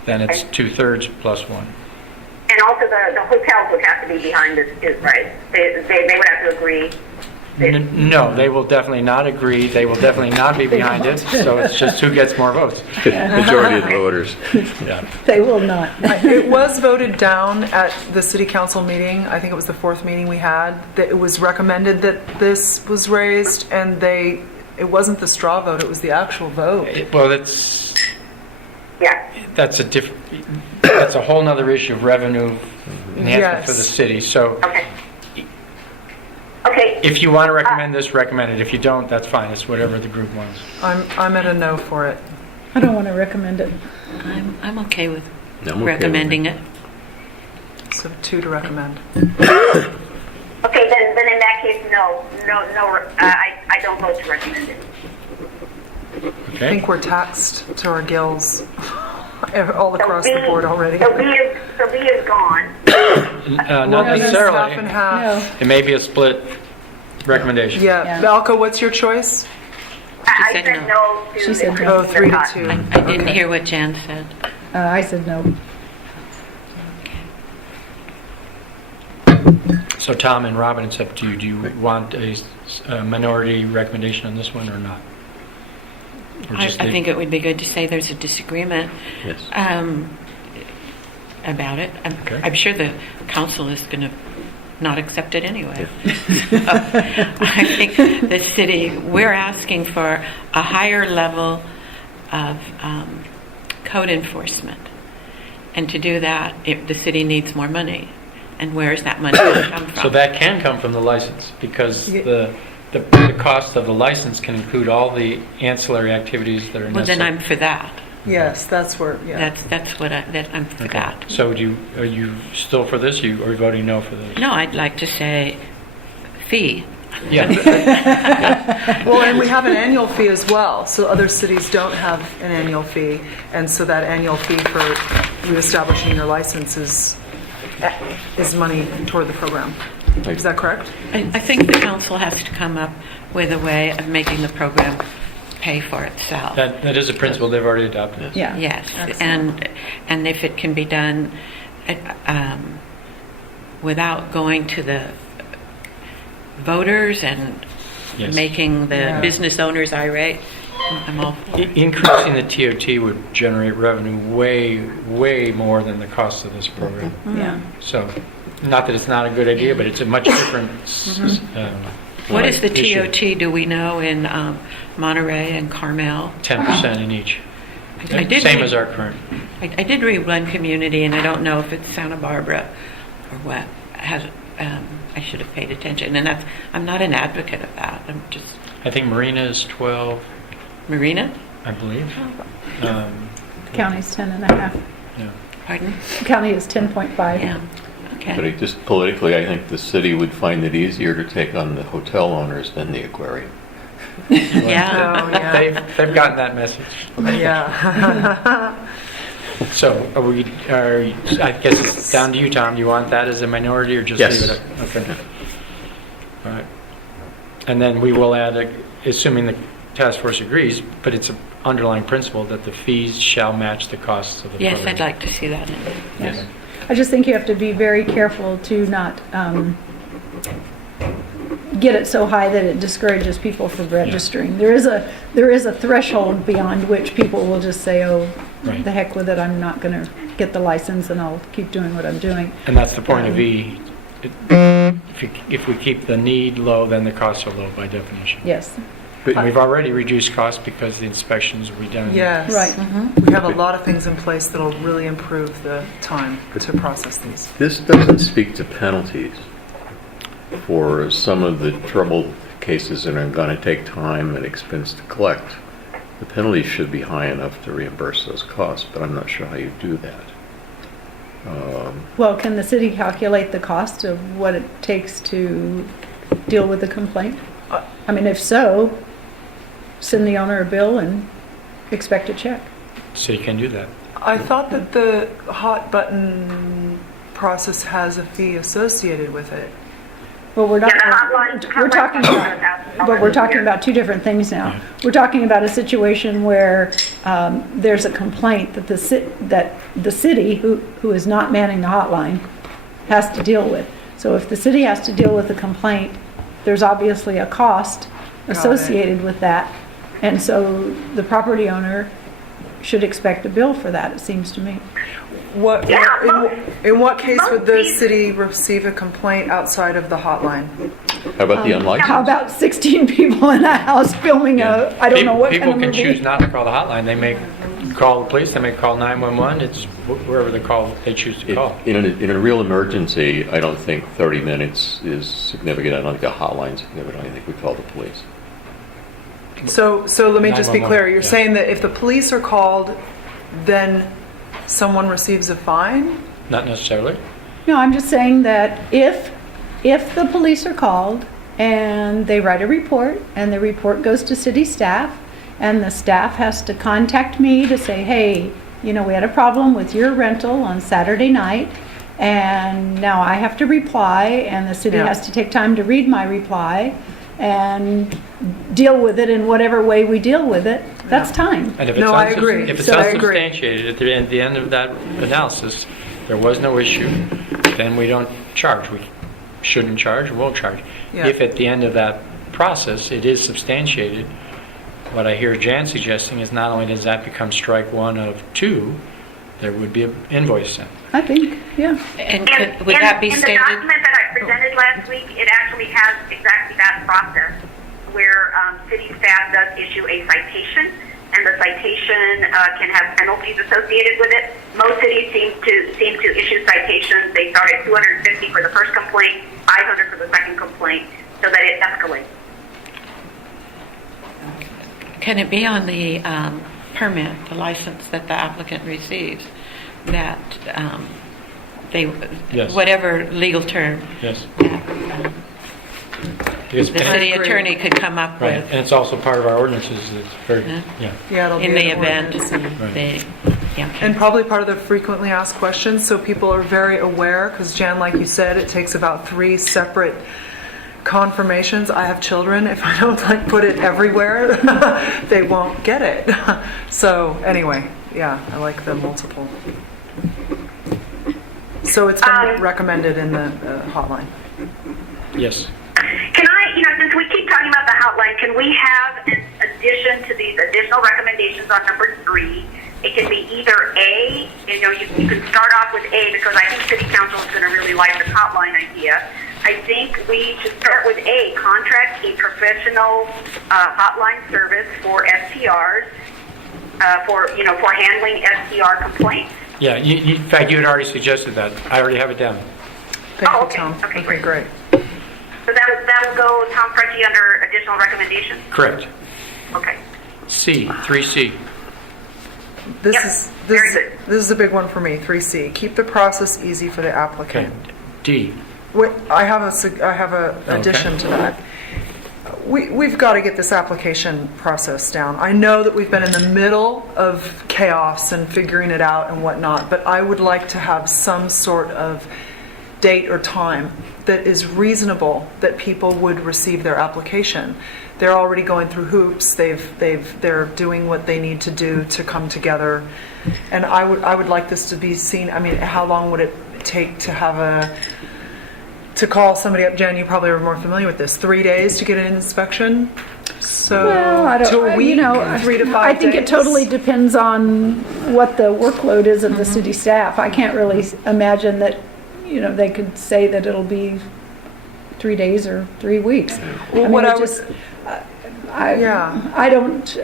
then it's 2/3 plus 1. And also the hotels would have to be behind this too, right? They would have to agree. No, they will definitely not agree. They will definitely not be behind it. So it's just who gets more votes. Majority of the voters. Yeah. They will not. It was voted down at the city council meeting. I think it was the 4th meeting we had. That it was recommended that this was raised, and it wasn't the straw vote. It was the actual vote. That's a whole nother issue of revenue enhancement for the city. So. Okay. If you want to recommend this, recommend it. If you don't, that's fine. It's whatever the group wants. I'm at a no for it. I don't want to recommend it. I'm okay with I'm okay with recommending it. So 2 to recommend. Okay, then in that case, no, I don't vote to recommend it. I think we're taxed to our gills all across the board already. So B is gone. Not necessarily. Half and half. It may be a split recommendation. Yeah. Valka, what's your choice? I said said no. no to She said the no. 3 to 2. I didn't hear what Jan said. I said no. So Tom and Robin, it's up to you. Do you want a minority recommendation on this one or not? Or I just leave- think it would be good to say there's a disagreement Yes. about it. Okay. I'm sure the council is going to not accept it anyway. I think the city, we're asking for a higher level of code enforcement. And to do that, the city needs more money. And where is that money going to come from? So that can come from the license, because the cost of the license can include all the ancillary activities that are necessary. Well, then I'm for that. Yes, that's where, yeah. That's what I'm for that. So are you still for this, or are you voting no for this? No, I'd like to say fee. Yeah. Well, and we have an annual fee as well, so other cities don't have an annual fee, and so that annual fee for reestablishing your license is money toward the program. Is that correct? I think the council has to come up with a way of making the program pay for itself. That is a principle they've already adopted. Yeah. Yes, and if it can be done without going to the voters and Yes. making the business owners irate, I'm all for it. Increasing the TOT would generate revenue way more than the cost of this program. Yeah. So, not that it's not a good idea, but it's a much different. What is the issue. TOT, do we know, in Monterey and Carmel? 10% in each. I did Same read- as our current. I did read one community, and I don't know if it's Santa Barbara or what, has, I should have paid attention, and I'm not an advocate of that, I'm just, I think Marina is 12, Marina? I believe. County's 10.5. Yeah. Pardon? County is 10.5. Yeah, okay. But just politically, I think the city would find it easier to take on the hotel owners than the aquarium. Yeah. Oh, yeah. They've gotten that message. Yeah. So I guess it's down to you, Tom. Do you want that as a minority or just Yes. leave it up? Okay. All right. And then we will add, assuming the task force agrees, but it's an underlying principle that the fees shall match the costs of the Yes, program. I'd like to see that in there. Yes. I just think you have to be very careful to not get it so high that it discourages people from registering. There is a threshold beyond which people will just say, oh, Right. the heck with it, I'm not going to get the license and I'll keep doing what I'm doing. And that's the point of E. If we keep the need low, then the costs are low by definition. Yes. But we've already reduced costs because the inspections will be done. Yes. Right. We have a lot of things in place that'll really improve the time to process these. This doesn't speak to penalties for some of the troubled cases that are going to take time and expense to collect. The penalties should be high enough to reimburse those costs, but I'm not sure how you do that. Well, can the city calculate the cost of what it takes to deal with the complaint? I mean, if so, send the owner a bill and expect a check. So you can do that. I thought that the hot button process has a fee associated with it. Well, we're not, Yeah, the hotline- we're talking hotline's about, but we're talking about two different things now. We're talking about a situation where there's a complaint that the city, who is not manning the hotline, has to deal with. So if the city has to deal with a complaint, there's obviously a cost associated with that. And so the property owner should expect a bill for that, it seems to me. In what case would the city receive a complaint outside of the hotline? How about the unlicensed? How about 16 people in a house filming I don't know what kind of People movie? can choose not to call the hotline. They may call the police, they may call 911. It's wherever they choose to call. In a real emergency, I don't think 30 minutes is significant. I don't think a hotline's significant. I think we call the police. So let me just be 911, clear. You're yeah. saying that if the police are called, then someone receives a fine? Not necessarily. No, I'm just saying that if the police are called and they write a report and the report goes to city staff and the staff has to contact me to say, hey, we had a problem with your rental on Saturday night and now I have to reply and the city Yeah. has to take time to read my reply and deal with it in whatever way we deal with it, that's time. And if it's No, I agree. If it's So I agree. unsubstantiated at the end of that analysis, there was no issue, then we don't charge. We shouldn't charge, we won't charge. Yeah. If at the end of that process it is substantiated, what I hear Jan suggesting is not only does that become strike one of two, there would be an invoice sent. I think, yeah. And would that be in stated? the document that I presented last week, it actually has exactly that process where city staff does issue a citation, and the citation can have penalties associated with it. Most cities seem to issue citations. They start at $250 for the first complaint, $500 for the second complaint, so that it escalates. Can it be on the permit, the license that the applicant receives, that they, Yes. whatever legal term Yes. that Because the city attorney could come up Right, with and it's also part of our ordinances, it's very, Yeah. yeah. Yeah, it'll in be the an event ordinance. they, yeah. And probably part of the frequently asked questions, so people are very aware, because Jan, like you said, it takes about 3 separate confirmations. I have children. If I don't put it everywhere, they won't get it. So anyway, yeah, I like the multiple. So it's been recommended in the hotline. Yes. Can I, since we keep talking about the hotline, can we have an addition to these additional recommendations on number 3? It can be either A, you can start off with A because I think City Council is going to really like the hotline idea. I think we should start with A, contract a professional hotline service for STRs, for handling STR complaints. Yeah, in fact, you had already suggested that. I already have it down. Thank you, okay. Tom. Okay, Great. So that will go, Tom Preci, under additional recommendations? Correct. Okay. C, 3C. This Yep, is very good. this is a big one for me. 3C. Keep the process easy for the Okay. applicant. D. Wait, I have a addition to that. We've got to get this application process down. I know that we've been in the middle of chaos and figuring it out and whatnot, but I would like to have some sort of date or time that is reasonable that people would receive their application. They're already going through hoops. They're doing what they need to do to come together, and I would like this to be seen. I mean, how long would it take to call somebody up? Jen, you probably are more familiar with this. 3 days to get an inspection. So Well, I don't, to a week, 3 to 5 I think days. it totally depends on what the workload is of the city staff. I can't really imagine that, they could say that it'll be 3 days or 3 weeks. Well, I mean, what it I would- just, I Yeah. don't,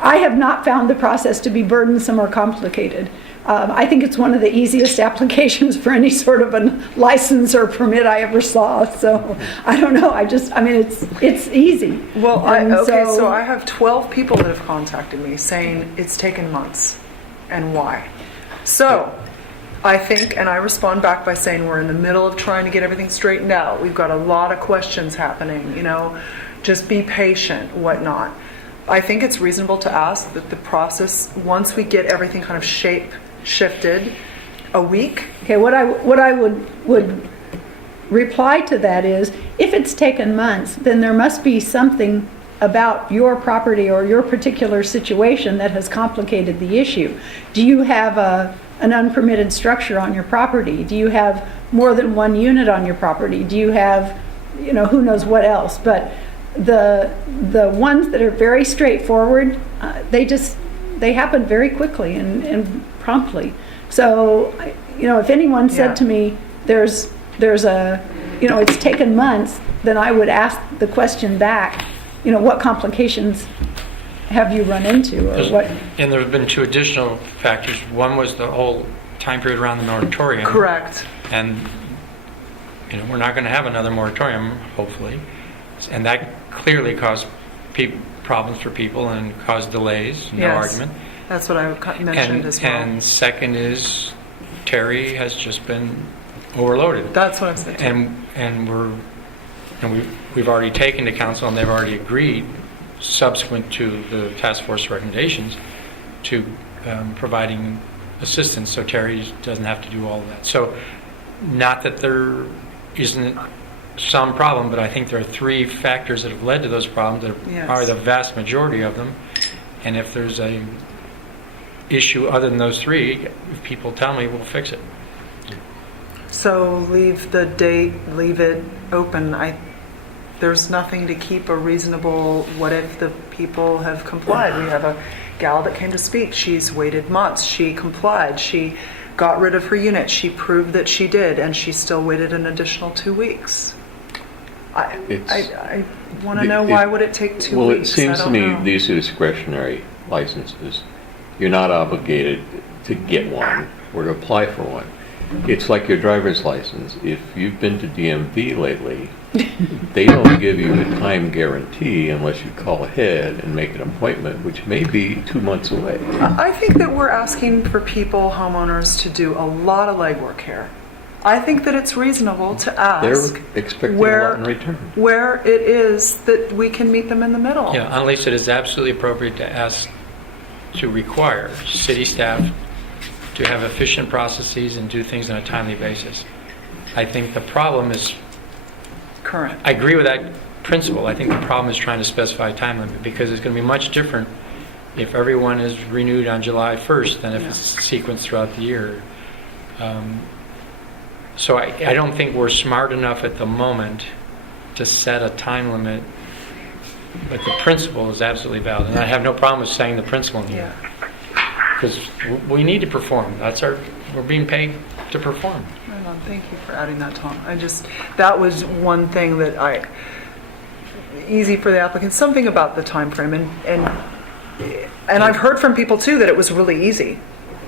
I have not found the process to be burdensome or complicated. I think it's one of the easiest applications for any sort of a license or permit I ever saw. So I don't know. It's easy. Well, And so I have 12 people that have contacted me saying it's taken months and why. So I think, and I respond back by saying we're in the middle of trying to get everything straightened out. We've got a lot of questions happening, just be patient, whatnot. I think it's reasonable to ask that the process, once we get everything kind of shifted, a week. Okay, what I would reply to that is, if it's taken months, then there must be something about your property or your particular situation that has complicated the issue. Do you have an unpermitted structure on your property? Do you have more than one unit on your property? Do you have, who knows what else? But the ones that are very straightforward, they happen very quickly and promptly. So, if anyone said to me, there's it's taken months, then I would ask the question back, what complications have you run into, or what? And there have been 2 additional factors. One was the whole time period around the moratorium. Correct. And, we're not going to have another moratorium, hopefully. And that clearly caused problems for people and caused delays, no Yes. argument. That's what I mentioned as well. And second is Terry has just been overloaded. That's what I'm saying. And we've already taken to council and they've already agreed, subsequent to the task force recommendations, to providing assistance so Terry doesn't have to do all of that. So not that there isn't some problem, but I think there are three factors that have led to those problems that Yes. are the vast majority of them. And if there's a issue other than those three, if people tell me, we'll fix it. So leave the date, leave it open. There's nothing to keep a reasonable, what if the people have complied? We have a gal that came to speak. She's waited months. She complied. She got rid of her unit. She proved that she did, and she still waited an additional 2 weeks. I want to know, why would it take 2 Well, weeks? it seems I to don't me know. these are discretionary licenses. You're not obligated to get one or to apply for one. It's like your driver's license. If you've been to DMV lately, they don't give you a time guarantee unless you call ahead and make an appointment, which may be 2 months away. I think that we're asking for people, homeowners, to do a lot of legwork here. I think that it's reasonable to ask They're expecting a lot in return. where it is that we can meet them in the middle. Yeah, unless it is absolutely appropriate to ask, to require city staff to have efficient processes and do things on a timely basis. I think the problem is, current. I agree with that principle. I think the problem is trying to specify a time limit because it's going to be much different if everyone is renewed on July 1st than if it's sequenced throughout the year. So I don't think we're smart enough at the moment to set a time limit, but the principle is absolutely valid. And I have no problem with saying the principle in here. Because we need to perform. We're being paid to perform. Right on. Thank you for adding that, Tom. That was one thing that easy for the applicant, something about the time frame. And I've heard from people too that it was really easy.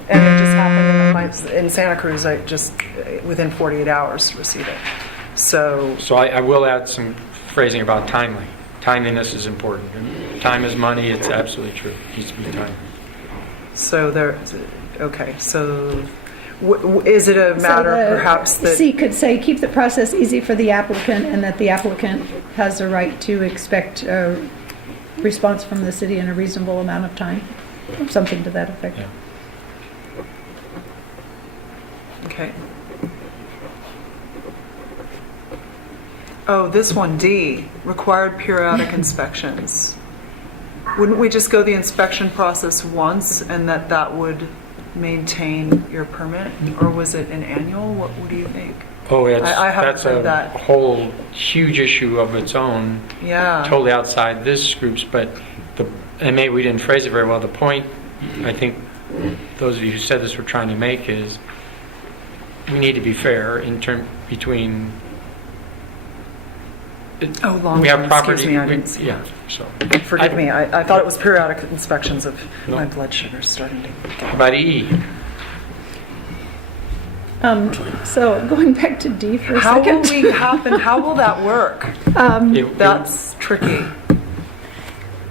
And it just happened in Santa Cruz, I just, within 48 hours, received it. So I will add some phrasing about timely. Timeliness is important. Time is money. It's absolutely true. It needs to be timely. So is it a matter perhaps that... C could say, keep the process easy for the applicant, and that the applicant has a right to expect a response from the city in a reasonable amount of time. Something to that effect. Yeah. Okay. Oh, this one, D, required periodic inspections. Wouldn't we just go the inspection process once and that would maintain your permit? Or was it an annual? What do you think? Oh, I haven't that's heard a that. whole huge issue of its own. Yeah. Totally outside this group's, but and maybe we didn't phrase it very well. The point, I think, those of you who said this were trying to make is we need to be fair in between. long we have term, property. excuse me, I didn't see yeah. So Forgive me, I thought it was periodic inspections of No. my blood sugar starting to How about E? So going back to D for a How second. how will that work? That's tricky.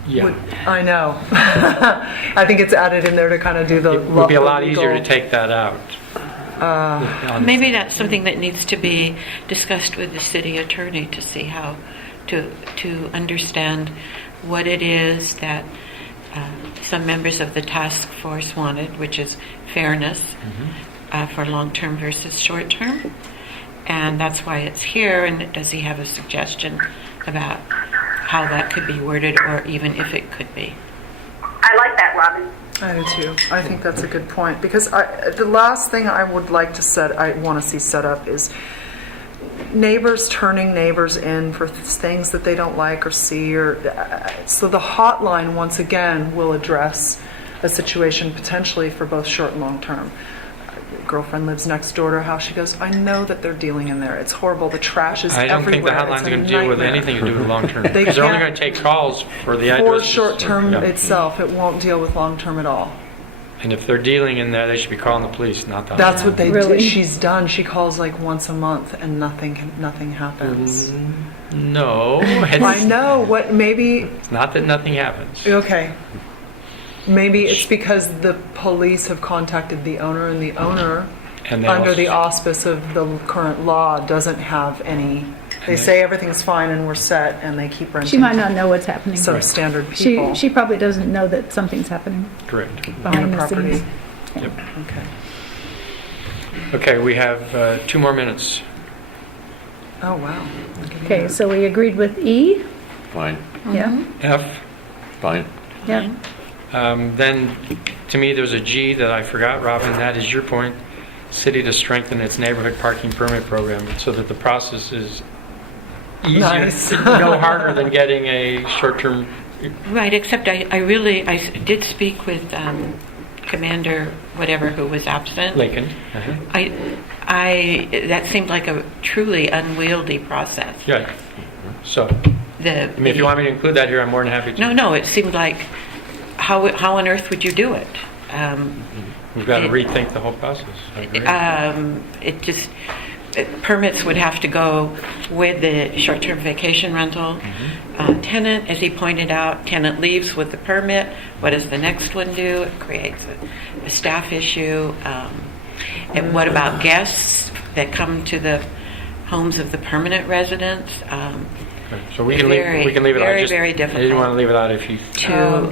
Yeah. I know. I think it's added in there to kind of do the... It would be a lot legal- easier to take that out. Maybe that's something that needs to be discussed with the city attorney to see how to understand what it is that some members of the task force wanted, which is fairness for long-term versus short-term. And that's why it's here. And does he have a suggestion about how that could be worded, or even if it could be? I like that, Robin. I do too. I think that's a good point, because the last thing I would like to I want to see set up is neighbors turning neighbors in for things that they don't like or see, so the hotline once again will address a situation potentially for both short and long term. Girlfriend lives next door to her house. She goes, I know that they're dealing in there. It's horrible. The trash is I don't everywhere. think the hotline's going to deal with anything to do with long term. Because they're only going to take calls for the address. For short term itself, it won't deal with long term at all. And if they're dealing in that, they should be calling the police, not the That's what they Really? do. She's done. She calls like once a month and nothing happens. No. I know. What, maybe, It's not that nothing happens. okay. Maybe it's because the police have contacted the owner and the owner, And they under also- the auspice of the current law, doesn't have any, they say everything's fine and we're set and they keep renting. She might not know what's happening. Substandard people. She probably doesn't know that something's happening Correct. behind On the the property. scenes. Yep. Okay. Okay, we have 2 more minutes. Oh, wow. Okay, so we agreed with E? Fine, Yeah? F. fine. Yeah. Then, to me, there's a G that I forgot, Robin. That is your point. City to strengthen its neighborhood parking permit program so that the process is easier, Nice. no harder than getting a short-term. Right, except I did speak with Commander whatever who was absent. Lincoln. That seemed like a truly unwieldy process. Yeah. So, The, I mean, if you want me to include that here, I'm more than happy to. No, it seemed like, how on earth would you do it? We've got to it- rethink the whole process. I agree. It just, permits would have to go with the short-term vacation rental tenant. As he pointed out, tenant leaves with the permit. What does the next one do? It creates a staff issue. And what about guests that come to the homes of the permanent residents? So we can leave it out. Very, Just- very I didn't difficult want to leave it out if you. to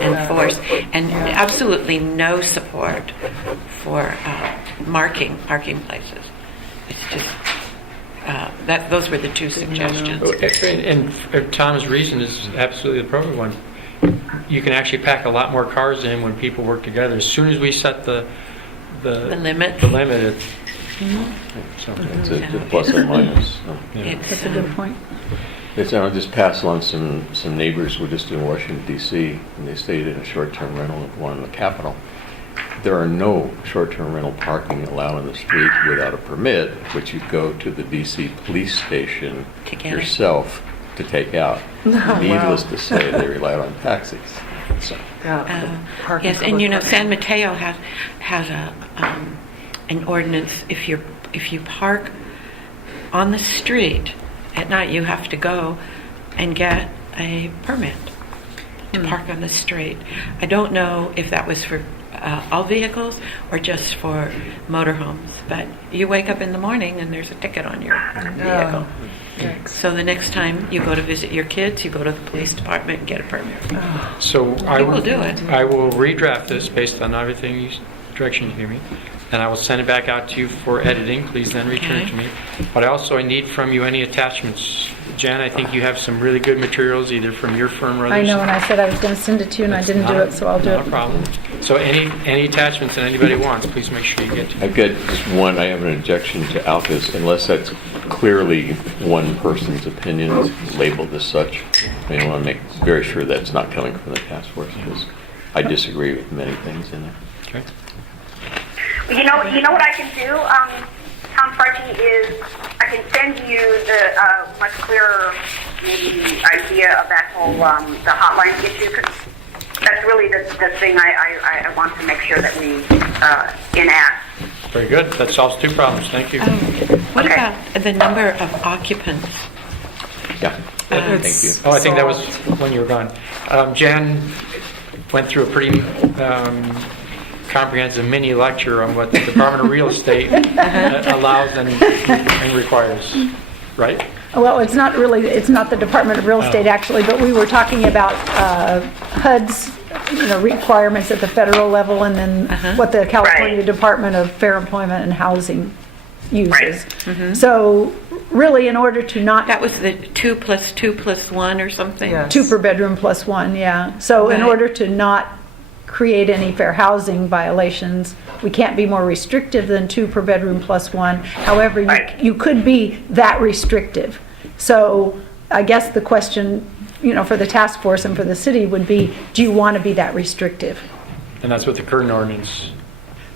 enforce, and absolutely no support for marking parking places. It's just those were the 2 suggestions. And Tom's reason is absolutely the appropriate one. You can actually pack a lot more cars in when people work together. As soon as we set the limit, so. It's a plus or minus. So. That's a good point. I'll just pass along some neighbors were just in Washington, D.C., and they stayed in a short-term rental at one in the Capitol. There are no short-term rental parking allowed on the street without a permit, which you go to the D.C. police station To get it. yourself to take out. Wow. Needless to say, they relied on taxis. So, Yes, and you know, San Mateo has an ordinance. If you park on the street at night, you have to go and get a permit to park on the street. I don't know if that was for all vehicles or just for motorhomes, but you wake up in the morning and there's a ticket on your vehicle. So the next time you go to visit your kids, you go to the police department and get a permit. So I People do it. I will redraft this based on everything direction you give me, and I will send it back out to you for editing. Please then return it to me. But I need from you any attachments. Jan, I think you have some really good materials, either from your firm or I others. know, and I said I was going to send it to you, and I didn't do it, so I'll do Not a it. problem. So any attachments that anybody wants, please make sure you get to me. I've got just one. I have an objection to ALCA's, unless that's clearly one person's opinion labeled as such. I want to make very sure that's not coming from the task force, because I disagree with many things in there. Okay. You know what I can do, Tom Farchi, is I can send you the much clearer maybe idea of that whole the hotline issue, because that's really the thing I want to make sure that we enact. Very good. That solves 2 problems. Thank you. What about the number of occupants? Yeah. Thank you. Oh, I think that was when you were gone. Jan went through a pretty comprehensive mini lecture on what the Department of Real Estate allows and requires, right? Well, it's not the Department of Real Estate actually, but we were talking about HUD's requirements at the federal level, and then what the California Department of Fair Employment and Housing uses. So really, in order to not... That was the 2 + 2 + 1 or something? Yes. 2 per bedroom plus 1, yeah. So in Right. order to not create any fair housing violations, we can't be more restrictive than 2 per bedroom plus 1. However, you could be that restrictive. So I guess the question, for the task force and for the city would be, do you want to be that restrictive? And that's what the current ordinance.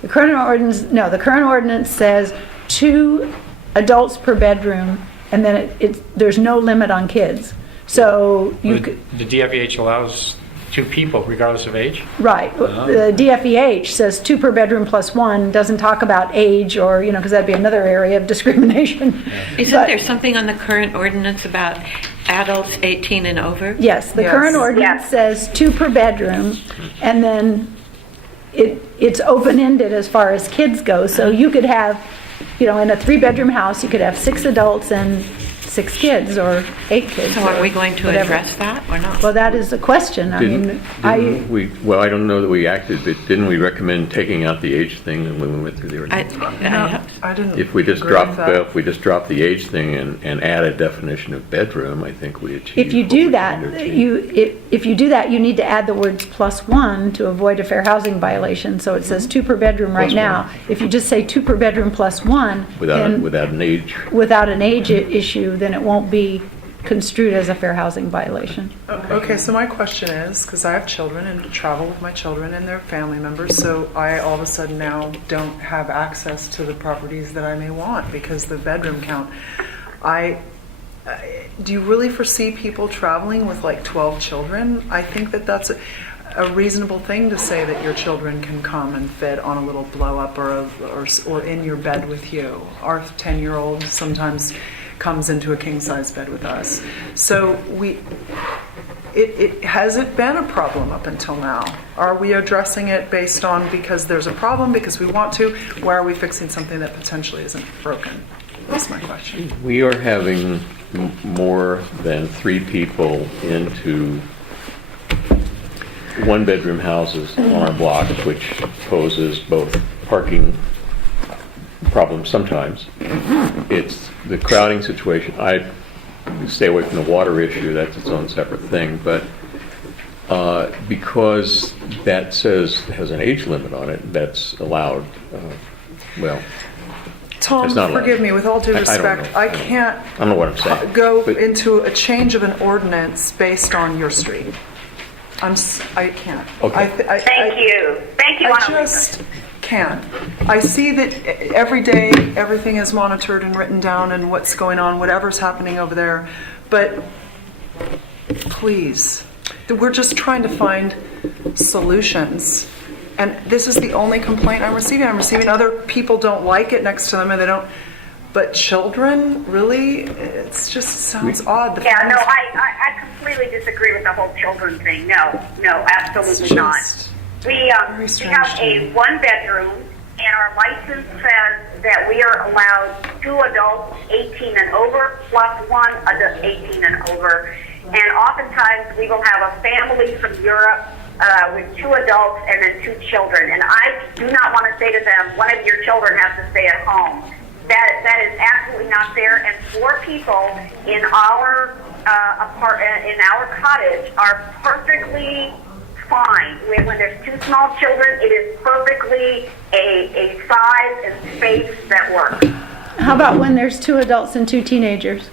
The current ordinance says 2 adults per bedroom, and then there's no limit on kids. So you could... The DFEH allows 2 people, regardless of age? Right. The DFEH says 2 per bedroom plus 1, doesn't talk about age or, because that'd be another area of discrimination. Isn't But- there something on the current ordinance about adults 18 and over? Yes, the current ordinance says 2 per bedroom, and then it's open-ended as far as kids go. So you could have, in a 3-bedroom house, you could have 6 adults and 6 kids or 8 kids. So are or we going to whatever. address that or not? Well, that is the question. I mean, Didn't we, well, I don't know that we acted, but didn't we recommend taking out the age thing when we went through the ordinance? I didn't If we just agree with that. drop the age thing and add a definition of bedroom, I think we achieve. if you do that, if you do that, you need to add the words +1 to avoid a fair housing violation. So it says 2 per bedroom right Plus now. one. If you just say 2 per bedroom +1, then Without an age. without an age issue, then it won't be construed as a fair housing violation. Okay, so my question is, because I have children and travel with my children and their family members, so I all of a sudden now don't have access to the properties that I may want because the bedroom count. Do you really foresee people traveling with like 12 children? I think that that's a reasonable thing to say that your children can come and fit on a little blow up or in your bed with you. Our 10-year-old sometimes comes into a king-size bed with us. So has it been a problem up until now? Are we addressing it based on because there's a problem, because we want to? Why are we fixing something that potentially isn't broken? That's my question. We are having more than 3 people into 1-bedroom houses on our block, which poses both parking problems sometimes. It's the crowding situation. I stay away from the water issue, that's its own separate thing, but because that has an age limit on it, that's allowed. Tom, it's not allowed. forgive me, with all due I don't respect, know. I can't I don't know what I'm saying. go but- into a change of an ordinance based on your street. I can't. Okay. Thank you. Thank you, I Annalisa. just can't. I see that every day everything is monitored and written down and what's going on, whatever's happening over there. But please, we're just trying to find solutions. And this is the only complaint I'm receiving. I'm receiving other people don't like it next to them and they don't. But children, really? It just sounds odd. Yeah, no, I completely disagree with the whole children thing. No, absolutely not. We have a 1-bedroom, and our license says that we are allowed 2 adults 18 and over plus 1 adult 18 and over. And oftentimes we will have a family from Europe with 2 adults and then 2 children. And I do not want to say to them, one of your children has to stay at home. That is absolutely not fair. And 4 people in our in our cottage are perfectly fine. When there's 2 small children, it is perfectly a size and space that works. How about when there's 2 adults and 2 teenagers?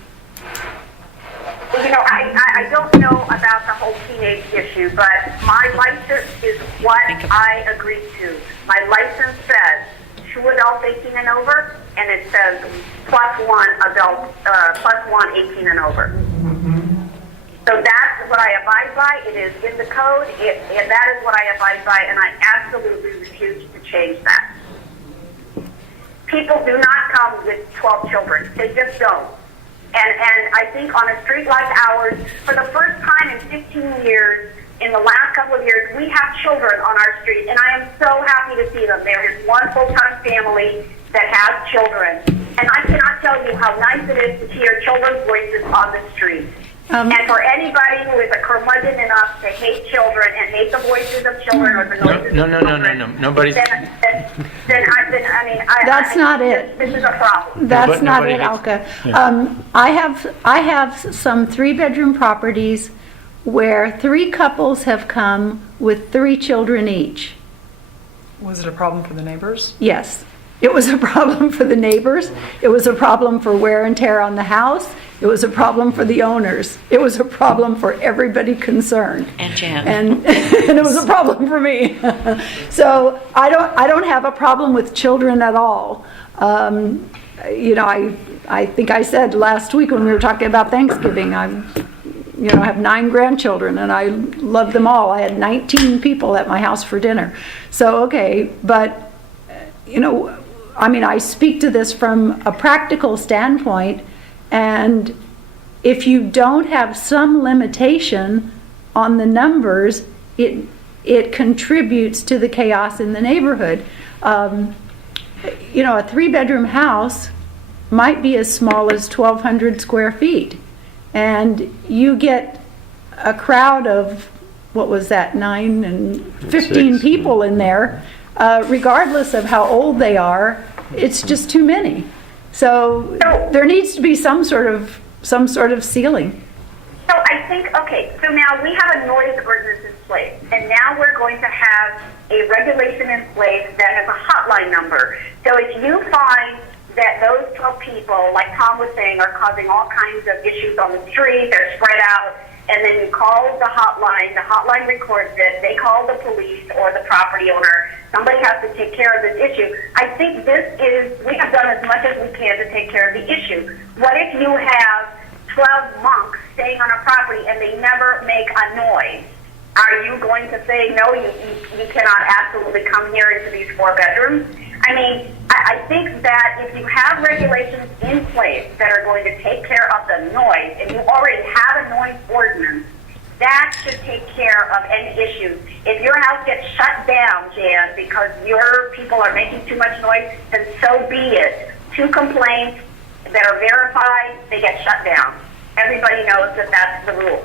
Well, I don't know about the whole teenage issue, but my license is what I agreed to. My license says 2 adults 18 and over, and it says plus 1 adult, plus 1 18 and over. So that's what I abide by. It is in the code, and that is what I abide by, and I absolutely refuse to change that. People do not come with 12 children. They just don't. And I think on a street like ours, for the first time in 15 years, in the last couple of years, we have children on our street, and I am so happy to see them. There is 1 full-time family that has children, and I cannot tell you how nice it is to hear children's voices on the street. And for anybody who is a curmudgeon enough to hate children and hate the voices of children or the noises of children, Nobody's. That's not it. This is a problem. That's not Nobody it, hates- Alka. I have some 3-bedroom properties where 3 couples have come with 3 children each. Was it a problem for the neighbors? Yes. It was a problem for the neighbors. It was a problem for wear and tear on the house. It was a problem for the owners. It was a problem for everybody concerned. And Jan. And it was a problem for me. So I don't have a problem with children at all. I think I said last week when we were talking about Thanksgiving, I have 9 grandchildren and I love them all. I had 19 people at my house for dinner. So, okay, but, I speak to this from a practical standpoint, and if you don't have some limitation on the numbers, it contributes to the chaos in the neighborhood. A 3-bedroom house might be as small as 1,200 square feet. And you get a crowd of, 9 and 15 people in there, regardless of how old they are, it's just too many. So there needs to be some sort of ceiling. So I think, so now we have a noise ordinance in place, and now we're going to have a regulation in place that has a hotline number. So if you find that those 12 people, like Tom was saying, are causing all kinds of issues on the street, they're spread out, and then you call the hotline records it, they call the police or the property owner, somebody has to take care of this issue. I think we have done as much as we can to take care of the issue. What if you have 12 monks staying on a property and they never make a noise? Are you going to say, no, you cannot absolutely come here into these 4 bedrooms? I think that if you have regulations in place that are going to take care of the noise, and you already have a noise ordinance, that should take care of any issues. If your house gets shut down, Jan, because your people are making too much noise, then so be it. 2 complaints that are verified, they get shut down. Everybody knows that that's the rule.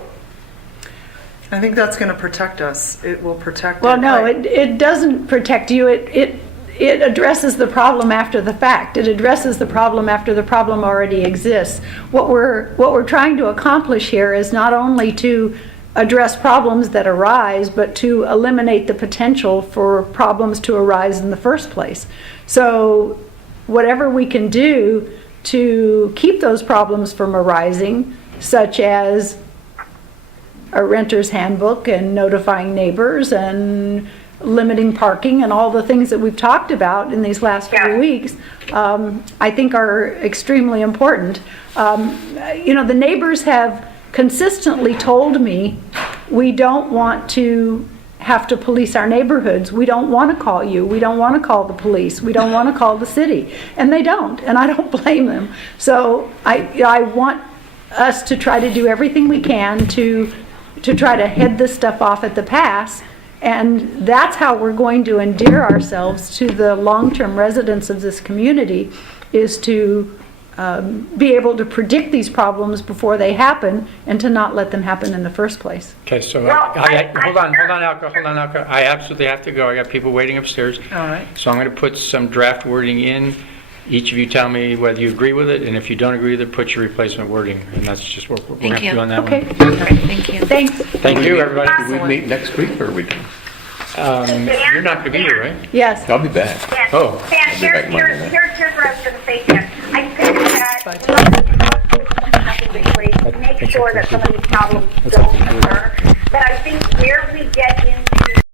I think that's going to protect us. It will protect. Well, no, it doesn't protect you. It addresses the problem after the fact. It addresses the problem after the problem already exists. What we're trying to accomplish here is not only to address problems that arise, but to eliminate the potential for problems to arise in the first place. So whatever we can do to keep those problems from arising, such as a renter's handbook and notifying neighbors and limiting parking and all the things that we've talked about in these last few weeks, I think are extremely important. The neighbors have consistently told me, we don't want to have to police our neighborhoods. We don't want to call you. We don't want to call the police. We don't want to call the city. And they don't, and I don't blame them. So I want us to try to do everything we can to try to head this stuff off at the pass. And that's how we're going to endear ourselves to the long-term residents of this community, is to be able to predict these problems before they happen and to not let them happen in the first place. Okay, so hold on, Alka. I absolutely have to go. I got people waiting upstairs. All right. So I'm going to put some draft wording in. Each of you tell me whether you agree with it, and if you don't agree with it, put your replacement wording. And that's just what we're going to have to do on that one. Thank you. Thanks. Thank you, everybody. Do we meet next week, or are we done? You're not going to be here, right? Yes. I'll be back. Oh. Dan, here's what I was going to say, Dan. I think that make sure that some of these problems don't occur. But I think where we get into